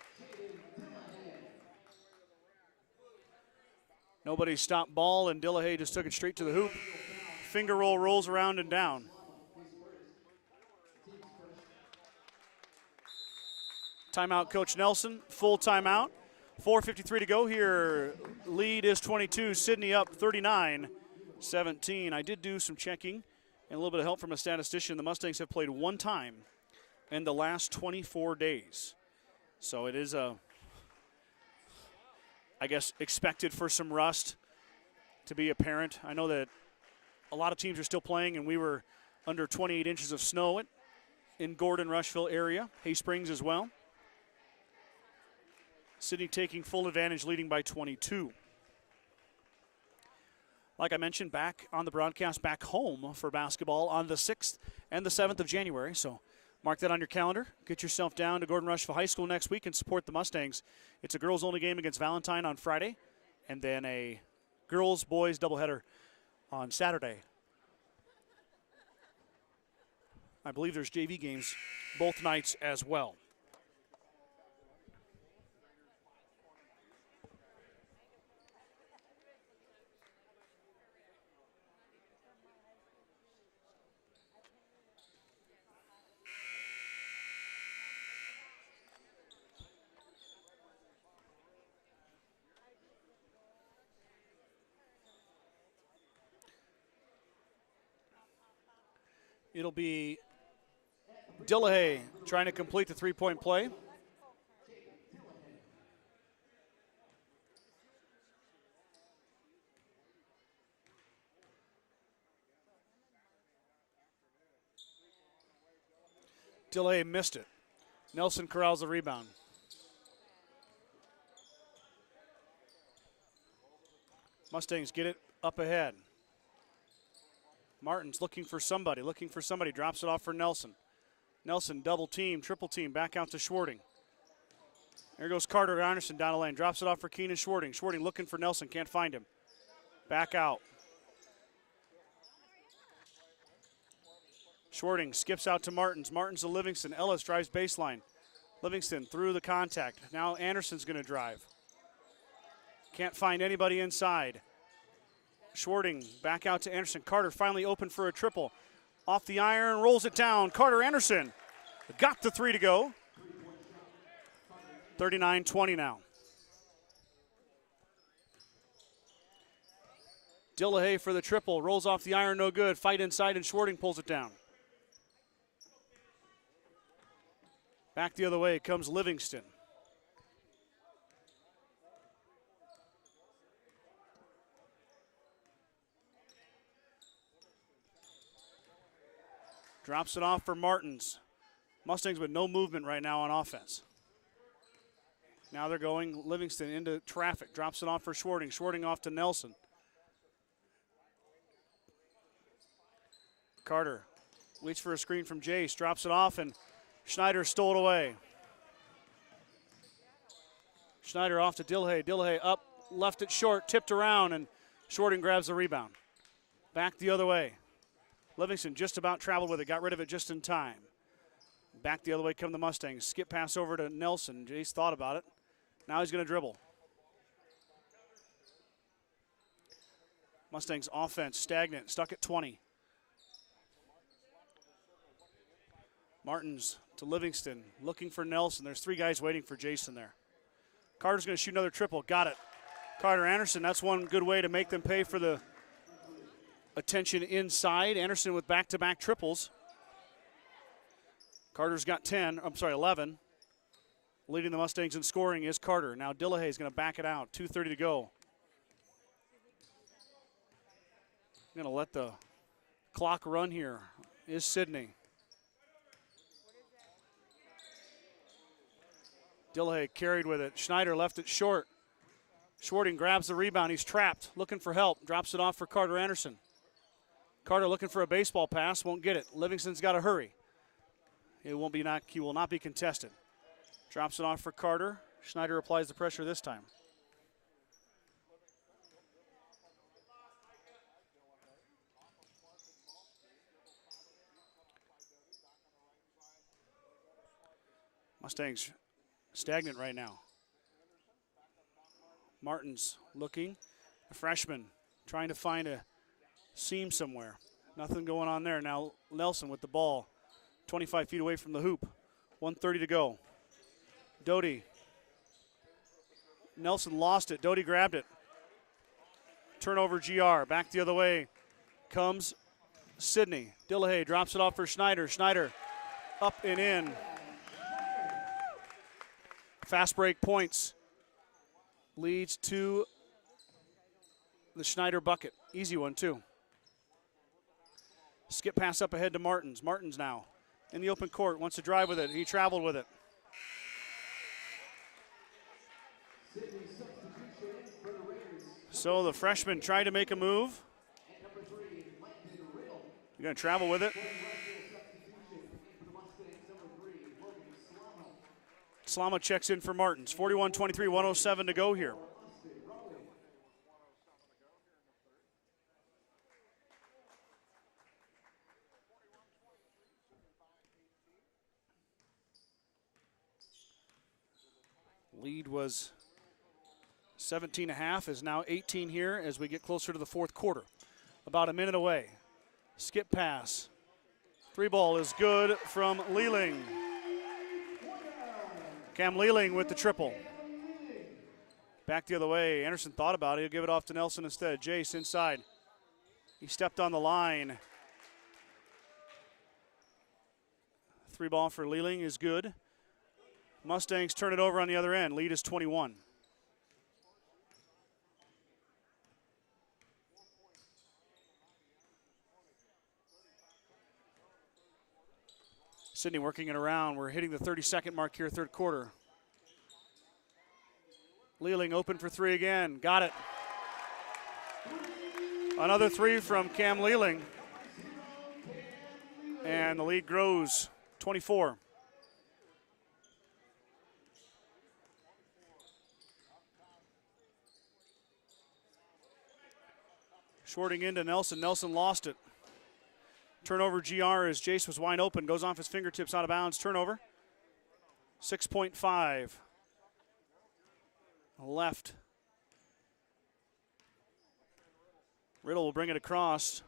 Nobody stopped ball, and Dillahay just took it straight to the hoop. Finger roll rolls around and down. Timeout, Coach Nelson. Full timeout. 4:53 to go here. Lead is 22. Sidney up 39-17. I did do some checking and a little bit of help from a statistician. The Mustangs have played 1 time in the last 24 days. So it is I guess, expected for some rust to be apparent. I know that a lot of teams are still playing, and we were under 28 inches of snow in Gordon-Rushville area. Hay Springs as well. Sidney taking full advantage, leading by 22. Like I mentioned, back on the broadcast back home for basketball on the 6th and the 7th of January. So mark that on your calendar. Get yourself down to Gordon-Rushville High School next week and support the Mustangs. It's a girls-only game against Valentine on Friday, and then a girls-boys doubleheader on Saturday. I believe there's JV games both nights as well. It'll be Dillahay trying to complete the three-point play. Dillahay missed it. Nelson corrals the rebound. Mustangs get it up ahead. Martin's looking for somebody, drops it off for Nelson. Nelson double team, triple team, back out to Schwarting. There goes Carter Anderson down the lane, drops it off for Keenan Schwarting. Schwarting looking for Nelson, can't find him. Back out. Schwarting skips out to Martins. Martins to Livingston. Ellis drives baseline. Livingston through the contact. Now Anderson's going to drive. Can't find anybody inside. Schwarting back out to Anderson. Carter finally open for a triple. Off the iron, rolls it down. Carter Anderson got the three to go. 39-20 now. Dillahay for the triple. Rolls off the iron, no good. Fight inside, and Schwarting pulls it down. Back the other way comes Livingston. Drops it off for Martins. Mustangs with no movement right now on offense. Now they're going Livingston into traffic. Drops it off for Schwarting. Schwarting off to Nelson. Carter waits for a screen from Jace. Drops it off, and Schneider stole it away. Schneider off to Dillahay. Dillahay up, left it short, tipped around, and Schwarting grabs the rebound. Back the other way. Livingston just about traveled with it, got rid of it just in time. Back the other way come the Mustangs. Skip pass over to Nelson. Jace thought about it. Now he's going to dribble. Mustangs offense stagnant, stuck at 20. Martins to Livingston, looking for Nelson. There's three guys waiting for Jason there. Carter's going to shoot another triple. Got it. Carter Anderson, that's one good way to make them pay for the attention inside. Anderson with back-to-back triples. Carter's got 11. Leading the Mustangs in scoring is Carter. Now Dillahay is going to back it out. 2:30 to go. Going to let the clock run here is Sidney. Dillahay carried with it. Schneider left it short. Schwarting grabs the rebound. He's trapped, looking for help. Drops it off for Carter Anderson. Carter looking for a baseball pass, won't get it. Livingston's got to hurry. He will not be contested. Drops it off for Carter. Schneider applies the pressure this time. Mustangs stagnant right now. Martins looking. A freshman trying to find a seam somewhere. Nothing going on there. Now Nelson with the ball. 25 feet away from the hoop. 1:30 to go. Doty. Nelson lost it. Doty grabbed it. Turnover GR. Back the other way comes Sidney. Dillahay drops it off for Schneider. Schneider up and in. Fast break points leads to the Schneider bucket. Easy one, too. Skip pass up ahead to Martins. Martins now in the open court. Wants to drive with it. He traveled with it. So the freshman tried to make a move. You're going to travel with it. Slama checks in for Martins. 41-23, 1:07 to go here. Lead was 17.5, is now 18 here as we get closer to the fourth quarter. About a minute away. Skip pass. Three ball is good from Leeling. Cam Leeling with the triple. Back the other way. Anderson thought about it. He'll give it off to Nelson instead. Jace inside. He stepped on the line. Three ball for Leeling is good. Mustangs turn it over on the other end. Lead is 21. Sidney working it around. We're hitting the 30-second mark here, third quarter. Leeling open for three again. Got it. Another three from Cam Leeling. And the lead grows 24. Shorting into Nelson. Nelson lost it. Turnover GR as Jace was wide open. Goes off his fingertips out of bounds. Turnover. 6.5. Left. Riddle will bring it across.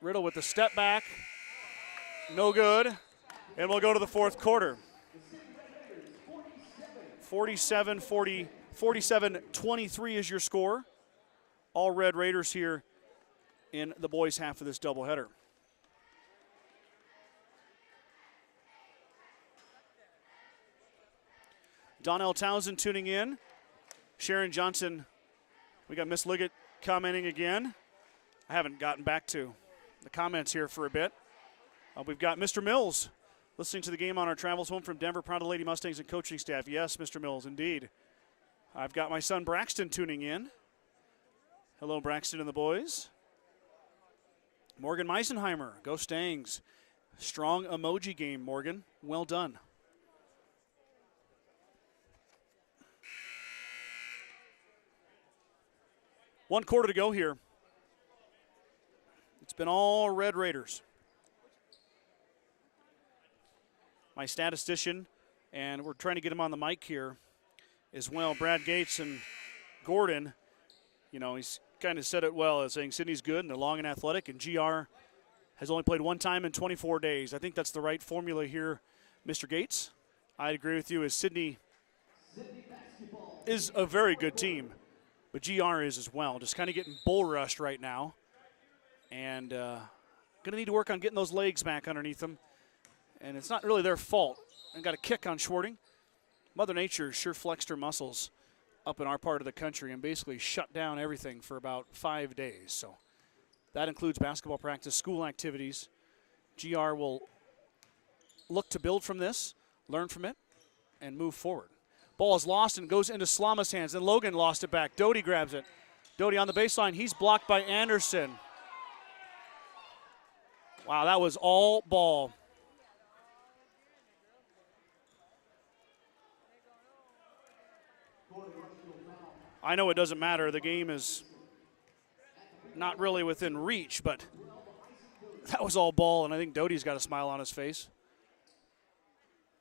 Riddle with the step back. No good. And we'll go to the fourth quarter. 47-23 is your score. All Red Raiders here in the boys' half of this doubleheader. Donnell Townsend tuning in. Sharon Johnson, we got Miss Liggett commenting again. I haven't gotten back to the comments here for a bit. We've got Mr. Mills listening to the game on our travels home from Denver. Proud of Lady Mustangs and coaching staff. Yes, Mr. Mills, indeed. I've got my son Braxton tuning in. Hello, Braxton and the boys. Morgan Meisenheimer, go Stangs. Strong emoji game, Morgan. Well done. One quarter to go here. It's been all Red Raiders. My statistician, and we're trying to get him on the mic here as well, Brad Gates and Gordon. You know, he's kind of said it well, saying Sidney's good and they're long and athletic, and GR has only played one time in 24 days. I think that's the right formula here, Mr. Gates. I'd agree with you, as Sidney is a very good team, but GR is as well. Just kind of getting bull rushed right now, and going to need to work on getting those legs back underneath them. And it's not really their fault. I got a kick on Schwarting. Mother Nature sure flexed her muscles up in our part of the country and basically shut down everything for about 5 days. So that includes basketball practice, school activities. GR will look to build from this, learn from it, and move forward. Ball is lost and goes into Slama's hands. Then Logan lost it back. Doty grabs it. Doty on the baseline. He's blocked by Anderson. Wow, that was all ball. I know it doesn't matter. The game is not really within reach, but that was all ball, and I think Doty's got a smile on his face.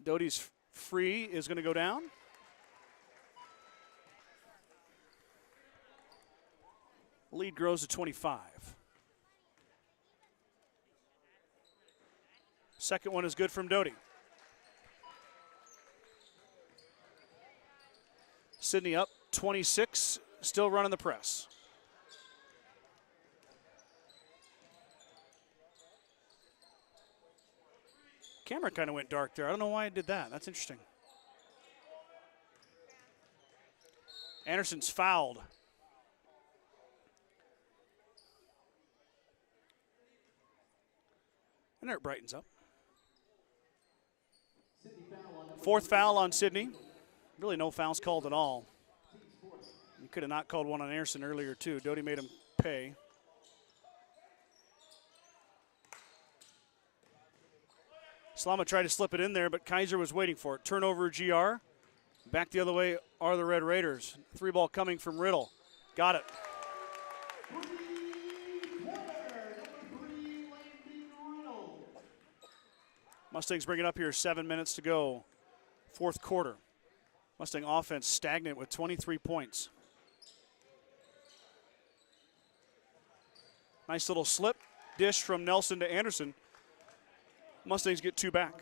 Doty's free is going to go down. Lead grows to 25. Second one is good from Doty. Sidney up 26, still running the press. Camera kind of went dark there. I don't know why I did that. That's interesting. Anderson's fouled. And there it brightens up. Fourth foul on Sidney. Really no fouls called at all. You could have not called one on Anderson earlier too. Doty made him pay. Slama tried to slip it in there, but Kaiser was waiting for it. Turnover GR. Back the other way are the Red Raiders. Three ball coming from Riddle. Got it. Mustangs bring it up here, 7 minutes to go. Fourth quarter. Mustang offense stagnant with 23 points. Nice little slip dish from Nelson to Anderson. Mustangs get two back.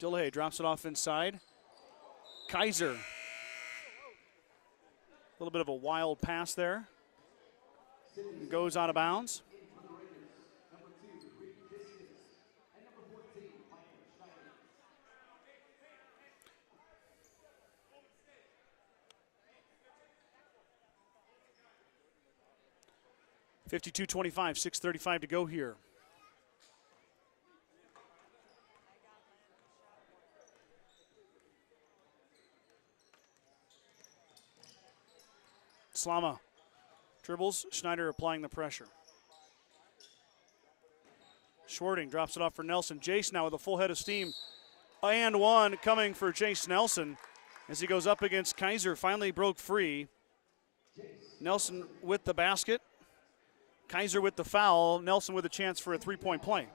Dillehay drops it off inside. Kaiser. little bit of a wild pass there. Goes out of bounds. .52-25, 6:35 to go here. Slama dribbles, Schneider applying the pressure. Schwarting drops it off for Nelson. Jace now with a full head of steam. And one coming for Jace Nelson as he goes up against Kaiser. Finally broke free. Nelson with the basket. Kaiser with the foul. Nelson with a chance for a three-point play.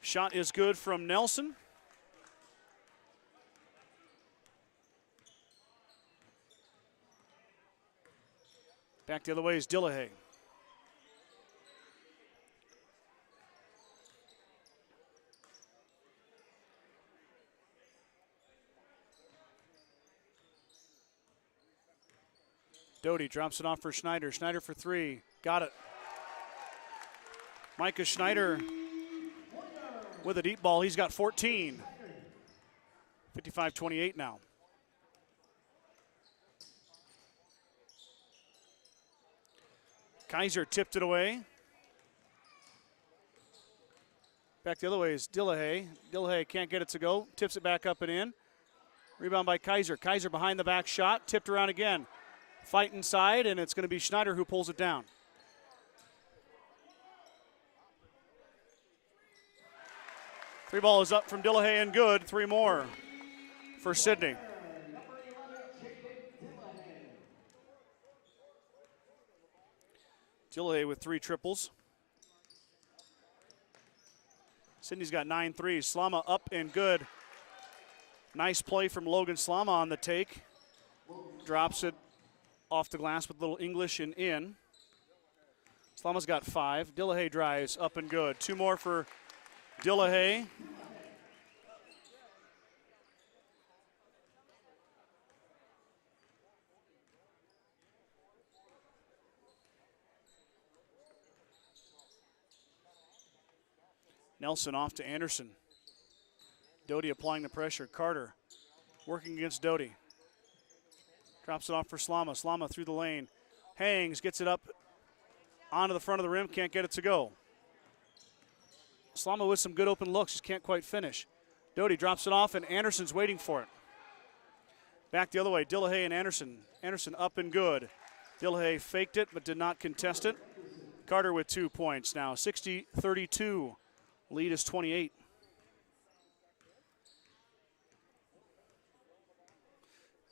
Shot is good from Nelson. Back the other way is Dillahay. Doty drops it off for Schneider. Schneider for three. Got it. Micah Schneider with a deep ball. He's got 14. 55-28 now. Kaiser tipped it away. Back the other way is Dillahay. Dillahay can't get it to go. Tips it back up and in. Rebound by Kaiser. Kaiser behind the back shot. Tipped around again. Fight inside, and it's going to be Schneider who pulls it down. Three ball is up from Dillahay and good. Three more for Sidney. Dillahay with three triples. Sidney's got 9 threes. Slama up and good. Nice play from Logan Slama on the take. Drops it off the glass with a little English and in. Slama's got 5. Dillahay drives up and good. 2 more for Dillahay. Nelson off to Anderson. Doty applying the pressure. Carter working against Doty. Drops it off for Slama. Slama through the lane. Hangs, gets it up onto the front of the rim. Can't get it to go. Slama with some good open looks. Just can't quite finish. Doty drops it off, and Anderson's waiting for it. Back the other way. Dillahay and Anderson. Anderson up and good. Dillahay faked it, but did not contest it. Carter with 2 points now. 60-32. Lead is 28.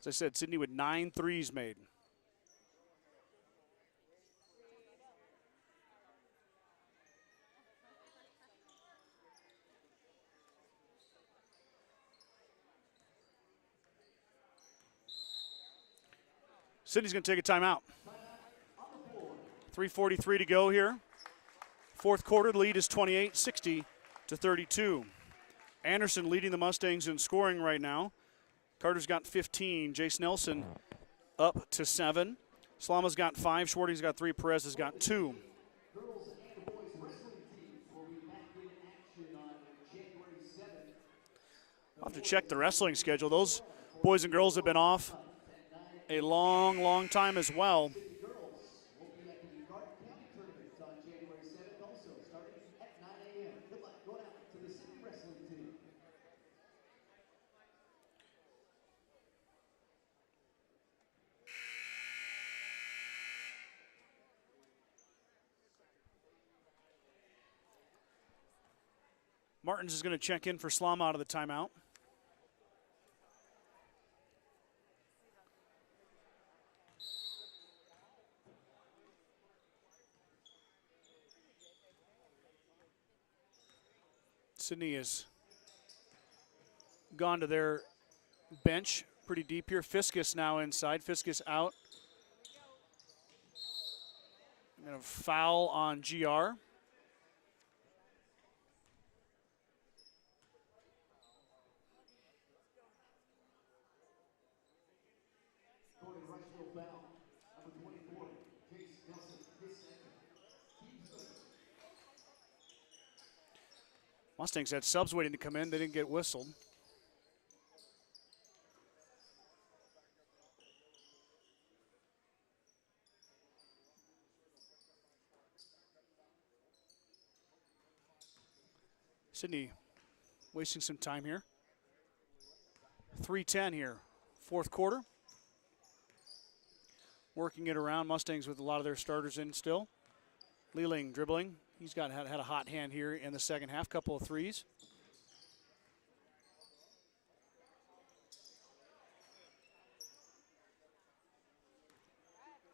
As I said, Sidney with 9 threes made. Sidney's going to take a timeout. 3:43 to go here. Fourth quarter, the lead is 28, 60-32. Anderson leading the Mustangs in scoring right now. Carter's got 15. Jace Nelson up to 7. Slama's got 5. Schwarting's got 3. Perez has got 2. I'll have to check the wrestling schedule. Those boys and girls have been off a long, long time as well. Martins is going to check in for Slama out of the timeout. Sidney has gone to their bench pretty deep here. Fiskus now inside. Fiskus out. And a foul on GR. Mustangs had subs waiting to come in. They didn't get whistled. Sidney wasting some time here. 3:10 here, fourth quarter. Working it around. Mustangs with a lot of their starters in still. Leeling dribbling. He's had a hot hand here in the second half. Couple of threes.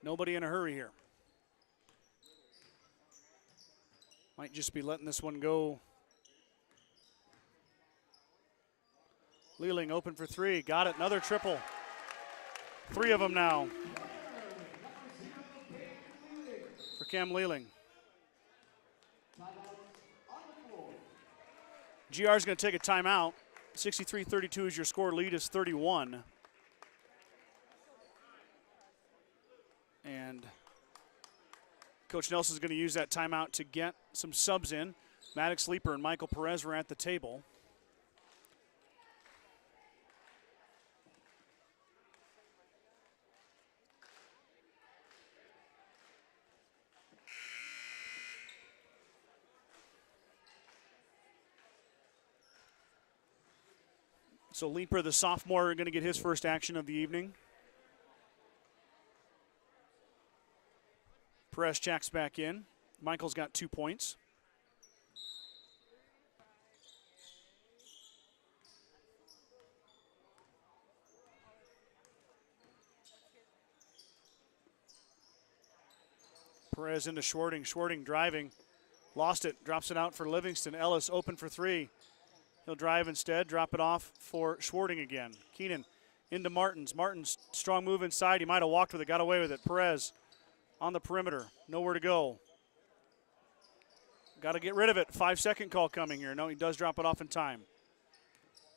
Nobody in a hurry here. Might just be letting this one go. Leeling open for three. Got it. Another triple. 3 of them now for Cam Leeling. GR is going to take a timeout. 63-32 is your score. Lead is 31. And Coach Nelson is going to use that timeout to get some subs in. Maddox Leeper and Michael Perez were at the table. So Leeper, the sophomore, going to get his first action of the evening. Perez checks back in. Michael's got 2 points. Perez into Schwarting. Schwarting driving. Lost it. Drops it out for Livingston. Ellis open for 3. He'll drive instead, drop it off for Schwarting again. Keenan into Martins. Martins, strong move inside. He might have walked with it, got away with it. Perez on the perimeter, nowhere to go. Got to get rid of it. 5-second call coming here. No, he does drop it off in time.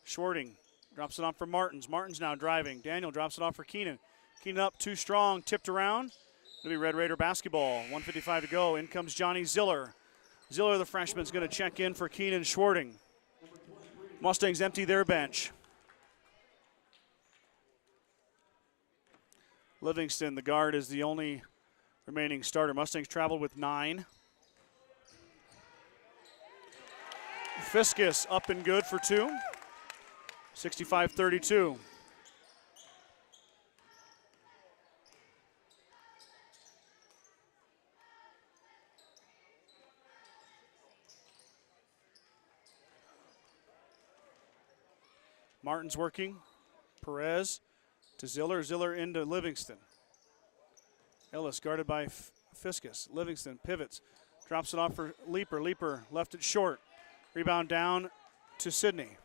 Schwarting drops it off for Martins. Martins now driving. Daniel drops it off for Keenan. Keenan up, too strong, tipped around. It'll be Red Raider basketball. 1:55 to go. In comes Johnny Ziller. Ziller, the freshman, is going to check in for Keenan Schwarting. Mustangs empty their bench. Livingston, the guard, is the only remaining starter. Mustangs traveled with 9. Fiskus up and good for 2. 65-32. Martin's working. Perez to Ziller. Ziller into Livingston. Ellis guarded by Fiskus. Livingston pivots. Drops it off for Leeper. Leeper left it short. Rebound down to Sidney.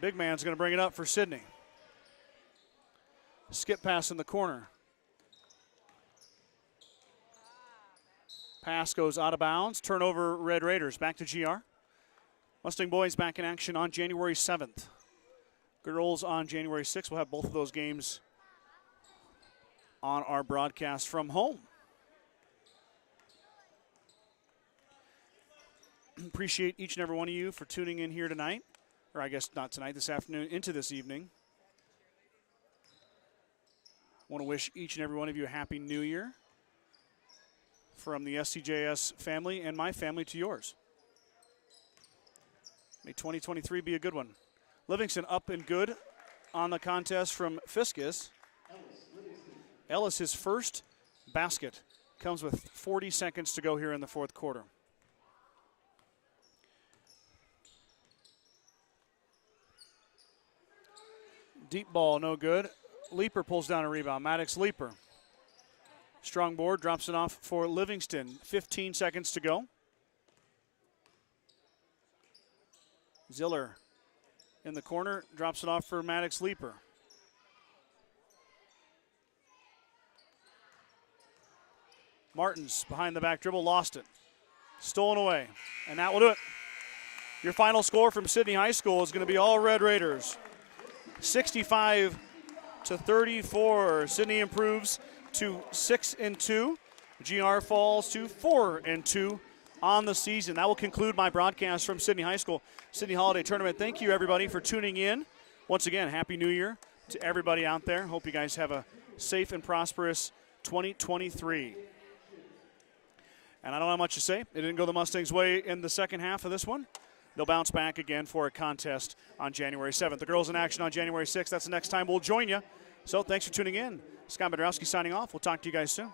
Big man's going to bring it up for Sidney. Skip pass in the corner. Pass goes out of bounds. Turnover, Red Raiders. Back to GR. Mustang boys back in action on January 7th. Girls on January 6th. We'll have both of those games on our broadcast from home. Appreciate each and every one of you for tuning in here tonight, or I guess not tonight, this afternoon, into this evening. Want to wish each and every one of you a happy new year from the SCJS family and my family to yours. May 2023 be a good one. Livingston up and good on the contest from Fiskus. Ellis, his first basket, comes with 40 seconds to go here in the fourth quarter. Deep ball, no good. Leeper pulls down a rebound. Maddox Leeper. Strong board, drops it off for Livingston. 15 seconds to go. Ziller in the corner, drops it off for Maddox Leeper. Martins behind the back dribble, lost it. Stolen away, and that will do it. Your final score from Sidney High School is going to be all Red Raiders. 65-34. Sidney improves to 6-2. GR falls to 4-2 on the season. That will conclude my broadcast from Sidney High School, Sidney Holiday Tournament. Thank you, everybody, for tuning in. Once again, Happy New Year to everybody out there. Hope you guys have a safe and prosperous 2023. And I don't have much to say. It didn't go the Mustangs' way in the second half of this one. They'll bounce back again for a contest on January 7th. The girls in action on January 6th. That's the next time we'll join you. So thanks for tuning in. Scott Bidroski signing off. We'll talk to you guys soon.